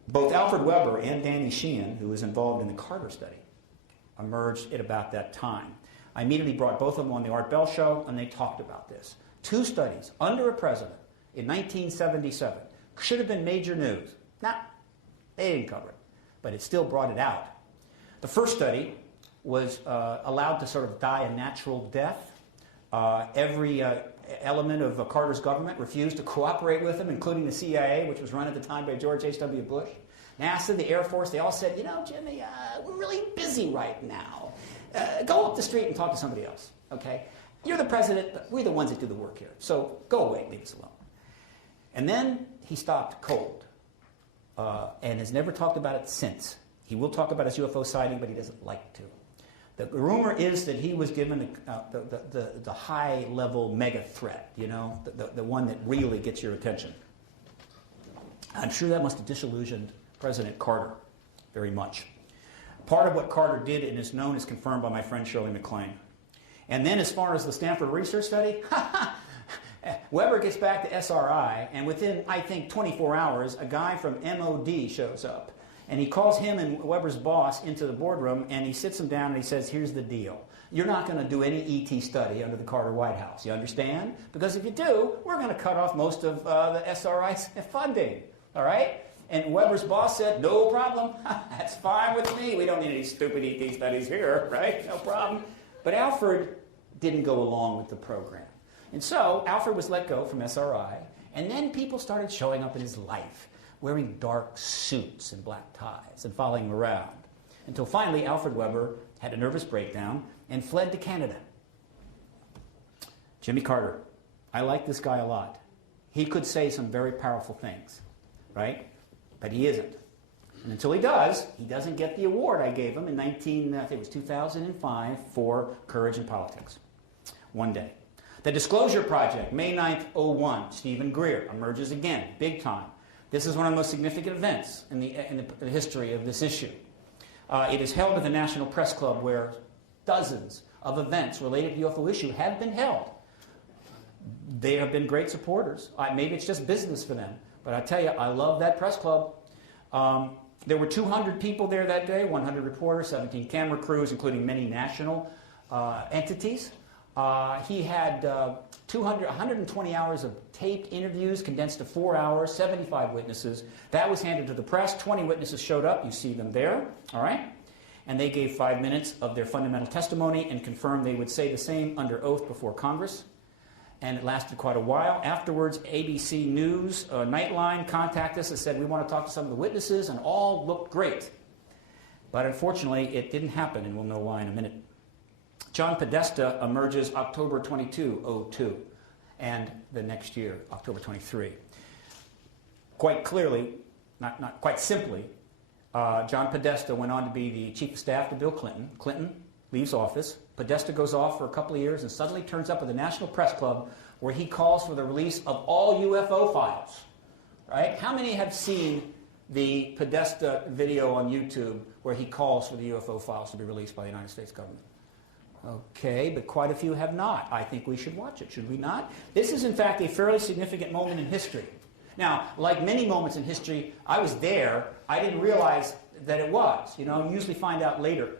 Both Alfred Weber and Danny Sheehan, who was involved in the Carter study, emerged at about that time. I immediately brought both of them on the Art Bell Show, and they talked about this. 2 studies under a president in 1977 should have been major news. Nah, they didn't cover it, but it still brought it out. The first study was allowed to sort of die a natural death. Every element of Carter's government refused to cooperate with him, including the CIA, which was run at the time by George H.W. Bush. NASA, the Air Force, they all said, Jimmy, we're really busy right now. Go up the street and talk to somebody else, okay? You're the president, but we're the ones that do the work here. So go away, leave us alone. And then he stopped cold and has never talked about it since. He will talk about his UFO sighting, but he doesn't like to. The rumor is that he was given the high-level mega threat, the one that really gets your attention. I'm sure that must have disillusioned President Carter very much. Part of what Carter did and is known is confirmed by my friend Shirley MacLaine. And then as far as the Stanford research study, Weber gets back to SRI, and within, I think, 24 hours, a guy from MOD shows up. And he calls him and Weber's boss into the boardroom, and he sits them down and he says, here's the deal. You're not going to do any ET study under the Carter White House. You understand? Because if you do, we're going to cut off most of the SRI's funding. All right? And Weber's boss said, no problem. That's fine with me. We don't need any stupid ET studies here, right? No problem. But Alfred didn't go along with the program. And so Alfred was let go from SRI, and then people started showing up in his life, wearing dark suits and black ties and following him around, until finally Alfred Weber had a nervous breakdown and fled to Canada. Jimmy Carter. I like this guy a lot. He could say some very powerful things, right? But he isn't. And until he does, he doesn't get the award I gave him in 2005 for Courage in Politics. One day. The Disclosure Project, May 9th, 2001. Stephen Greer emerges again, big time. This is one of the most significant events in the history of this issue. It is held at the National Press Club, where dozens of events related to the UFO issue have been held. They have been great supporters. Maybe it's just business for them. But I tell you, I love that press club. There were 200 people there that day, 100 reporters, 17 camera crews, including many national entities. He had 120 hours of taped interviews condensed to 4 hours, 75 witnesses. That was handed to the press. 20 witnesses showed up. You see them there, all right? And they gave 5 minutes of their fundamental testimony and confirmed they would say the same under oath before Congress. And it lasted quite a while. Afterwards, ABC News, Nightline, contacted us and said, we want to talk to some of the witnesses, and all looked great. But unfortunately, it didn't happen, and we'll know why in a minute. John Podesta emerges October 22, 2002, and the next year, October 23. Quite clearly, not quite simply, John Podesta went on to be the chief of staff to Bill Clinton. Clinton leaves office. Podesta goes off for a couple of years and suddenly turns up at the National Press Club, where he calls for the release of all UFO files. Right? How many have seen the Podesta video on YouTube where he calls for the UFO files to be released by the United States government? Okay, but quite a few have not. I think we should watch it, should we not? This is, in fact, a fairly significant moment in history. Now, like many moments in history, I was there. I didn't realize that it was. You usually find out later.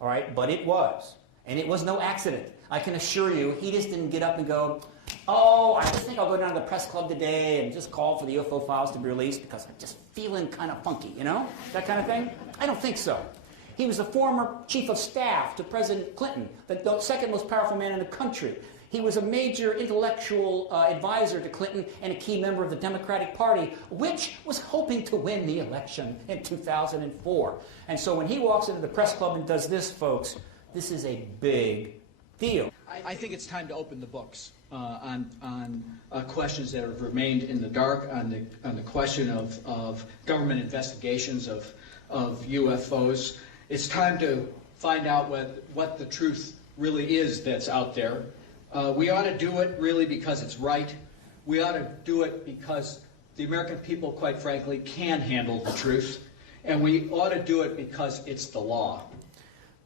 All right, but it was. And it was no accident. I can assure you, he just didn't get up and go, oh, I just think I'll go down to the press club today and just call for the UFO files to be released because I'm just feeling kind of funky, that kind of thing. I don't think so. He was the former chief of staff to President Clinton, the second most powerful man in the country. He was a major intellectual advisor to Clinton and a key member of the Democratic Party, which was hoping to win the election in 2004. And so when he walks into the press club and does this, folks, this is a big deal. I think it's time to open the books on questions that have remained in the dark, on the question of government investigations of UFOs. It's time to find out what the truth really is that's out there. We ought to do it really because it's right. We ought to do it because the American people, quite frankly, can handle the truth. And we ought to do it because it's the law.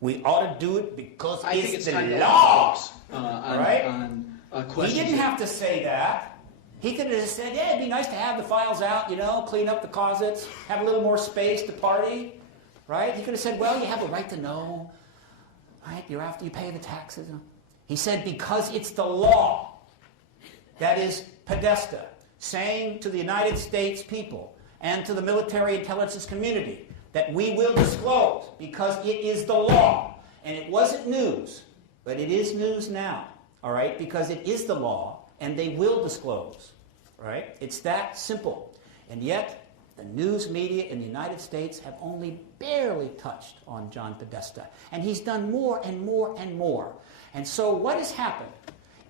We ought to do it because I think it's the time law. On questions. He didn't have to say that. He could have just said, yeah, it'd be nice to have the files out, clean up the closets, have a little more space to party, right? He could have said, well, you have a right to know, right? You're after you pay the taxes. He said, because it's the law. That is Podesta saying to the United States people and to the military intelligence community that we will disclose because it is the law. And it wasn't news, but it is news now, all right? Because it is the law, and they will disclose, right? It's that simple. And yet, the news media in the United States have only barely touched on John Podesta. And he's done more and more and more. And so what has happened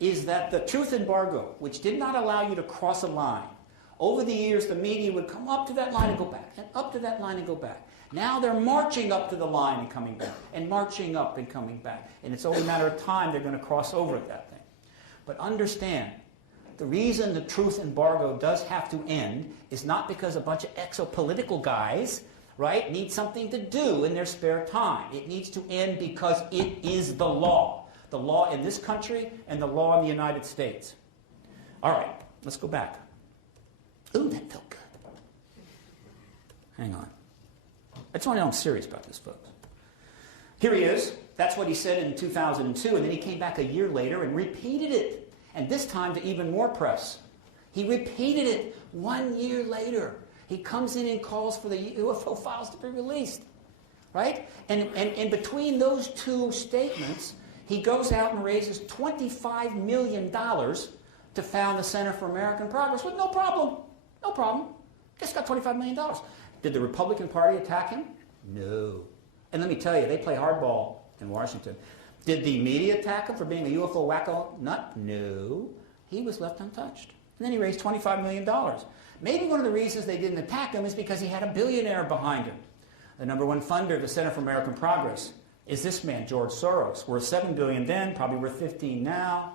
is that the truth embargo, which did not allow you to cross a line, over the years the media would come up to that line and go back, and up to that line and go back. Now they're marching up to the line and coming back, and marching up and coming back. And it's only a matter of time they're going to cross over that thing. But understand, the reason the truth embargo does have to end is not because a bunch of exopolitical guys, right, need something to do in their spare time. It needs to end because it is the law. The law in this country and the law in the United States. All right, let's go back. Ooh, that felt good. Hang on. I just want to know I'm serious about this, folks. Here he is. That's what he said in 2002, and then he came back a year later and repeated it, and this time to even more press. He repeated it 1 year later. He comes in and calls for the UFO files to be released, right? And between those two statements, he goes out and raises $25 million to found the Center for American Progress with no problem. No problem. Just got $25 million. Did the Republican Party attack him? No. And let me tell you, they play hardball in Washington. Did the media attack him for being a UFO wacko nut? No. He was left untouched. And then he raised $25 million. Maybe one of the reasons they didn't attack him is because he had a billionaire behind him. The #1 funder of the Center for American Progress is this man, George Soros. Worth $7 billion then, probably worth $15 now.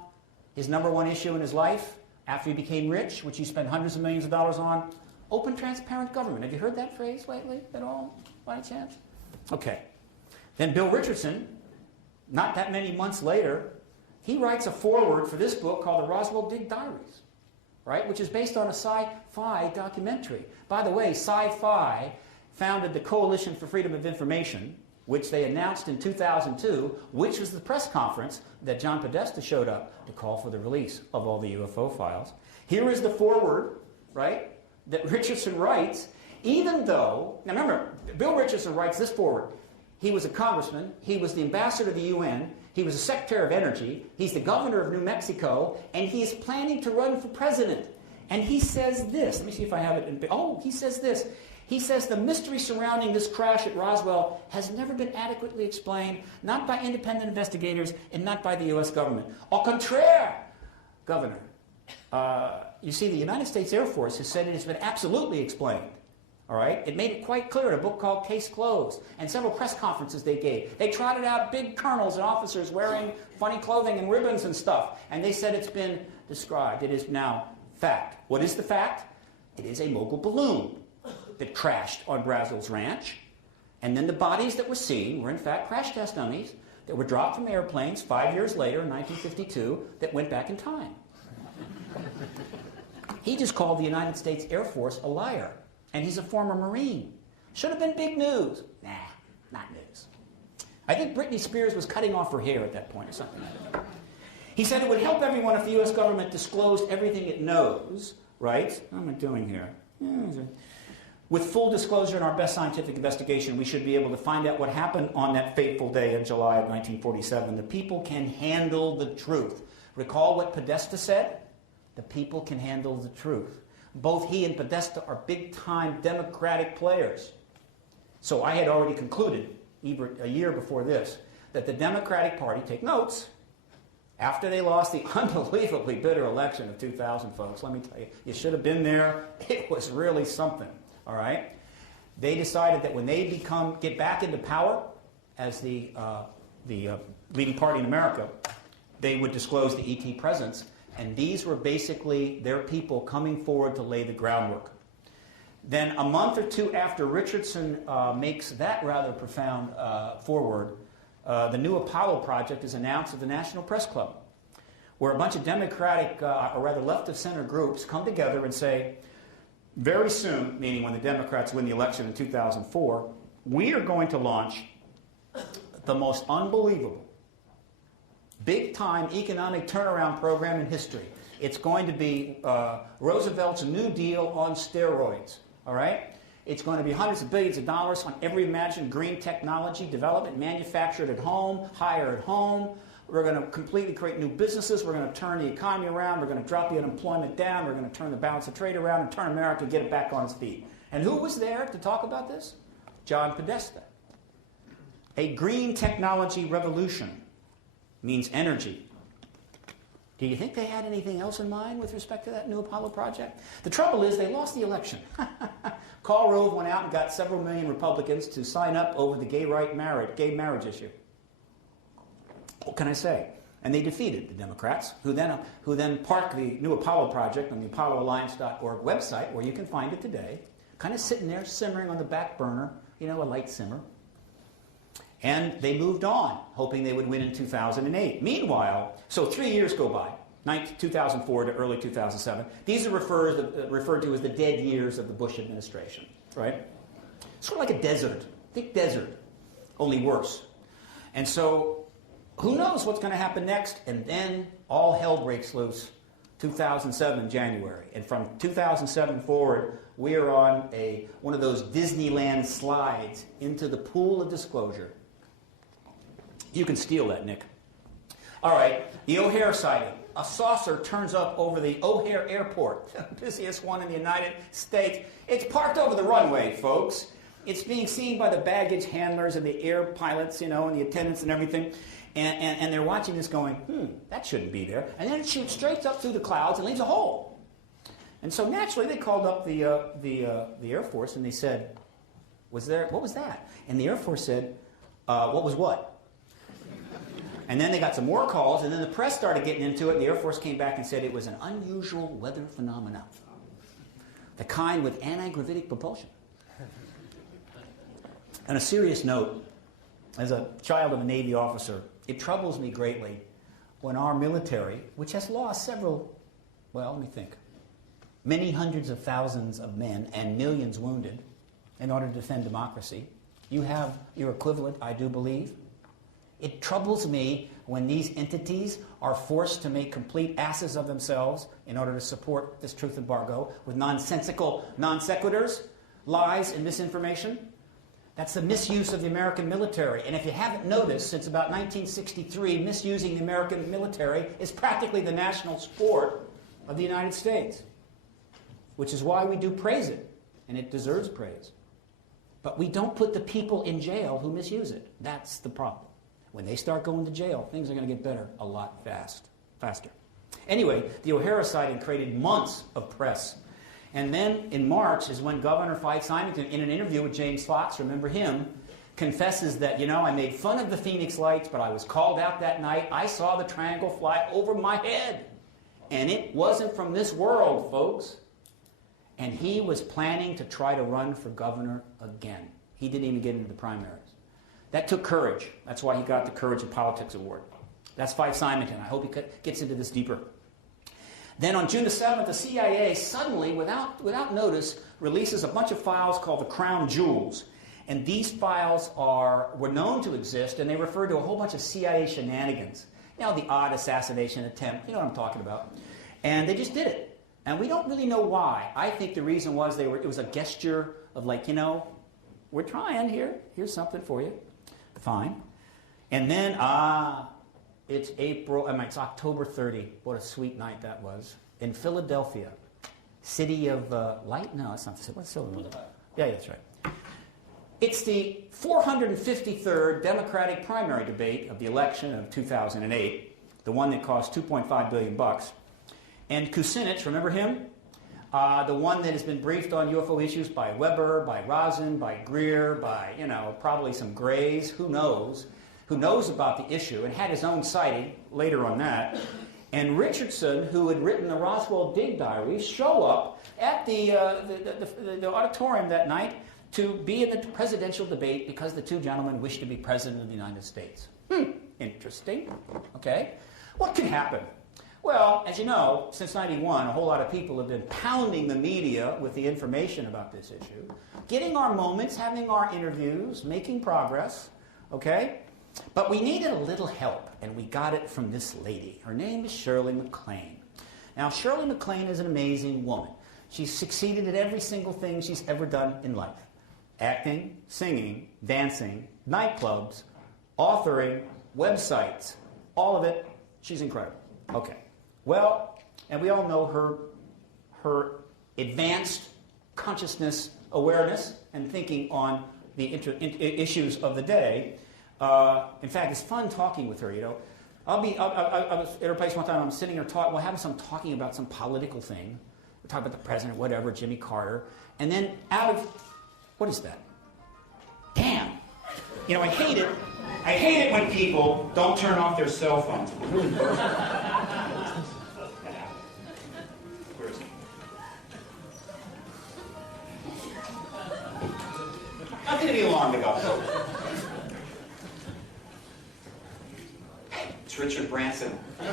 His #1 issue in his life, after he became rich, which he spent hundreds of millions of dollars on, open, transparent government. Have you heard that phrase lately at all, by chance? Okay. Then Bill Richardson, not that many months later, he writes a foreword for this book called The Roswell Dig Diaries, right, which is based on a sci-fi documentary. By the way, Sci-Fi founded the Coalition for Freedom of Information, which they announced in 2002, which was the press conference that John Podesta showed up to call for the release of all the UFO files. Here is the foreword, right, that Richardson writes, even though, now remember, Bill Richardson writes this foreword. He was a congressman, he was the ambassador to the UN, he was a secretary of energy, he's the governor of New Mexico, and he is planning to run for president. And he says this, let me see if I have it, he says this. He says the mystery surrounding this crash at Roswell has never been adequately explained, not by independent investigators and not by the U.S. government. Au contraire, Governor, you see, the United States Air Force has said it has been absolutely explained. All right? It made it quite clear in a book called Case Closed and several press conferences they gave. They trotted out big colonels and officers wearing funny clothing and ribbons and stuff, and they said it's been described. It is now fact. What is the fact? It is a mogul balloon that crashed on Brazel's ranch, and then the bodies that were seen were in fact crash test dummies that were dropped from airplanes 5 years later in 1952 that went back in time. He just called the United States Air Force a liar, and he's a former Marine. Should have been big news. Nah, not news. I think Britney Spears was cutting off her hair at that point or something like that. He said it would help everyone if the U.S. government disclosed everything it knows, right? What am I doing here? With full disclosure in our best scientific investigation, we should be able to find out what happened on that fateful day in July of 1947. The people can handle the truth. Recall what Podesta said? The people can handle the truth. Both he and Podesta are big-time Democratic players. So I had already concluded, even a year before this, that the Democratic Party, take notes, after they lost the unbelievably bitter election of 2000, folks, let me tell you, you should have been there. It was really something, all right? They decided that when they get back into power as the leading party in America, they would disclose the ET presence, and these were basically their people coming forward to lay the groundwork. Then a month or two after Richardson makes that rather profound forward, the new Apollo project is announced at the National Press Club, where a bunch of Democratic, or rather left-of-center groups come together and say, very soon, meaning when the Democrats win the election in 2004, we are going to launch the most unbelievable, big-time economic turnaround program in history. It's going to be Roosevelt's New Deal on steroids, all right? It's going to be hundreds of billions of dollars on every imagined green technology, development, manufactured at home, hire at home. We're going to completely create new businesses. We're going to turn the economy around. We're going to drop the unemployment down. We're going to turn the balance of trade around and turn America and get it back on its feet. And who was there to talk about this? John Podesta. A green technology revolution means energy. Do you think they had anything else in mind with respect to that new Apollo project? The trouble is they lost the election. Karl Rove went out and got several million Republicans to sign up over the gay marriage issue. What can I say? And they defeated the Democrats, who then parked the new Apollo project on the ApolloAlliance.org website, where you can find it today, kind of sitting there simmering on the back burner, you know, a light simmer. And they moved on, hoping they would win in 2008. Meanwhile, so 3 years go by, 2004 to early 2007. These are referred to as the dead years of the Bush administration, right? Sort of like a desert, thick desert, only worse. And so who knows what's going to happen next? And then all hell breaks loose, 2007, January. And from 2007 forward, we are on one of those Disneyland slides into the pool of disclosure. You can steal that, Nick. All right, the O'Hare sighting. A saucer turns up over the O'Hare Airport, the busiest one in the United States. It's parked over the runway, folks. It's being seen by the baggage handlers and the air pilots, you know, and the attendants and everything. And they're watching this going, that shouldn't be there. And then it shoots straight up through the clouds and leaves a hole. And so naturally they called up the Air Force and they said, what was that? And the Air Force said, what was what? And then they got some more calls, and then the press started getting into it, and the Air Force came back and said it was an unusual weather phenomenon, the kind with anti-gravitic propulsion. On a serious note, as a child of a Navy officer, it troubles me greatly when our military, which has lost many hundreds of thousands of men and millions wounded in order to defend democracy. You have your equivalent, I do believe. It troubles me when these entities are forced to make complete asses of themselves in order to support this truth embargo with nonsensical non sequiturs, lies, and misinformation. That's the misuse of the American military. And if you haven't noticed, since about 1963, misusing the American military is practically the national sport of the United States, which is why we do praise it, and it deserves praise. But we don't put the people in jail who misuse it. That's the problem. When they start going to jail, things are going to get better a lot faster. Anyway, the O'Hara sighting created months of press. And then in March is when Governor Simington, in an interview with James Fox, remember him, confesses that, I made fun of the Phoenix Lights, but I was called out that night. I saw the triangle fly over my head. And it wasn't from this world, folks. And he was planning to try to run for governor again. He didn't even get into the primaries. That took courage. That's why he got the Courage in Politics Award. That's Simington. I hope he gets into this deeper. Then on June the 7th, the CIA suddenly, without notice, releases a bunch of files called the Crown Jewels. And these files were known to exist, and they refer to a whole bunch of CIA shenanigans. The odd assassination attempt, you know what I'm talking about. And they just did it. And we don't really know why. I think the reason was it was a gesture of we're trying here. Here's something for you. Fine. And then, It's October 30. What a sweet night that was. In Philadelphia. City of Light? No, it's not the city. What's Philadelphia? Yeah, that's right. It's the 453rd Democratic primary debate of the election of 2008, the one that cost $2.5 billion. And Kucinich, remember him? The one that has been briefed on UFO issues by Weber, by Rosen, by Greer, by, probably some Grays, who knows about the issue, and had his own sighting later on that. And Richardson, who had written the Roswell Dig Diaries, show up at the auditorium that night to be in the presidential debate because the two gentlemen wished to be president of the United States. Interesting. Okay. What could happen? Well, as you know, since '91, a whole lot of people have been pounding the media with the information about this issue, getting our moments, having our interviews, making progress. Okay? But we needed a little help, and we got it from this lady. Her name is Shirley MacLaine. Now, Shirley MacLaine is an amazing woman. She's succeeded at every single thing she's ever done in life. Acting, singing, dancing, nightclubs, authoring, websites, all of it. She's incredible. Okay. Well, and we all know her advanced consciousness awareness and thinking on the issues of the day. In fact, it's fun talking with her, I was at her place one time, I'm sitting there talking, we're having some talking about some political thing. We're talking about the president, whatever, Jimmy Carter. And then what is that? Damn. I hate it. I hate it when people don't turn off their cell phones. It really burns me. Where is it? Nothing to be alarmed about. It's Richard Branson. All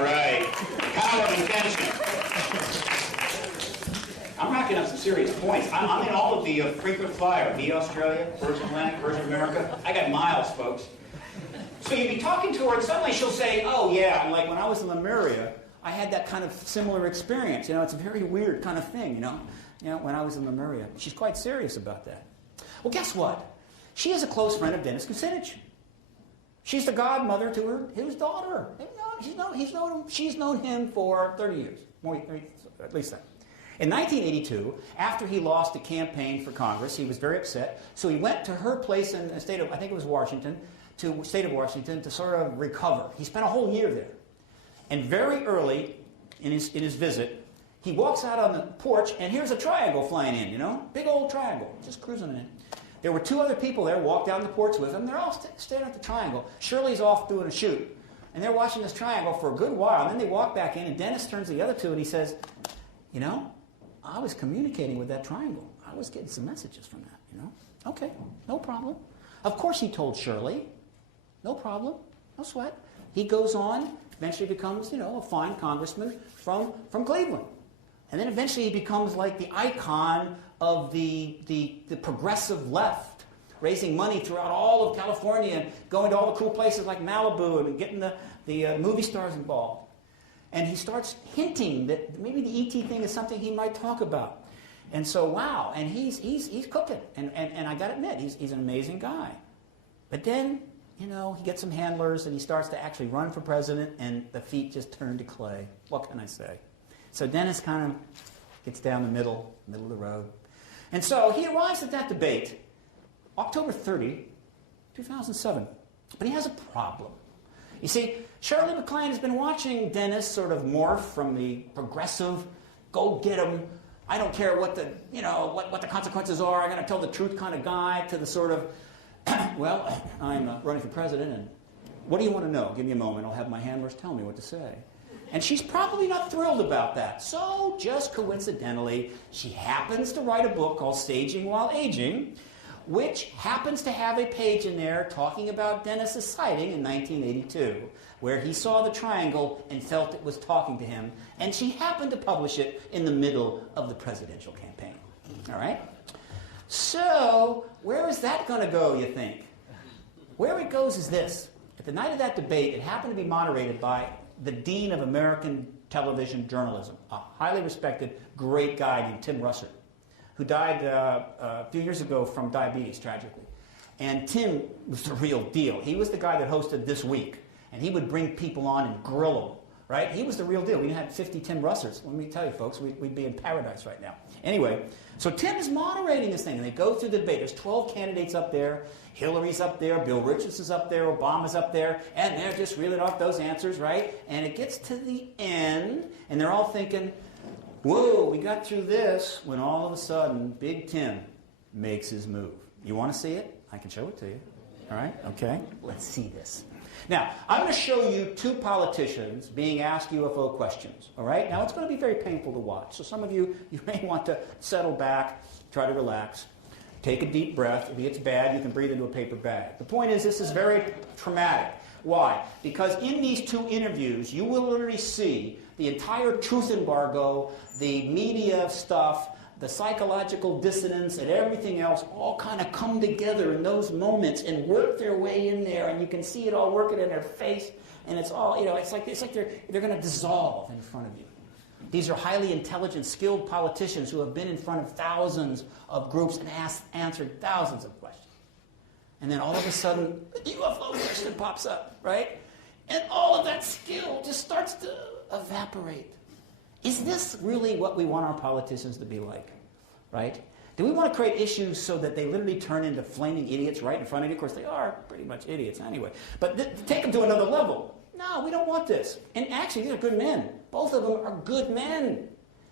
right. Power of intention. I'm racking up some serious points. I'm in all of the frequent flyer. The Australia, Virgin Atlantic, Virgin America. I got miles, folks. So you'd be talking to her, and suddenly she'll say, oh, yeah. And like when I was in Lemuria, I had that kind of similar experience. It's a very weird kind of thing, when I was in Lemuria. She's quite serious about that. Well, guess what? She is a close friend of Dennis Kucinich. She's the godmother to his daughter. She's known him for 30 years, at least that. In 1982, after he lost the campaign for Congress, he was very upset. So he went to her place in the state of, I think it was Washington, to sort of recover. He spent a whole year there. And very early in his visit, he walks out on the porch, and here's a triangle flying in, big old triangle, just cruising in. There were two other people there, walked down the porch with him. They're all staring at the triangle. Shirley's off doing a shoot. And they're watching this triangle for a good while. And then they walk back in, and Dennis turns to the other two, and he says, I was communicating with that triangle. I was getting some messages from that, Okay, no problem. Of course he told Shirley. No problem. No sweat. He goes on, eventually becomes, a fine congressman from Cleveland. And then eventually he becomes like the icon of the progressive left, raising money throughout all of California and going to all the cool places like Malibu and getting the movie stars involved. And he starts hinting that maybe the ET thing is something he might talk about. And so, wow, and he's cooking. And I got to admit, he's an amazing guy. But then, he gets some handlers and he starts to actually run for president, and the feet just turn to clay. What can I say? So Dennis kind of gets down the middle of the road. And so he arrives at that debate, October 30, 2007. But he has a problem. You see, Shirley MacLaine has been watching Dennis sort of morph from the progressive, go get him, I don't care what the consequences are, I'm going to tell the truth kind of guy, to the sort of, well, I'm running for president, and what do you want to know? Give me a moment, I'll have my handlers tell me what to say. And she's probably not thrilled about that. So, just coincidentally, she happens to write a book called Staging While Aging, which happens to have a page in there talking about Dennis's sighting in 1982, where he saw the triangle and felt it was talking to him, and she happened to publish it in the middle of the presidential campaign. All right? So, where is that going to go, you think? Where it goes is this. At the night of that debate, it happened to be moderated by the Dean of American Television Journalism, a highly respected, great guy named Tim Russert, who died a few years ago from diabetes, tragically. And Tim was the real deal. He was the guy that hosted This Week. And he would bring people on and grill them, right? He was the real deal. We had 50 Tim Russers. Let me tell you, folks, we'd be in paradise right now. Anyway, so Tim is moderating this thing, and they go through the debate. There's 12 candidates up there. Hillary's up there. Bill Richardson's up there. Obama's up there. And they're just reeling off those answers, right? And it gets to the end, and they're all thinking, whoa, we got through this, when all of a sudden, Big Tim makes his move. You want to see it? I can show it to you. All right? Okay? Let's see this. Now, I'm going to show you two politicians being asked UFO questions. All right? Now, it's going to be very painful to watch. So some of you may want to settle back, try to relax, take a deep breath. If it's bad, you can breathe into a paper bag. The point is, this is very traumatic. Why? Because in these two interviews, you will literally see the entire truth embargo, the media stuff, the psychological dissonance and everything else all kind of come together in those moments and work their way in there, and you can see it all working in their face, and it's all, it's like they're going to dissolve in front of you. These are highly intelligent, skilled politicians who have been in front of thousands of groups and answered thousands of questions. And then all of a sudden, the UFO question pops up, right? And all of that skill just starts to evaporate. Is this really what we want our politicians to be like, right? Do we want to create issues so that they literally turn into flaming idiots right in front of you? Of course, they are pretty much idiots anyway. But take them to another level. No, we don't want this. And actually, these are good men. Both of them are good men.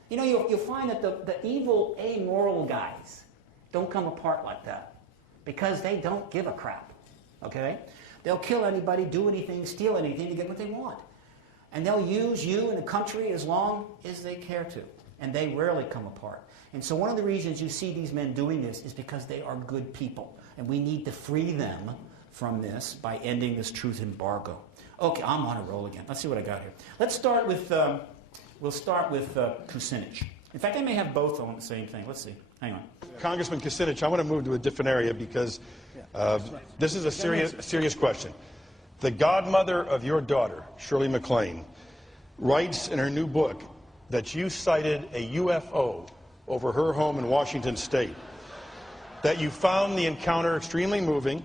You'll find that the evil, amoral guys don't come apart like that because they don't give a crap, okay? They'll kill anybody, do anything, steal anything to get what they want. And they'll use you and the country as long as they care to. And they rarely come apart. And so one of the reasons you see these men doing this is because they are good people. And we need to free them from this by ending this truth embargo. Okay, I'm on a roll again. Let's see what I got here. Let's start with, Kucinich. In fact, I may have both on the same thing. Let's see. Hang on. Congressman Kucinich, I want to move to a different area because this is a serious question. The godmother of your daughter, Shirley MacLaine, writes in her new book that you cited a UFO over her home in Washington State, that you found the encounter extremely moving,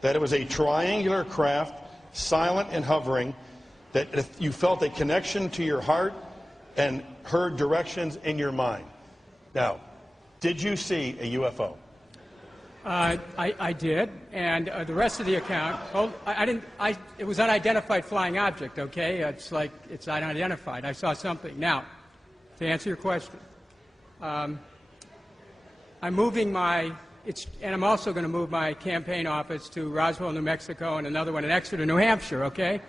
that it was a triangular craft, silent and hovering, that you felt a connection to your heart and heard directions in your mind. Now, did you see a UFO? I did, and the rest of the account, it was unidentified flying object, okay? It's like, it's unidentified. I saw something. Now, to answer your question, I'm moving and I'm also going to move my campaign office to Roswell, New Mexico, and another one in Exeter, New Hampshire, okay?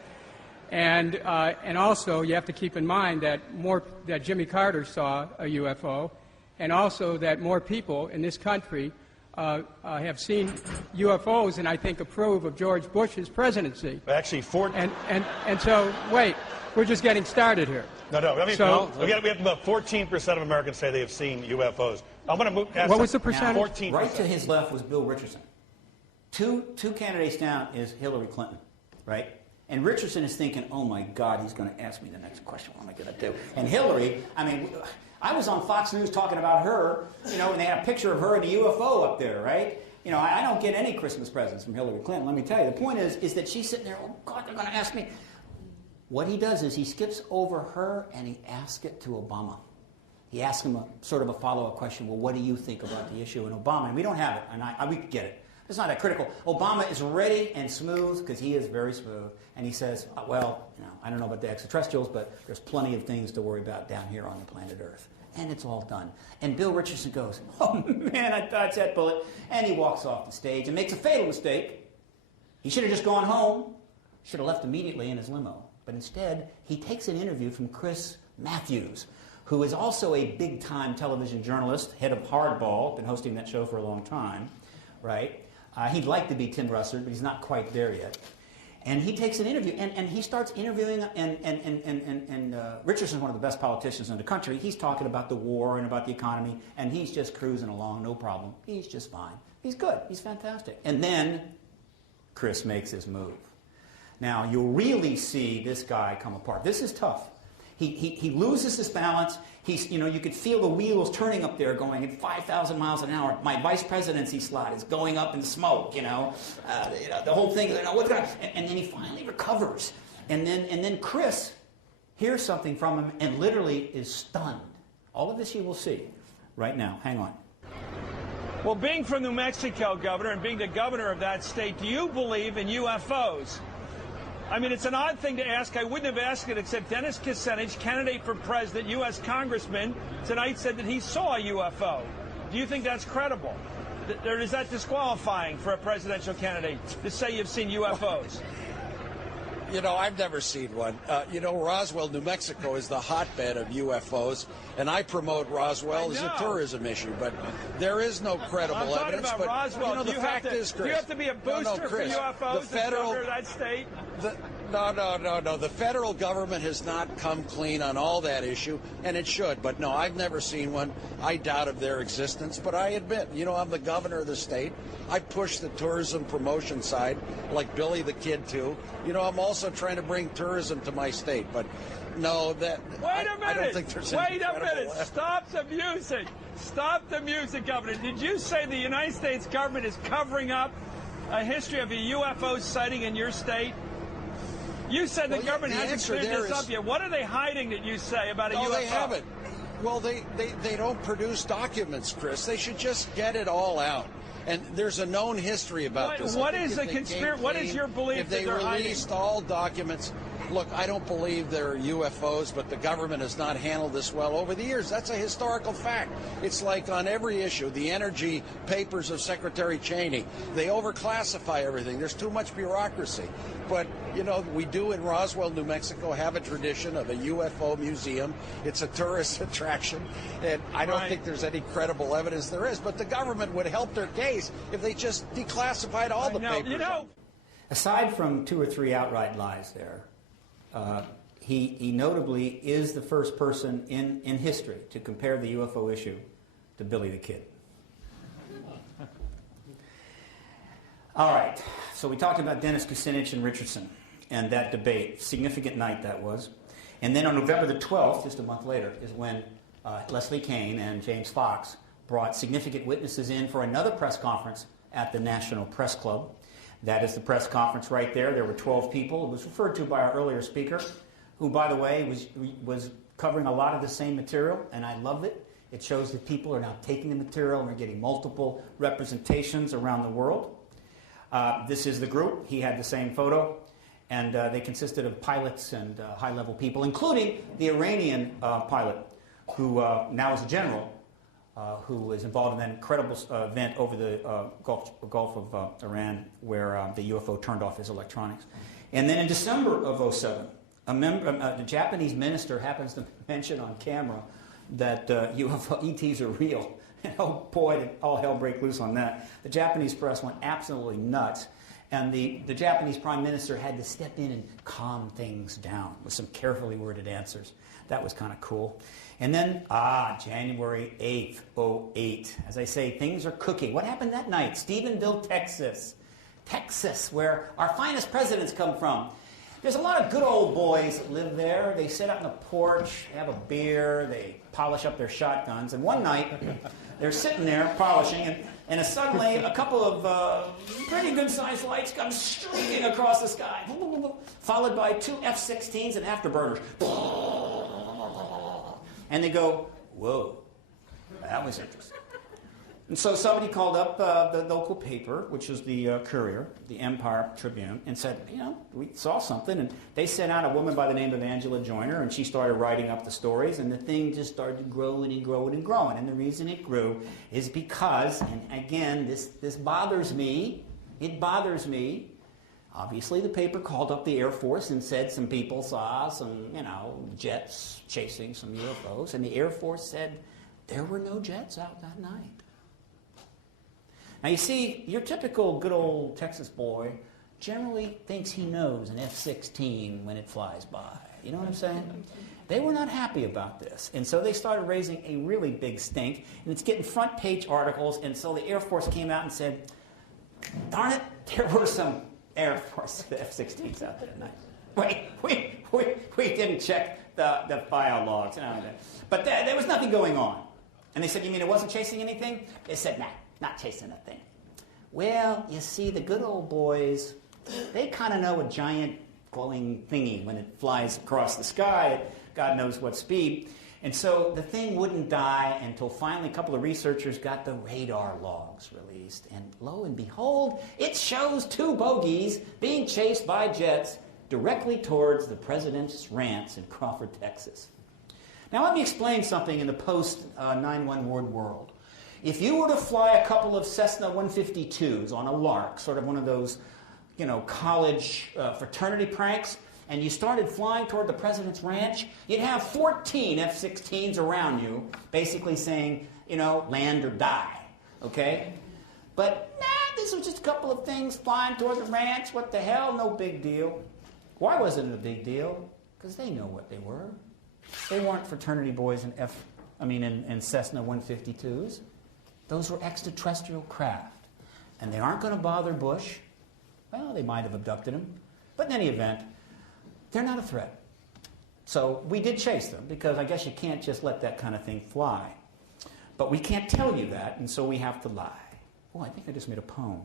And also, you have to keep in mind that Jimmy Carter saw a UFO, and also that more people in this country have seen UFOs and I think approve of George Bush's presidency. Actually, and so wait, we're just getting started here. No. I mean, so, we have about 14% of Americans say they have seen UFOs. I'm going to move. What was the percentage? 14%. Right to his left was Bill Richardson. Two candidates down is Hillary Clinton, right? And Richardson is thinking, oh my God, he's going to ask me the next question. What am I going to do? And Hillary, I was on Fox News talking about her, and they had a picture of her in a UFO up there, right? I don't get any Christmas presents from Hillary Clinton, let me tell you. The point is that she's sitting there, oh God, they're going to ask me. What he does is he skips over her and he asks it to Obama. He asks him sort of a follow-up question, well, what do you think about the issue? And Obama, and we don't have it, and we get it. It's not that critical. Obama is ready and smooth, because he is very smooth, and he says, well, I don't know about the extraterrestrials, but there's plenty of things to worry about down here on the planet Earth. And it's all done. And Bill Richardson goes, oh man, I dodged that bullet. And he walks off the stage and makes a fatal mistake. He should have just gone home. Should have left immediately in his limo. But instead, he takes an interview from Chris Matthews, who is also a big-time television journalist, head of Hardball, been hosting that show for a long time, right? He'd like to be Tim Russert, but he's not quite there yet. And he takes an interview, and he starts interviewing, and Richardson's one of the best politicians in the country. He's talking about the war and about the economy, and he's just cruising along, no problem. He's just fine. He's good. He's fantastic. And then Chris makes his move. Now, you'll really see this guy come apart. This is tough. He loses his balance. You could feel the wheels turning up there going at 5,000 miles an hour. My vice presidency slot is going up in smoke, the whole thing, what's going on? And then he finally recovers. And then Chris hears something from him and literally is stunned. All of this you will see right now. Hang on. Well, being from New Mexico, Governor, and being the governor of that state, do you believe in UFOs? I mean, it's an odd thing to ask. I wouldn't have asked it, except Dennis Kucinich, candidate for president, U.S. congressman, tonight said that he saw a UFO. Do you think that's credible? Or is that disqualifying for a presidential candidate to say you've seen UFOs? I've never seen one. Roswell, New Mexico is the hotbed of UFOs, and I promote Roswell as a tourism issue, but there is no credible evidence. About Roswell. The fact is, Chris, do you have to be a booster for UFOs as governor of that state? No. The federal government has not come clean on all that issue, and it should. But no, I've never seen one. I doubt of their existence, but I admit, I'm the governor of the state. I push the tourism promotion side, like Billy the Kid, too. I'm also trying to bring tourism to my state, but no, Wait a minute! I don't think there's any credible evidence. Stop the music! Stop the music, Governor. Did you say the United States government is covering up a history of a UFO sighting in your state? You said the government hasn't cleared this up yet. What are they hiding that you say about a UFO? No, they haven't. Well, they don't produce documents, Chris. They should just get it all out. And there's a known history about this. What is the conspiracy? What is your belief if they released all documents? Look, I don't believe there are UFOs, but the government has not handled this well over the years. That's a historical fact. It's like on every issue, the energy papers of Secretary Cheney, they overclassify everything. There's too much bureaucracy. But, we do in Roswell, New Mexico, have a tradition of a UFO museum. It's a tourist attraction, and I don't think there's any credible evidence there is. But the government would help their case if they just declassified all the papers. Aside from 2 or 3 outright lies there, he notably is the first person in history to compare the UFO issue to Billy the Kid. All right, so we talked about Dennis Kucinich and Richardson and that debate. Significant night that was. And then on November the 12th, just a month later, is when Leslie Kean and James Fox brought significant witnesses in for another press conference at the National Press Club. That is the press conference right there. There were 12 people. It was referred to by our earlier speaker, who, by the way, was covering a lot of the same material, and I love it. It shows that people are now taking the material and are getting multiple representations around the world. This is the group. He had the same photo, and they consisted of pilots and high-level people, including the Iranian pilot, who now is a general, who was involved in that incredible event over the Gulf of Iran, where the UFO turned off his electronics. And then in December of 2007, the Japanese minister happens to mention on camera that UFO ETs are real. And oh boy, did all hell break loose on that. The Japanese press went absolutely nuts. And the Japanese prime minister had to step in and calm things down with some carefully worded answers. That was kind of cool. And then, January 8th, 2008. As I say, things are cooking. What happened that night? Stephenville, Texas. Texas, where our finest presidents come from. There's a lot of good old boys that live there. They sit out on the porch, have a beer, they polish up their shotguns. And one night, they're sitting there polishing, and suddenly a couple of pretty good-sized lights come streaking across the sky, followed by 2 F-16s and afterburners. And they go, whoa, that was interesting. And so somebody called up the local paper, which was the Courier, the Empire Tribune, and said, we saw something. And they sent out a woman by the name of Angela Joyner, and she started writing up the stories, and the thing just started growing and growing and growing. And the reason it grew is because, and again, this bothers me, it bothers me. Obviously, the paper called up the Air Force and said some people saw some, jets chasing some UFOs, and the Air Force said there were no jets out that night. Now, you see, your typical good old Texas boy generally thinks he knows an F-16 when it flies by. You know what I'm saying? They were not happy about this, and so they started raising a really big stink, and it's getting front page articles, and so the Air Force came out and said, darn it, there were some Air Force F-16s out there tonight. We didn't check the file logs. But there was nothing going on. And they said, you mean it wasn't chasing anything? They said, nah, not chasing a thing. Well, you see, the good old boys, they kind of know a giant glowing thingy when it flies across the sky at God knows what speed. And so the thing wouldn't die until finally a couple of researchers got the radar logs released. And lo and behold, it shows two bogies being chased by jets directly towards the president's ranch in Crawford, Texas. Now let me explain something in the post-9/11 world. If you were to fly a couple of Cessna 152s on a lark, sort of one of those, college fraternity pranks, and you started flying toward the president's ranch, you'd have 14 F-16s around you, basically saying, land or die, okay? But, this was just a couple of things flying toward the ranch. What the hell? No big deal. Why wasn't it a big deal? Because they know what they were. They weren't fraternity boys in Cessna 152s. Those were extraterrestrial craft. And they aren't going to bother Bush. Well, they might have abducted him. But in any event, they're not a threat. So we did chase them, because I guess you can't just let that kind of thing fly. But we can't tell you that, and so we have to lie. Oh, I think I just made a poem.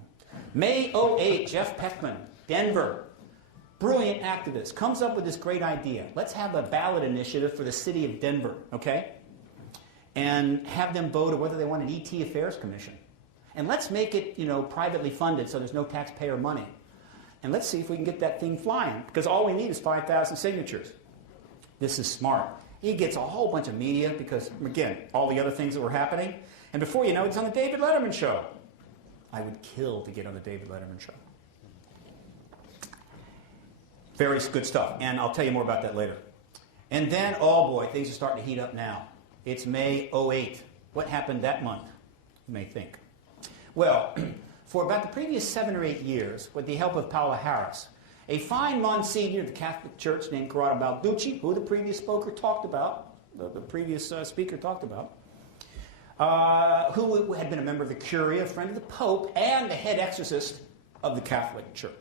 May 08, Jeff Peckman, Denver, brilliant activist, comes up with this great idea. Let's have a ballot initiative for the city of Denver, okay? And have them vote whether they want an ET Affairs Commission. And let's make it, privately funded so there's no taxpayer money. And let's see if we can get that thing flying, because all we need is 5,000 signatures. This is smart. He gets a whole bunch of media because, again, all the other things that were happening. And before you know it, it's on the David Letterman show. I would kill to get on the David Letterman show. Very good stuff. And I'll tell you more about that later. And then, oh boy, things are starting to heat up now. It's May 08. What happened that month, you may think? Well, for about the previous 7 or 8 years, with the help of Paula Harris, a fine Monsignor of the Catholic Church named Corrado Balducci, who the previous speaker talked about, who had been a member of the Curia, a friend of the Pope, and the head exorcist of the Catholic Church.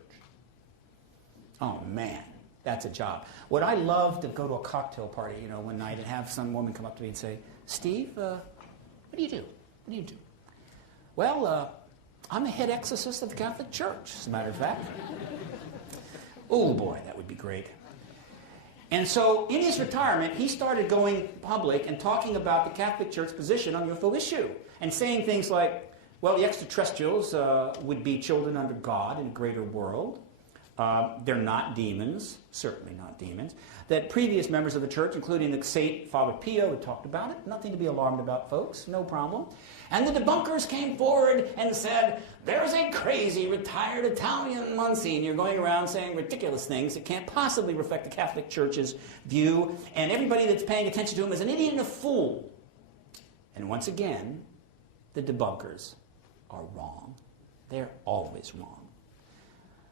Oh, man, that's a job. Would I love to go to a cocktail party, one night and have some woman come up to me and say, Steve, what do you do? What do you do? Well, I'm the head exorcist of the Catholic Church, as a matter of fact. Oh, boy, that would be great. And so, in his retirement, he started going public and talking about the Catholic Church position on UFO issue, and saying things like, well, the extraterrestrials would be children under God in a greater world. They're not demons, certainly not demons. That previous members of the church, including the Saint Father Pio, had talked about it. Nothing to be alarmed about, folks. No problem. And the debunkers came forward and said, there's a crazy retired Italian Monsignor going around saying ridiculous things that can't possibly reflect the Catholic Church's view, and everybody that's paying attention to him is an idiot and a fool. And once again, the debunkers are wrong. They're always wrong.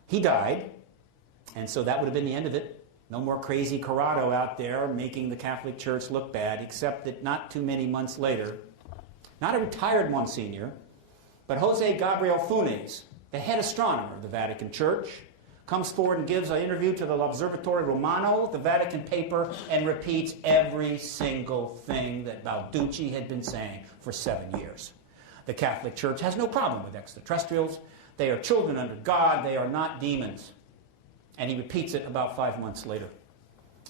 He died, and so that would have been the end of it. No more crazy Corrado out there making the Catholic Church look bad, except that not too many months later, not a retired Monsignor, but Jose Gabriel Funes, the head astronomer of the Vatican Church, comes forward and gives an interview to the L'Osservatore Romano, the Vatican paper, and repeats every single thing that Balducci had been saying for 7 years. The Catholic Church has no problem with extraterrestrials. They are children under God. They are not demons. And he repeats it about 5 months later.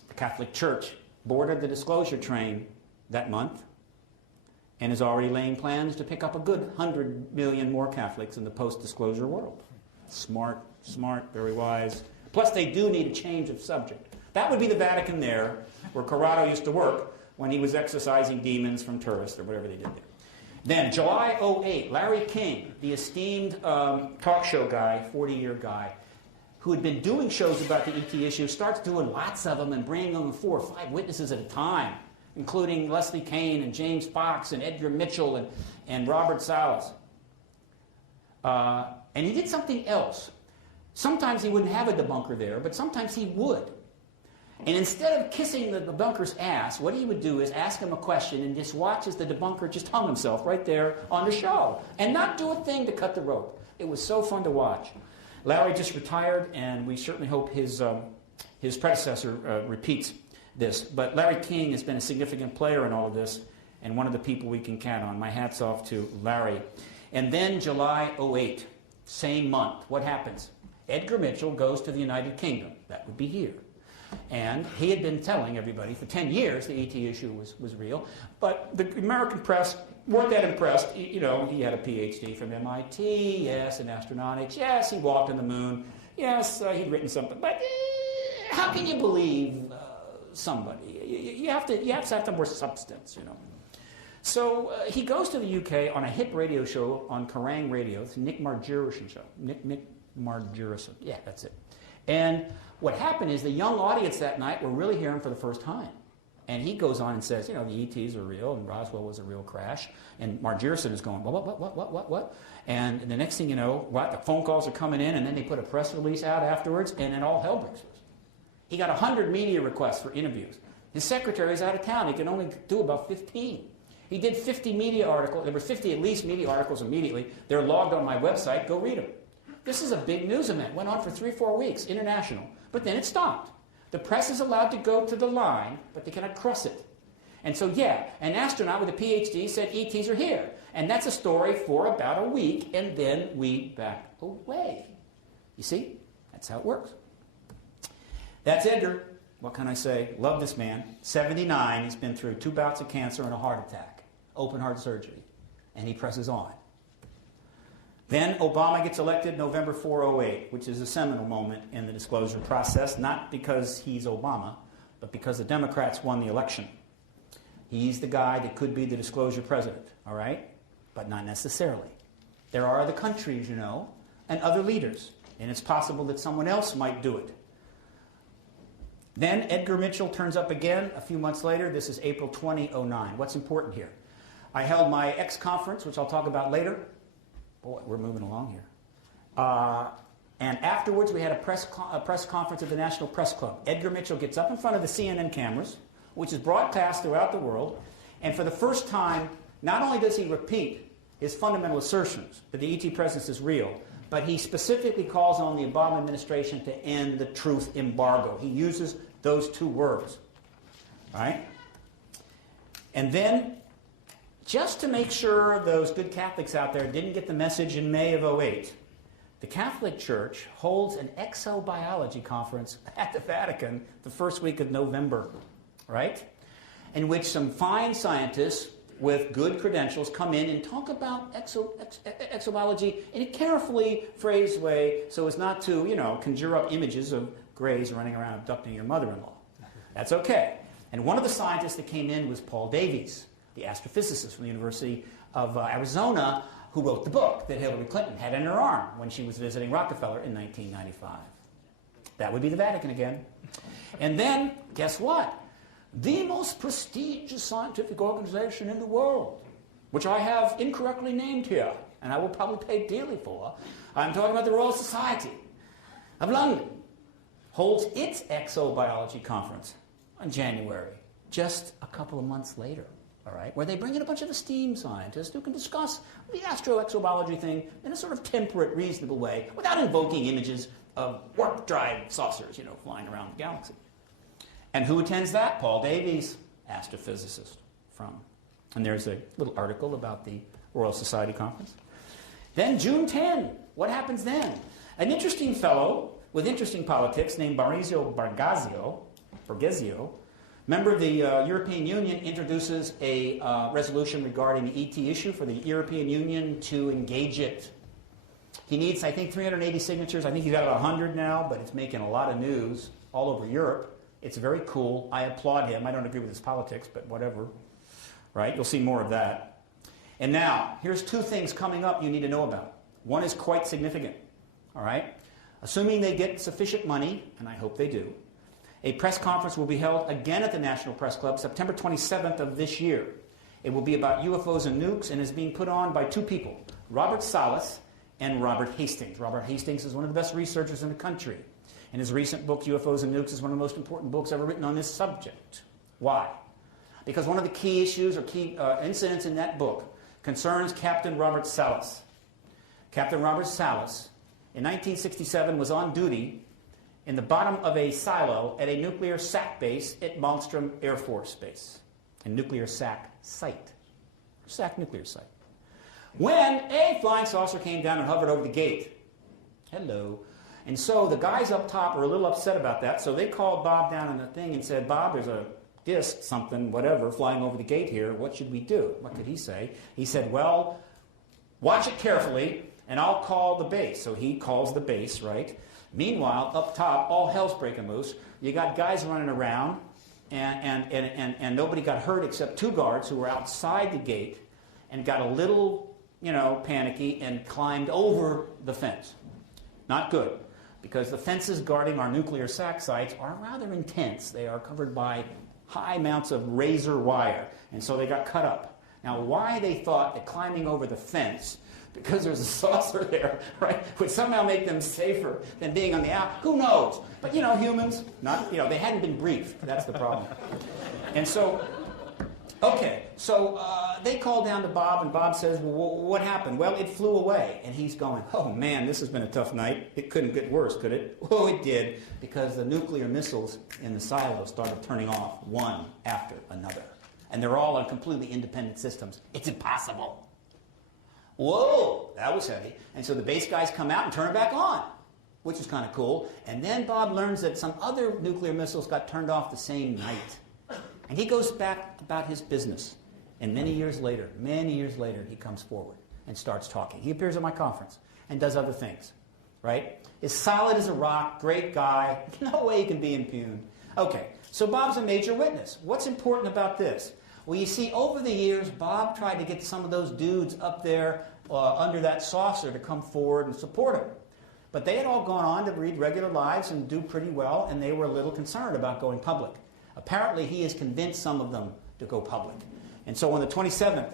The Catholic Church boarded the disclosure train that month and is already laying plans to pick up a good 100 million more Catholics in the post-disclosure world. Smart, very wise. Plus, they do need a change of subject. That would be the Vatican there, where Corrado used to work when he was exorcising demons from tourists or whatever they did there. Then, July 08, Larry King, the esteemed talk show guy, 40-year guy, who had been doing shows about the ET issue, starts doing lots of them and bringing them 4 or 5 witnesses at a time, including Leslie Kean and James Fox and Edgar Mitchell and Robert Salas. And he did something else. Sometimes he wouldn't have a debunker there, but sometimes he would. And instead of kissing the debunker's ass, what he would do is ask him a question and just watch as the debunker just hung himself right there on the show and not do a thing to cut the rope. It was so fun to watch. Larry just retired, and we certainly hope his predecessor repeats this. But Larry King has been a significant player in all of this, and one of the people we can count on. My hat's off to Larry. And then July 08, same month, what happens? Edgar Mitchell goes to the United Kingdom. That would be here. And he had been telling everybody for 10 years the ET issue was real, but the American press weren't that impressed. You know, he had a PhD from MIT, yes, in astronautics, yes, he walked on the moon, yes, he'd written something, but how can you believe somebody? You have to have some more substance, you know. So he goes to the UK on a hit radio show on Kerrang Radio. It's Nick Margerison show. Nick Margerison. Yeah, that's it. And what happened is the young audience that night were really hearing for the first time. And he goes on and says, you know, the ETs are real and Roswell was a real crash. And Margerison is going, what? And the next thing you know, the phone calls are coming in, and then they put a press release out afterwards, and then all hell breaks loose. He got 100 media requests for interviews. His secretary's out of town. He can only do about 15. He did 50 media articles. There were 50 at least media articles immediately. They're logged on my website. Go read them. This is a big news event. Went on for 3-4 weeks, international. But then it stopped. The press is allowed to go to the line, but they cannot cross it. And so, yeah, an astronaut with a PhD said ETs are here. And that's a story for about a week, and then we back away. You see? That's how it works. That's Edgar. What can I say? Love this man. 79. He's been through 2 bouts of cancer and a heart attack. Open heart surgery. And he presses on. Then Obama gets elected November 408, which is a seminal moment in the disclosure process, not because he's Obama, but because the Democrats won the election. He's the guy that could be the disclosure president, all right? But not necessarily. There are other countries, you know, and other leaders, and it's possible that someone else might do it. Then Edgar Mitchell turns up again a few months later. This is April 2009. What's important here? I held my X conference, which I'll talk about later. Boy, we're moving along here. And afterwards, we had a press conference at the National Press Club. Edgar Mitchell gets up in front of the CNN cameras, which is broadcast throughout the world, and for the first time, not only does he repeat his fundamental assertions that the ET presence is real, but he specifically calls on the Obama administration to end the truth embargo. He uses those 2 words, right? And then, just to make sure those good Catholics out there didn't get the message in May of 08, the Catholic Church holds an exobiology conference at the Vatican the first week of November, right? In which some fine scientists with good credentials come in and talk about exobiology in a carefully phrased way so as not to, you know, conjure up images of Greys running around abducting your mother-in-law. That's okay. And one of the scientists that came in was Paul Davies, the astrophysicist from the University of Arizona, who wrote the book that Hillary Clinton had in her arm when she was visiting Rockefeller in 1995. That would be the Vatican again. And then, guess what? The most prestigious scientific organization in the world, which I have incorrectly named here, and I will probably pay dearly for. I'm talking about the Royal Society of London, holds its exobiology conference in January, just a couple of months later. All right, where they bring in a bunch of esteemed scientists who can discuss the astroexobiology thing in a sort of temperate, reasonable way without invoking images of warp drive saucers, you know, flying around the galaxy. And who attends that? Paul Davies, astrophysicist from. And there's a little article about the Royal Society Conference. Then June 10, what happens then? An interesting fellow with interesting politics named Maurizio Borghezio, member of the European Union, introduces a resolution regarding the ET issue for the European Union to engage it. He needs, I think, 380 signatures. I think he's got about 100 now, but it's making a lot of news all over Europe. It's very cool. I applaud him. I don't agree with his politics, but whatever. Right? You'll see more of that. And now, here's 2 things coming up you need to know about. One is quite significant. All right? Assuming they get sufficient money, and I hope they do, a press conference will be held again at the National Press Club, September 27th of this year. It will be about UFOs and nukes, and is being put on by 2 people, Robert Salas and Robert Hastings. Robert Hastings is one of the best researchers in the country. And his recent book, UFOs and Nukes, is one of the most important books ever written on this subject. Why? Because one of the key issues or key incidents in that book concerns Captain Robert Salas. Captain Robert Salas, in 1967, was on duty in the bottom of a silo at a nuclear SAC base at Malmstrom Air Force Base, a nuclear SAC site, SAC nuclear site, when a flying saucer came down and hovered over the gate. Hello. And so the guys up top were a little upset about that, so they called Bob down on the thing and said, Bob, there's a disc, something, whatever, flying over the gate here. What should we do? What could he say? He said, well, watch it carefully, and I'll call the base. So he calls the base, right? Meanwhile, up top, all hell's breaking loose. You got guys running around, and nobody got hurt except 2 guards who were outside the gate and got a little, panicky and climbed over the fence. Not good, because the fences guarding our nuclear SAC sites are rather intense. They are covered by high amounts of razor wire, and so they got cut up. Now, why they thought that climbing over the fence, because there's a saucer there, right, would somehow make them safer than being on the out, who knows? But, humans, they hadn't been briefed. That's the problem. And so, okay, so they called down to Bob, and Bob says, well, what happened? Well, it flew away. And he's going, oh, man, this has been a tough night. It couldn't get worse, could it? Oh, it did, because the nuclear missiles in the silo started turning off one after another. And they're all on completely independent systems. It's impossible. Whoa, that was heavy. And so the base guys come out and turn it back on, which is kind of cool. And then Bob learns that some other nuclear missiles got turned off the same night. And he goes back about his business. And many years later, he comes forward and starts talking. He appears at my conference and does other things, right? Is solid as a rock, great guy. No way he can be impugned. Okay, so Bob's a major witness. What's important about this? Well, you see, over the years, Bob tried to get some of those dudes up there under that saucer to come forward and support him. But they had all gone on to lead regular lives and do pretty well, and they were a little concerned about going public. Apparently, he has convinced some of them to go public. And so on the 27th,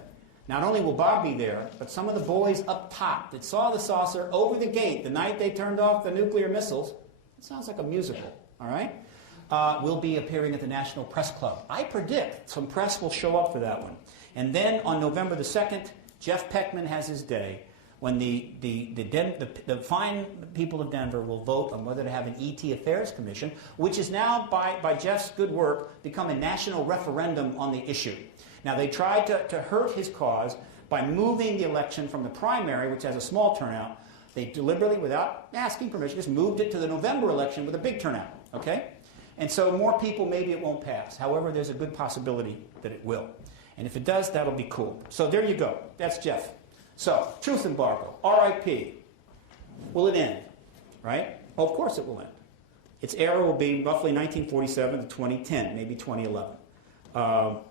not only will Bob be there, but some of the boys up top that saw the saucer over the gate the night they turned off the nuclear missiles, it sounds like a musical, all right, will be appearing at the National Press Club. I predict some press will show up for that one. And then on November the 2nd, Jeff Peckman has his day when the fine people of Denver will vote on whether to have an ET Affairs Commission, which is now, by Jeff's good work, become a national referendum on the issue. Now, they tried to hurt his cause by moving the election from the primary, which has a small turnout. They deliberately, without asking permission, just moved it to the November election with a big turnout, okay? And so more people, maybe it won't pass. However, there's a good possibility that it will. And if it does, that'll be cool. So there you go. That's Jeff. So, truth embargo, RIP. Will it end? Right? Well, of course it will end. Its era will be roughly 1947 to 2010, maybe 2011.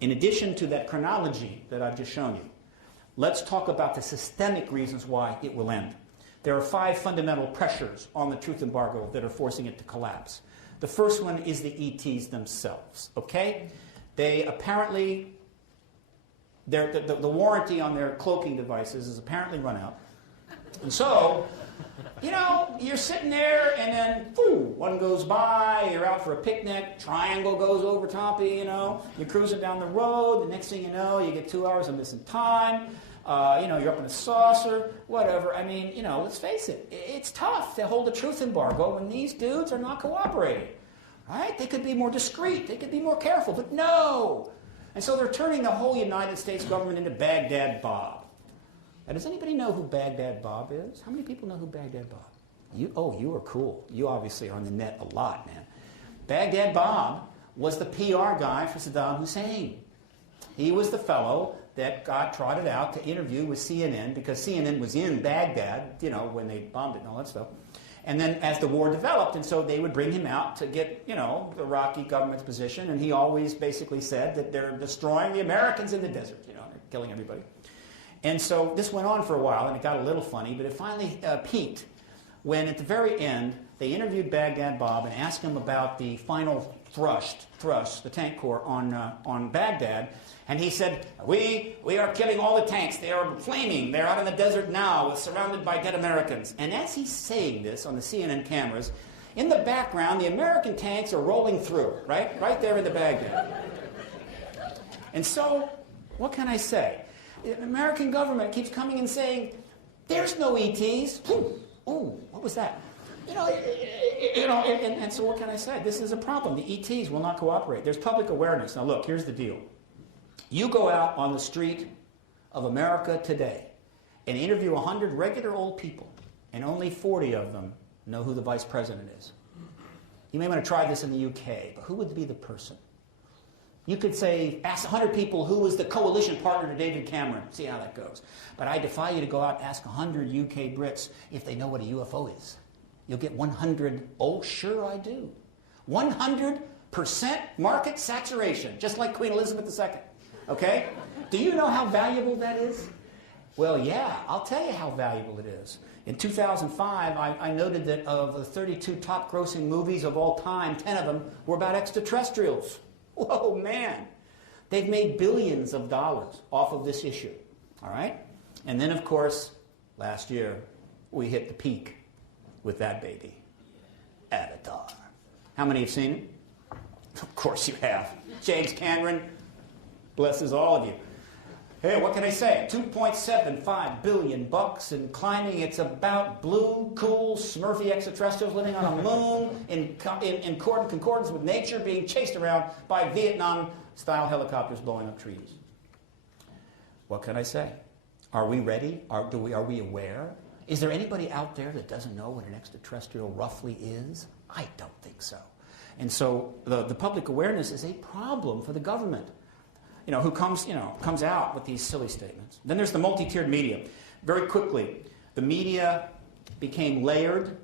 In addition to that chronology that I've just shown you, let's talk about the systemic reasons why it will end. There are 5 fundamental pressures on the truth embargo that are forcing it to collapse. The first one is the ETs themselves, okay? They apparently, the warranty on their cloaking devices is apparently run out. And so, you're sitting there and then, one goes by, you're out for a picnic, triangle goes over top of you, you're cruising down the road, the next thing you know, you get 2 hours of missing time, you're up in a saucer, whatever. I mean, let's face it, it's tough to hold a truth embargo when these dudes are not cooperating, right? They could be more discreet, they could be more careful, but no! And so they're turning the whole United States government into Baghdad Bob. Now, does anybody know who Baghdad Bob is? How many people know who Baghdad Bob is? You are cool. You obviously are on the net a lot, man. Baghdad Bob was the PR guy for Saddam Hussein. He was the fellow that got trotted out to interview with CNN because CNN was in Baghdad, when they bombed it and all that stuff. And then as the war developed, and so they would bring him out to get, the Iraqi government's position, and he always basically said that they're destroying the Americans in the desert, they're killing everybody. And so this went on for a while, and it got a little funny, but it finally peaked when at the very end, they interviewed Baghdad Bob and asked him about the final thrust, the tank corps on Baghdad, and he said, we are killing all the tanks. They are flaming. They're out in the desert now, surrounded by dead Americans. And as he's saying this on the CNN cameras, in the background, the American tanks are rolling through, right there in the Baghdad. And so, what can I say? The American government keeps coming and saying, there's no ETs. Ooh, what was that? And so what can I say? This is a problem. The ETs will not cooperate. There's public awareness. Now look, here's the deal. You go out on the street of America today and interview 100 regular old people, and only 40 of them know who the vice president is. You may want to try this in the UK, but who would be the person? You could say, ask 100 people who was the coalition partner to David Cameron. See how that goes. But I defy you to go out and ask 100 UK Brits if they know what a UFO is. You'll get 100, oh, sure I do. 100% market saturation, just like Queen Elizabeth II. Okay? Do you know how valuable that is? Well, yeah, I'll tell you how valuable it is. In 2005, I noted that of the 32 top grossing movies of all time, 10 of them were about extraterrestrials. Whoa, man. They've made billions of dollars off of this issue. All right? And then, of course, last year, we hit the peak with that baby, Avatar. How many have seen it? Of course you have. James Cameron blesses all of you. Hey, what can I say? $2.75 billion and climbing. It's about blue, cool, smurfy extraterrestrials living on a moon in concordance with nature, being chased around by Vietnam-style helicopters blowing up trees. What can I say? Are we ready? Are we aware? Is there anybody out there that doesn't know what an extraterrestrial roughly is? I don't think so. And so the public awareness is a problem for the government. Who comes out with these silly statements. Then there's the multi-tiered media. Very quickly, the media became layered,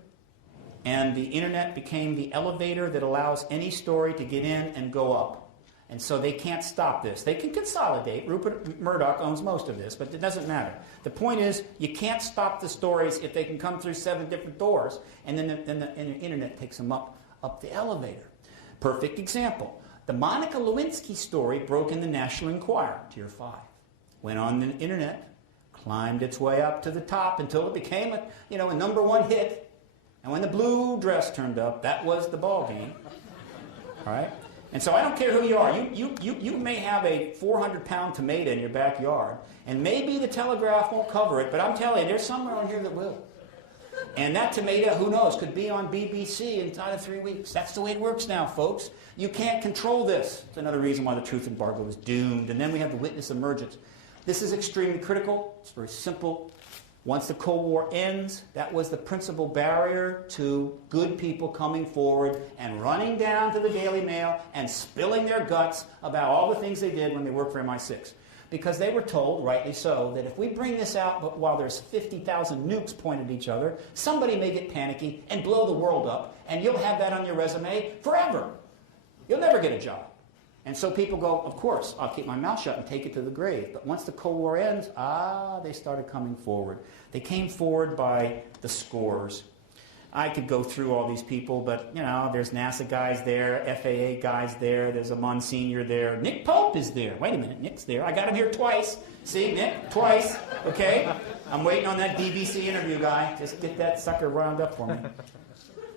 and the internet became the elevator that allows any story to get in and go up. And so they can't stop this. They can consolidate. Rupert Murdoch owns most of this, but it doesn't matter. The point is, you can't stop the stories if they can come through 7 different doors, and then the internet takes them up the elevator. Perfect example. The Monica Lewinsky story broke in the National Enquirer, Tier 5. Went on the internet, climbed its way up to the top until it became a #1 hit. And when the blue dress turned up, that was the ball game. All right? And so I don't care who you are. You may have a 400-pound tomato in your backyard, and maybe the Telegraph won't cover it, but I'm telling you, there's somewhere on here that will. And that tomato, who knows, could be on BBC inside of 3 weeks. That's the way it works now, folks. You can't control this. It's another reason why the truth embargo is doomed. And then we have the witness emergence. This is extremely critical. It's very simple. Once the Cold War ends, that was the principal barrier to good people coming forward and running down to the Daily Mail and spilling their guts about all the things they did when they worked for MI6. Because they were told, rightly so, that if we bring this out but while there's 50,000 nukes pointed at each other, somebody may get panicky and blow the world up, and you'll have that on your resume forever. You'll never get a job. And so people go, of course, I'll keep my mouth shut and take it to the grave. But once the Cold War ends, they started coming forward. They came forward by the scores. I could go through all these people, but, there's NASA guys there, FAA guys there, there's a Monsignor there. Nick Pope is there. Wait a minute, Nick's there. I got him here twice. See, Nick, twice, okay? I'm waiting on that BBC interview guy. Just get that sucker wound up for me.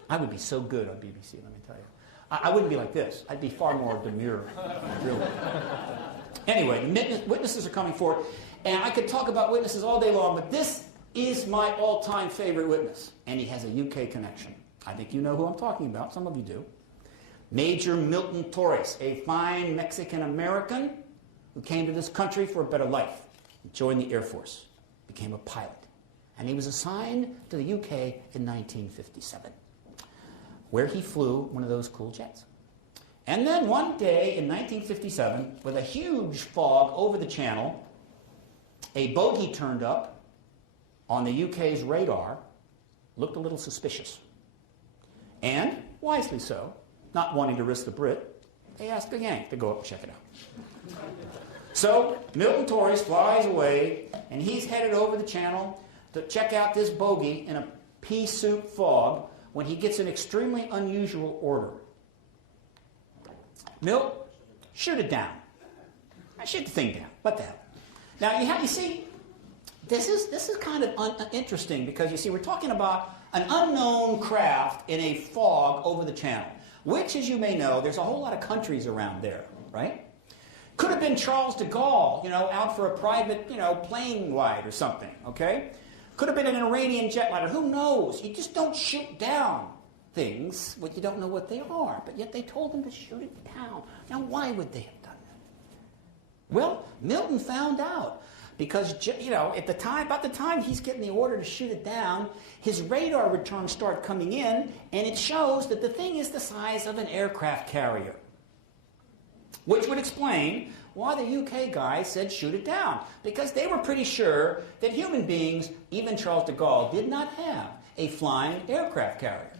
I would be so good on BBC, let me tell you. I wouldn't be like this. I'd be far more demure, really. Anyway, witnesses are coming forward, and I could talk about witnesses all day long, but this is my all-time favorite witness, and he has a UK connection. I think you know who I'm talking about. Some of you do. Major Milton Torres, a fine Mexican-American who came to this country for a better life. He joined the Air Force, became a pilot, and he was assigned to the UK in 1957, where he flew one of those cool jets. And then one day in 1957, with a huge fog over the channel, a bogey turned up on the UK's radar, looked a little suspicious. And, wisely so, not wanting to risk the Brit, they asked the Yank to go up and check it out. So, Milton Torres flies away, and he's headed over the channel to check out this bogey in a pea-soup fog when he gets an extremely unusual order. Milt, shoot it down. Shoot the thing down. What the hell? Now, you see, this is kind of interesting because, you see, we're talking about an unknown craft in a fog over the channel, which, as you may know, there's a whole lot of countries around there, right? Could have been Charles de Gaulle, out for a private, plane ride or something, okay? Could have been an Iranian jet fighter. Who knows? You just don't shoot down things when you don't know what they are. But yet they told him to shoot it down. Now, why would they have done that? Well, Milton found out. Because, about the time he's getting the order to shoot it down, his radar returns start coming in, and it shows that the thing is the size of an aircraft carrier. Which would explain why the UK guys said shoot it down. Because they were pretty sure that human beings, even Charles de Gaulle, did not have a flying aircraft carrier.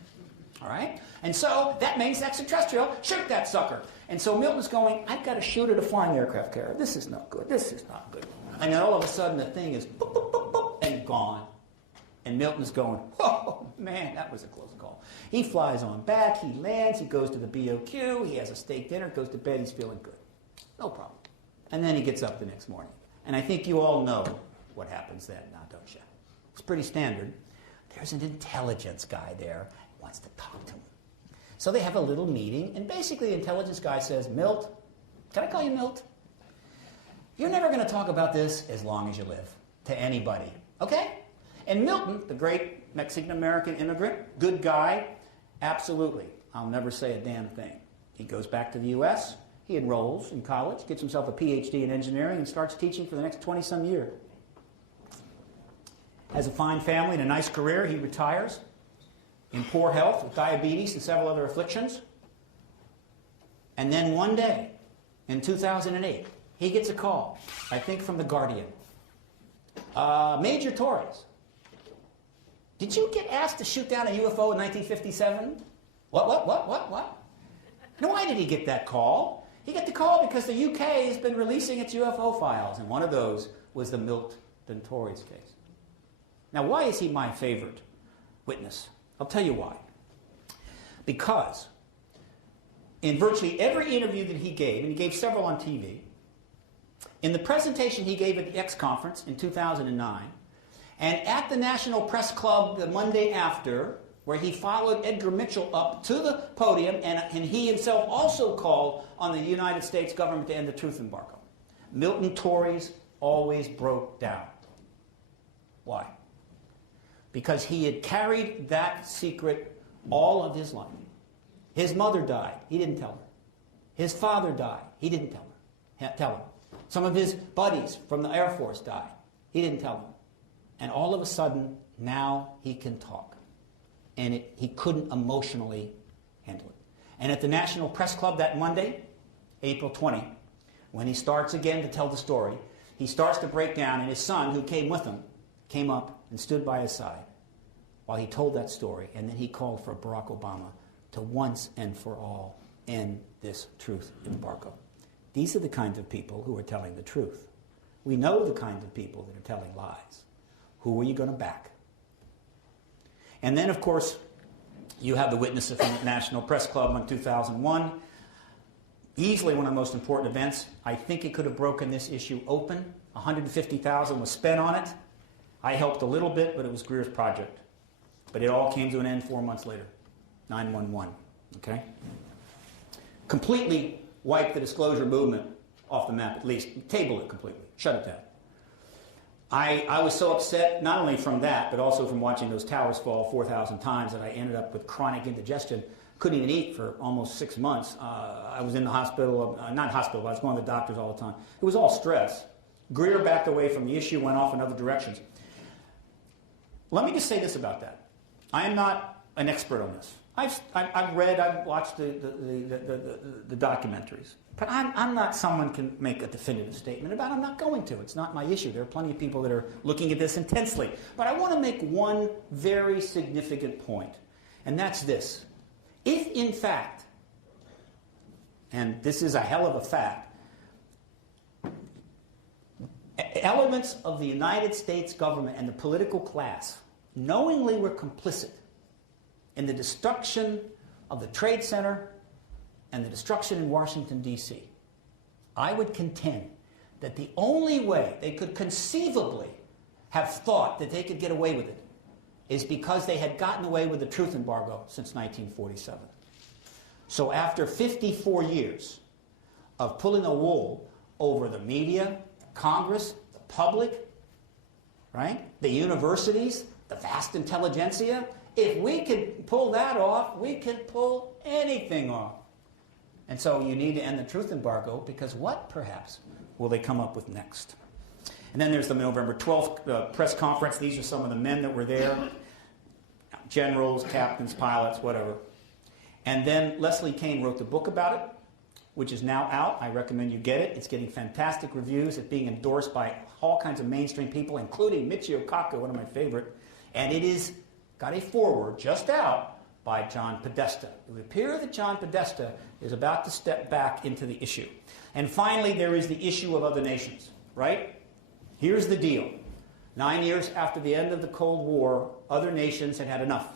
All right? And so that makes extraterrestrial, shoot that sucker. And so Milton's going, I've got to shoot at a flying aircraft carrier. This is not good. This is not good. And then all of a sudden the thing is boop, boop, boop, boop, and gone. And Milton's going, oh, man, that was a close call. He flies on back, he lands, he goes to the BOQ, he has a steak dinner, goes to bed, he's feeling good. No problem. And then he gets up the next morning. And I think you all know what happens then, now don't you? It's pretty standard. There's an intelligence guy there who wants to talk to him. So they have a little meeting, and basically the intelligence guy says, Milt, can I call you Milt? You're never going to talk about this as long as you live, to anybody, okay? And Milton, the great Mexican-American immigrant, good guy, absolutely. I'll never say a damn thing. He goes back to the U.S., he enrolls in college, gets himself a Ph.D. in engineering, and starts teaching for the next 20-some years. Has a fine family and a nice career. He retires in poor health with diabetes and several other afflictions. And then one day, in 2008, he gets a call, I think from The Guardian. Major Torres, did you get asked to shoot down a U.F.O. in 1957? What? Now, why did he get that call? He got the call because the UK has been releasing its UFO files, and one of those was the Milton Torres case. Now, why is he my favorite witness? I'll tell you why. Because in virtually every interview that he gave, and he gave several on TV, in the presentation he gave at the X conference in 2009, and at the National Press Club the Monday after, where he followed Edgar Mitchell up to the podium, and he himself also called on the United States government to end the truth embargo. Milton Torres always broke down. Why? Because he had carried that secret all of his life. His mother died. He didn't tell her. His father died. He didn't tell him. Some of his buddies from the Air Force died. He didn't tell them. And all of a sudden, now he can talk. And he couldn't emotionally handle it. And at the National Press Club that Monday, April 20, when he starts again to tell the story, he starts to break down, and his son, who came with him, came up and stood by his side while he told that story. And then he called for Barack Obama to once and for all end this truth embargo. These are the kinds of people who are telling the truth. We know the kinds of people that are telling lies. Who are you going to back? And then, of course, you have the witnesses from the National Press Club in 2001. Easily one of the most important events. I think it could have broken this issue open. $150,000 was spent on it. I helped a little bit, but it was Greer's project. But it all came to an end 4 months later. 9/11. Okay? Completely wiped the disclosure movement off the map, at least. Table it completely. Shut it down. I was so upset, not only from that, but also from watching those towers fall 4,000 times, that I ended up with chronic indigestion. Couldn't even eat for almost 6 months. I was in the hospital, not hospital, but I was going to the doctors all the time. It was all stress. Greer backed away from the issue, went off in other directions. Let me just say this about that. I am not an expert on this. I've read, I've watched the documentaries. But I'm not someone who can make a definitive statement about it. I'm not going to. It's not my issue. There are plenty of people that are looking at this intensely. But I want to make one very significant point, and that's this. If, in fact, and this is a hell of a fact, elements of the United States government and the political class knowingly were complicit in the destruction of the Trade Center and the destruction in Washington, D.C., I would contend that the only way they could conceivably have thought that they could get away with it is because they had gotten away with the truth embargo since 1947. So after 54 years of pulling a wool over the media, Congress, the public, right? The universities, the vast intelligentsia. If we could pull that off, we can pull anything off. And so you need to end the truth embargo, because what, perhaps, will they come up with next? And then there's the November 12th press conference. These are some of the men that were there. Generals, captains, pilots, whatever. And then Leslie Kean wrote the book about it, which is now out. I recommend you get it. It's getting fantastic reviews. It's being endorsed by all kinds of mainstream people, including Michio Kaku, one of my favorite. And it is got a foreword just out by John Podesta. It would appear that John Podesta is about to step back into the issue. And finally, there is the issue of other nations, right? Here's the deal. 9 years after the end of the Cold War, other nations had had enough.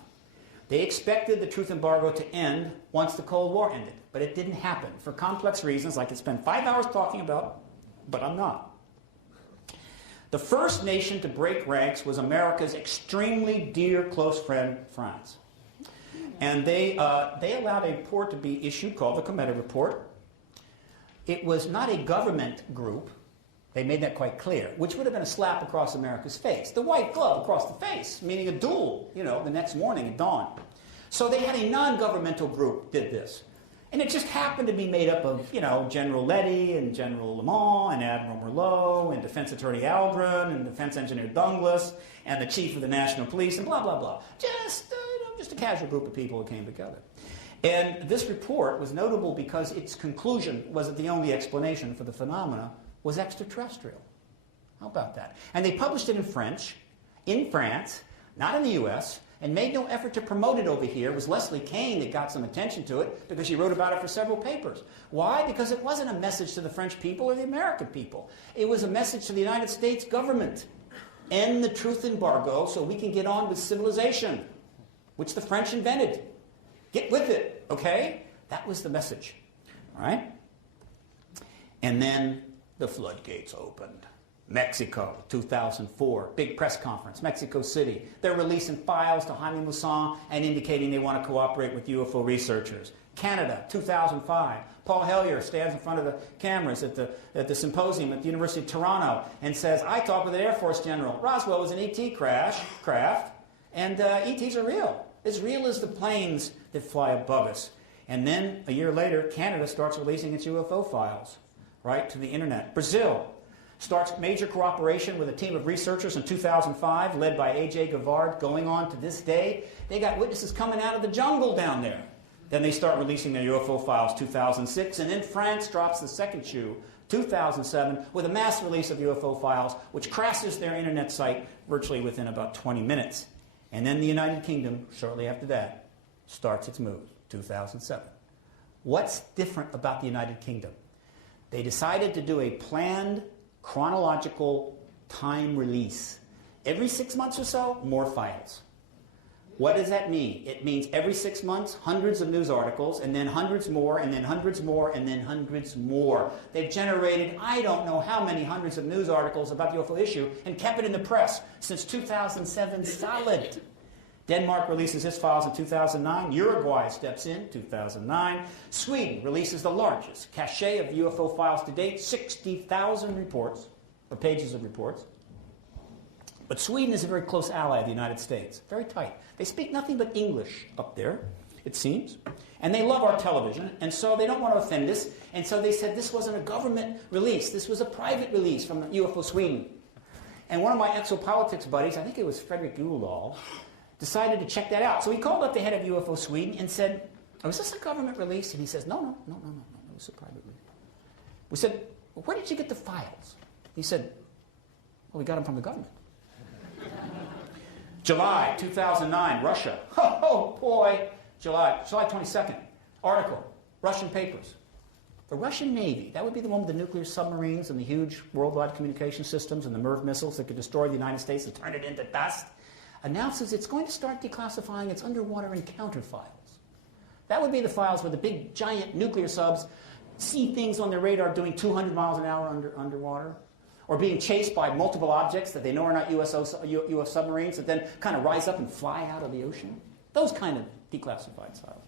They expected the truth embargo to end once the Cold War ended, but it didn't happen for complex reasons I could spend 5 hours talking about, but I'm not. The first nation to break ranks was America's extremely dear close friend, France. And they allowed a report to be issued called the Commentator Report. It was not a government group. They made that quite clear, which would have been a slap across America's face. The white glove across the face, meaning a duel, the next morning at dawn. So they had a non-governmental group did this. And it just happened to be made up of, General Leddy and General Lamont and Admiral Merlot and Defense Attorney Aldrin and Defense Engineer Douglas and the Chief of the National Police and blah, blah, blah. Just a casual group of people who came together. And this report was notable because its conclusion was that the only explanation for the phenomena was extraterrestrial. How about that? And they published it in French, in France, not in the U.S., and made no effort to promote it over here. It was Leslie Kean that got some attention to it because she wrote about it for several papers. Why? Because it wasn't a message to the French people or the American people. It was a message to the United States government. End the truth embargo so we can get on with civilization, which the French invented. Get with it, okay? That was the message, all right? And then the floodgates opened. Mexico, 2004, big press conference, Mexico City. They're releasing files to Jaime Maussan and indicating they want to cooperate with UFO researchers. Canada, 2005, Paul Hellyer stands in front of the cameras at the symposium at the University of Toronto and says, I talked with an Air Force general. Roswell was an ET craft, and ETs are real. As real as the planes that fly above us. And then, a year later, Canada starts releasing its UFO files, right, to the internet. Brazil starts major cooperation with a team of researchers in 2005, led by A.J. Gavard, going on to this day. They got witnesses coming out of the jungle down there. Then they start releasing their UFO files 2006, and then France drops the second shoe, 2007, with a mass release of UFO files, which crashes their internet site virtually within about 20 minutes. And then the United Kingdom, shortly after that, starts its move, 2007. What's different about the United Kingdom? They decided to do a planned chronological time release. Every 6 months or so, more files. What does that mean? It means every 6 months, hundreds of news articles, and then hundreds more, and then hundreds more, and then hundreds more. They've generated, I don't know how many hundreds of news articles about the UFO issue and kept it in the press since 2007 solid. Denmark releases its files in 2009. Uruguay steps in, 2009. Sweden releases the largest cache of UFO files to date, 60,000 reports, or pages of reports. But Sweden is a very close ally of the United States, very tight. They speak nothing but English up there, it seems. And they love our television, and so they don't want to offend us. And so they said this wasn't a government release. This was a private release from UFO Sweden. And one of my Exopolitics buddies, I think it was Frederick Uldal, decided to check that out. So he called up the head of UFO Sweden and said, oh, is this a government release? And he says, no, it was a private release. We said, well, where did you get the files? He said, well, we got them from the government. July 2009, Russia. Oh, boy. July 22nd, article, Russian papers. The Russian Navy, that would be the one with the nuclear submarines and the huge worldwide communication systems and the MIRV missiles that could destroy the United States and turn it into dust, announces it's going to start declassifying its underwater encounter files. That would be the files where the big, giant nuclear subs see things on their radar doing 200 miles an hour underwater, or being chased by multiple objects that they know are not US submarines that then kind of rise up and fly out of the ocean. Those kind of declassified files.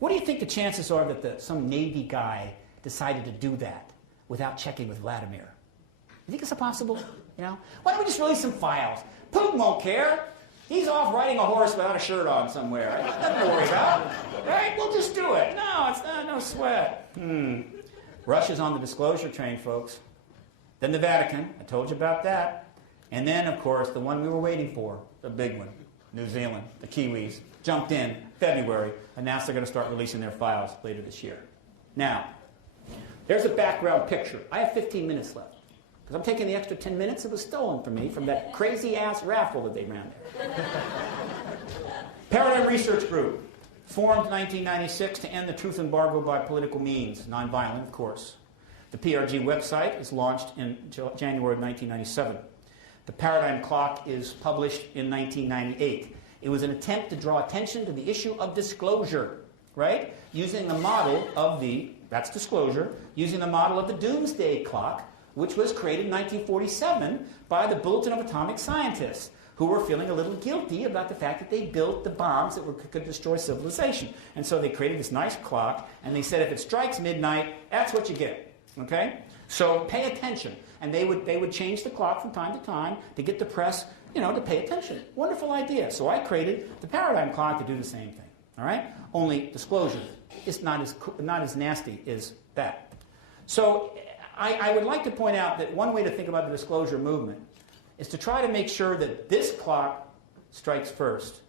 What do you think the chances are that some Navy guy decided to do that without checking with Vladimir? You think it's possible? You know? Why don't we just release some files? Putin won't care. He's off riding a horse without a shirt on somewhere. Nothing to worry about. Right? We'll just do it. No, it's not, no sweat. Russia's on the disclosure train, folks. Then the Vatican. I told you about that. And then, of course, the one we were waiting for, the big one, New Zealand, the Kiwis, jumped in February, announced they're going to start releasing their files later this year. Now, there's a background picture. I have 15 minutes left. Because I'm taking the extra 10 minutes that was stolen from me from that crazy-ass raffle that they ran there. Paradigm Research Group, formed 1996 to end the truth embargo by political means, nonviolent, of course. The PRG website is launched in January of 1997. The Paradigm Clock is published in 1998. It was an attempt to draw attention to the issue of disclosure, right? Using the model of that's disclosure, using the model of the Doomsday Clock, which was created in 1947 by the Bulletin of Atomic Scientists, who were feeling a little guilty about the fact that they built the bombs that could destroy civilization. And so they created this nice clock, and they said if it strikes midnight, that's what you get. Okay? So pay attention. And they would change the clock from time to time to get the press, to pay attention. Wonderful idea. So I created the Paradigm Clock to do the same thing. All right? Only disclosure is not as nasty as that. So I would like to point out that one way to think about the disclosure movement is to try to make sure that this clock strikes first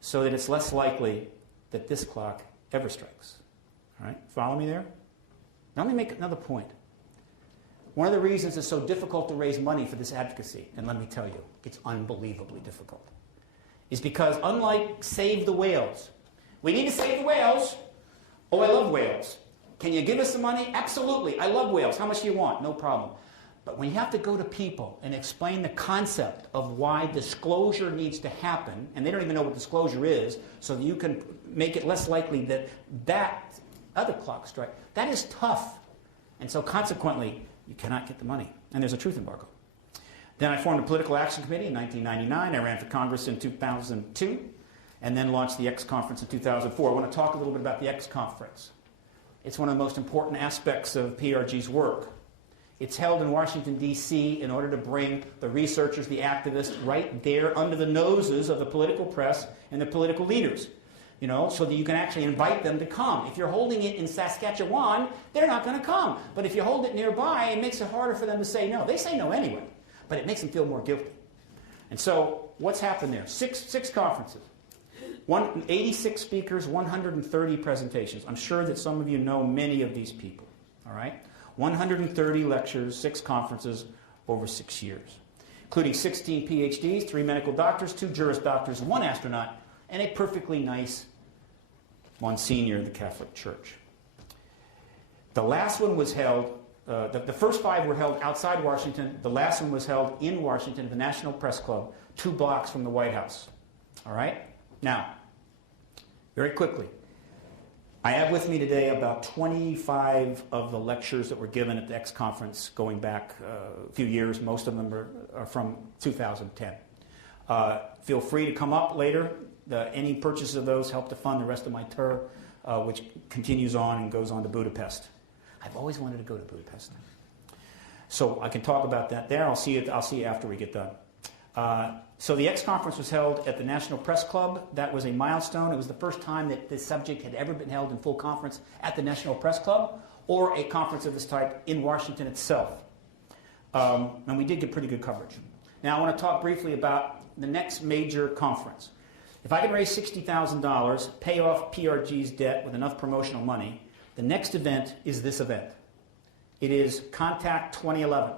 so that it's less likely that this clock ever strikes. All right? Follow me there? Now let me make another point. One of the reasons it's so difficult to raise money for this advocacy, and let me tell you, it's unbelievably difficult, is because unlike Save the Whales, we need to save the whales. Oh, I love whales. Can you give us some money? Absolutely. I love whales. How much do you want? No problem. But when you have to go to people and explain the concept of why disclosure needs to happen, and they don't even know what disclosure is, so that you can make it less likely that that other clock strike, that is tough. And so consequently, you cannot get the money. And there's a truth embargo. Then I formed a political action committee in 1999. I ran for Congress in 2002, and then launched the X Conference in 2004. I want to talk a little bit about the X Conference. It's one of the most important aspects of PRG's work. It's held in Washington, D.C. in order to bring the researchers, the activists, right there under the noses of the political press and the political leaders, so that you can actually invite them to come. If you're holding it in Saskatchewan, they're not going to come. But if you hold it nearby, it makes it harder for them to say no. They say no anyway, but it makes them feel more guilty. And so what's happened there? Six conferences. 86 speakers, 130 presentations. I'm sure that some of you know many of these people, all right? 130 lectures, 6 conferences over 6 years, including 16 PhDs, 3 medical doctors, 2 Juris Doctors, 1 astronaut, and a perfectly nice Monsignor of the Catholic Church. The last one was held, the first 5 were held outside Washington. The last one was held in Washington at the National Press Club, 2 blocks from the White House, all right? Now, very quickly, I have with me today about 25 of the lectures that were given at the X Conference going back a few years. Most of them are from 2010. Feel free to come up later. Any purchase of those help to fund the rest of my tour, which continues on and goes on to Budapest. I've always wanted to go to Budapest. So I can talk about that there. I'll see you after we get done. So the X Conference was held at the National Press Club. That was a milestone. It was the first time that this subject had ever been held in full conference at the National Press Club or a conference of this type in Washington itself. And we did get pretty good coverage. Now I want to talk briefly about the next major conference. If I can raise $60,000, pay off PRG's debt with enough promotional money, the next event is this event. It is Contact 2011.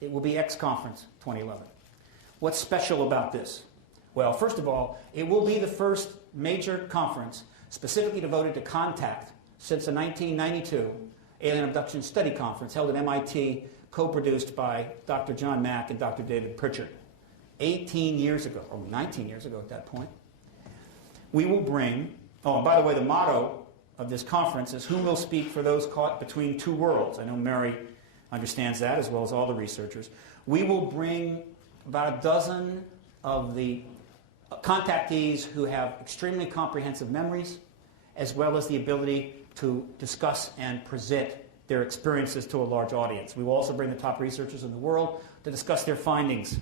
It will be X Conference 2011. What's special about this? Well, first of all, it will be the first major conference specifically devoted to contact since the 1992 Alien Abduction Study Conference held at MIT, co-produced by Dr. John Mack and Dr. David Pritchard. 18 years ago, or 19 years ago at that point. We will bring, and by the way, the motto of this conference is who will speak for those caught between two worlds. I know Mary understands that as well as all the researchers. We will bring about a dozen of the contactees who have extremely comprehensive memories, as well as the ability to discuss and present their experiences to a large audience. We will also bring the top researchers in the world to discuss their findings.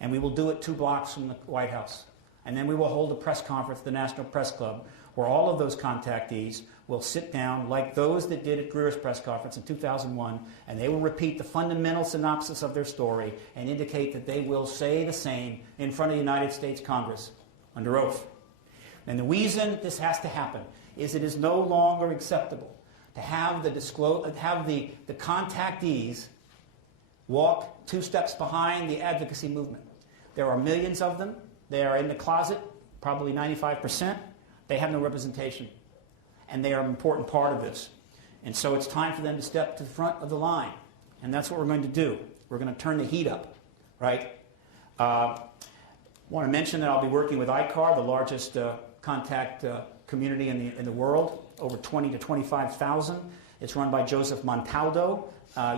And we will do it 2 blocks from the White House. And then we will hold a press conference at the National Press Club where all of those contactees will sit down like those that did at Greer's press conference in 2001, and they will repeat the fundamental synopsis of their story and indicate that they will say the same in front of the United States Congress under oath. And the reason this has to happen is it is no longer acceptable to have the contactees walk 2 steps behind the advocacy movement. There are millions of them. They are in the closet, probably 95%. They have no representation. And they are an important part of this. And so it's time for them to step to the front of the line. And that's what we're going to do. We're going to turn the heat up, right? I want to mention that I'll be working with ICAR, the largest contact community in the world, over 20 to 25,000. It's run by Joseph Montaldo.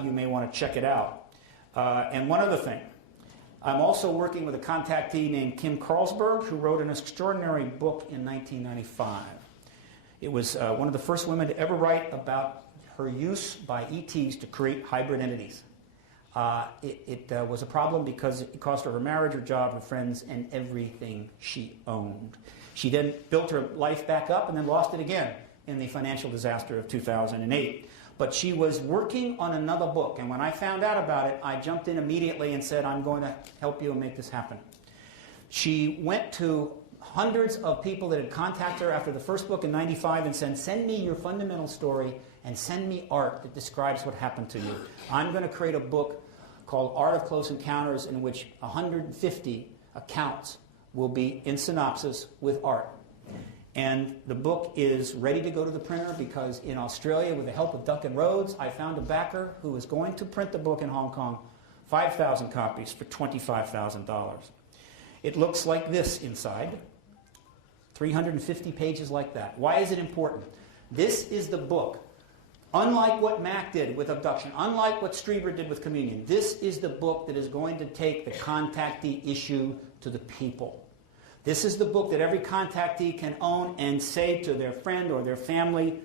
You may want to check it out. And one other thing. I'm also working with a contactee named Kim Carlsberg, who wrote an extraordinary book in 1995. It was one of the first women to ever write about her use by ETs to create hybrid entities. It was a problem because it cost her her marriage, her job, her friends, and everything she owned. She then built her life back up and then lost it again in the financial disaster of 2008. But she was working on another book, and when I found out about it, I jumped in immediately and said, I'm going to help you and make this happen. She went to hundreds of people that had contacted her after the first book in 95 and said, send me your fundamental story and send me art that describes what happened to you. I'm going to create a book called Art of Close Encounters in which 150 accounts will be in synopsis with art. And the book is ready to go to the printer because in Australia, with the help of Duck and Rhodes, I found a backer who is going to print the book in Hong Kong, 5,000 copies for $25,000. It looks like this inside, 350 pages like that. Why is it important? This is the book. Unlike what Mac did with abduction, unlike what Strieber did with communion, this is the book that is going to take the contactee issue to the people. This is the book that every contactee can own and say to their friend or their family,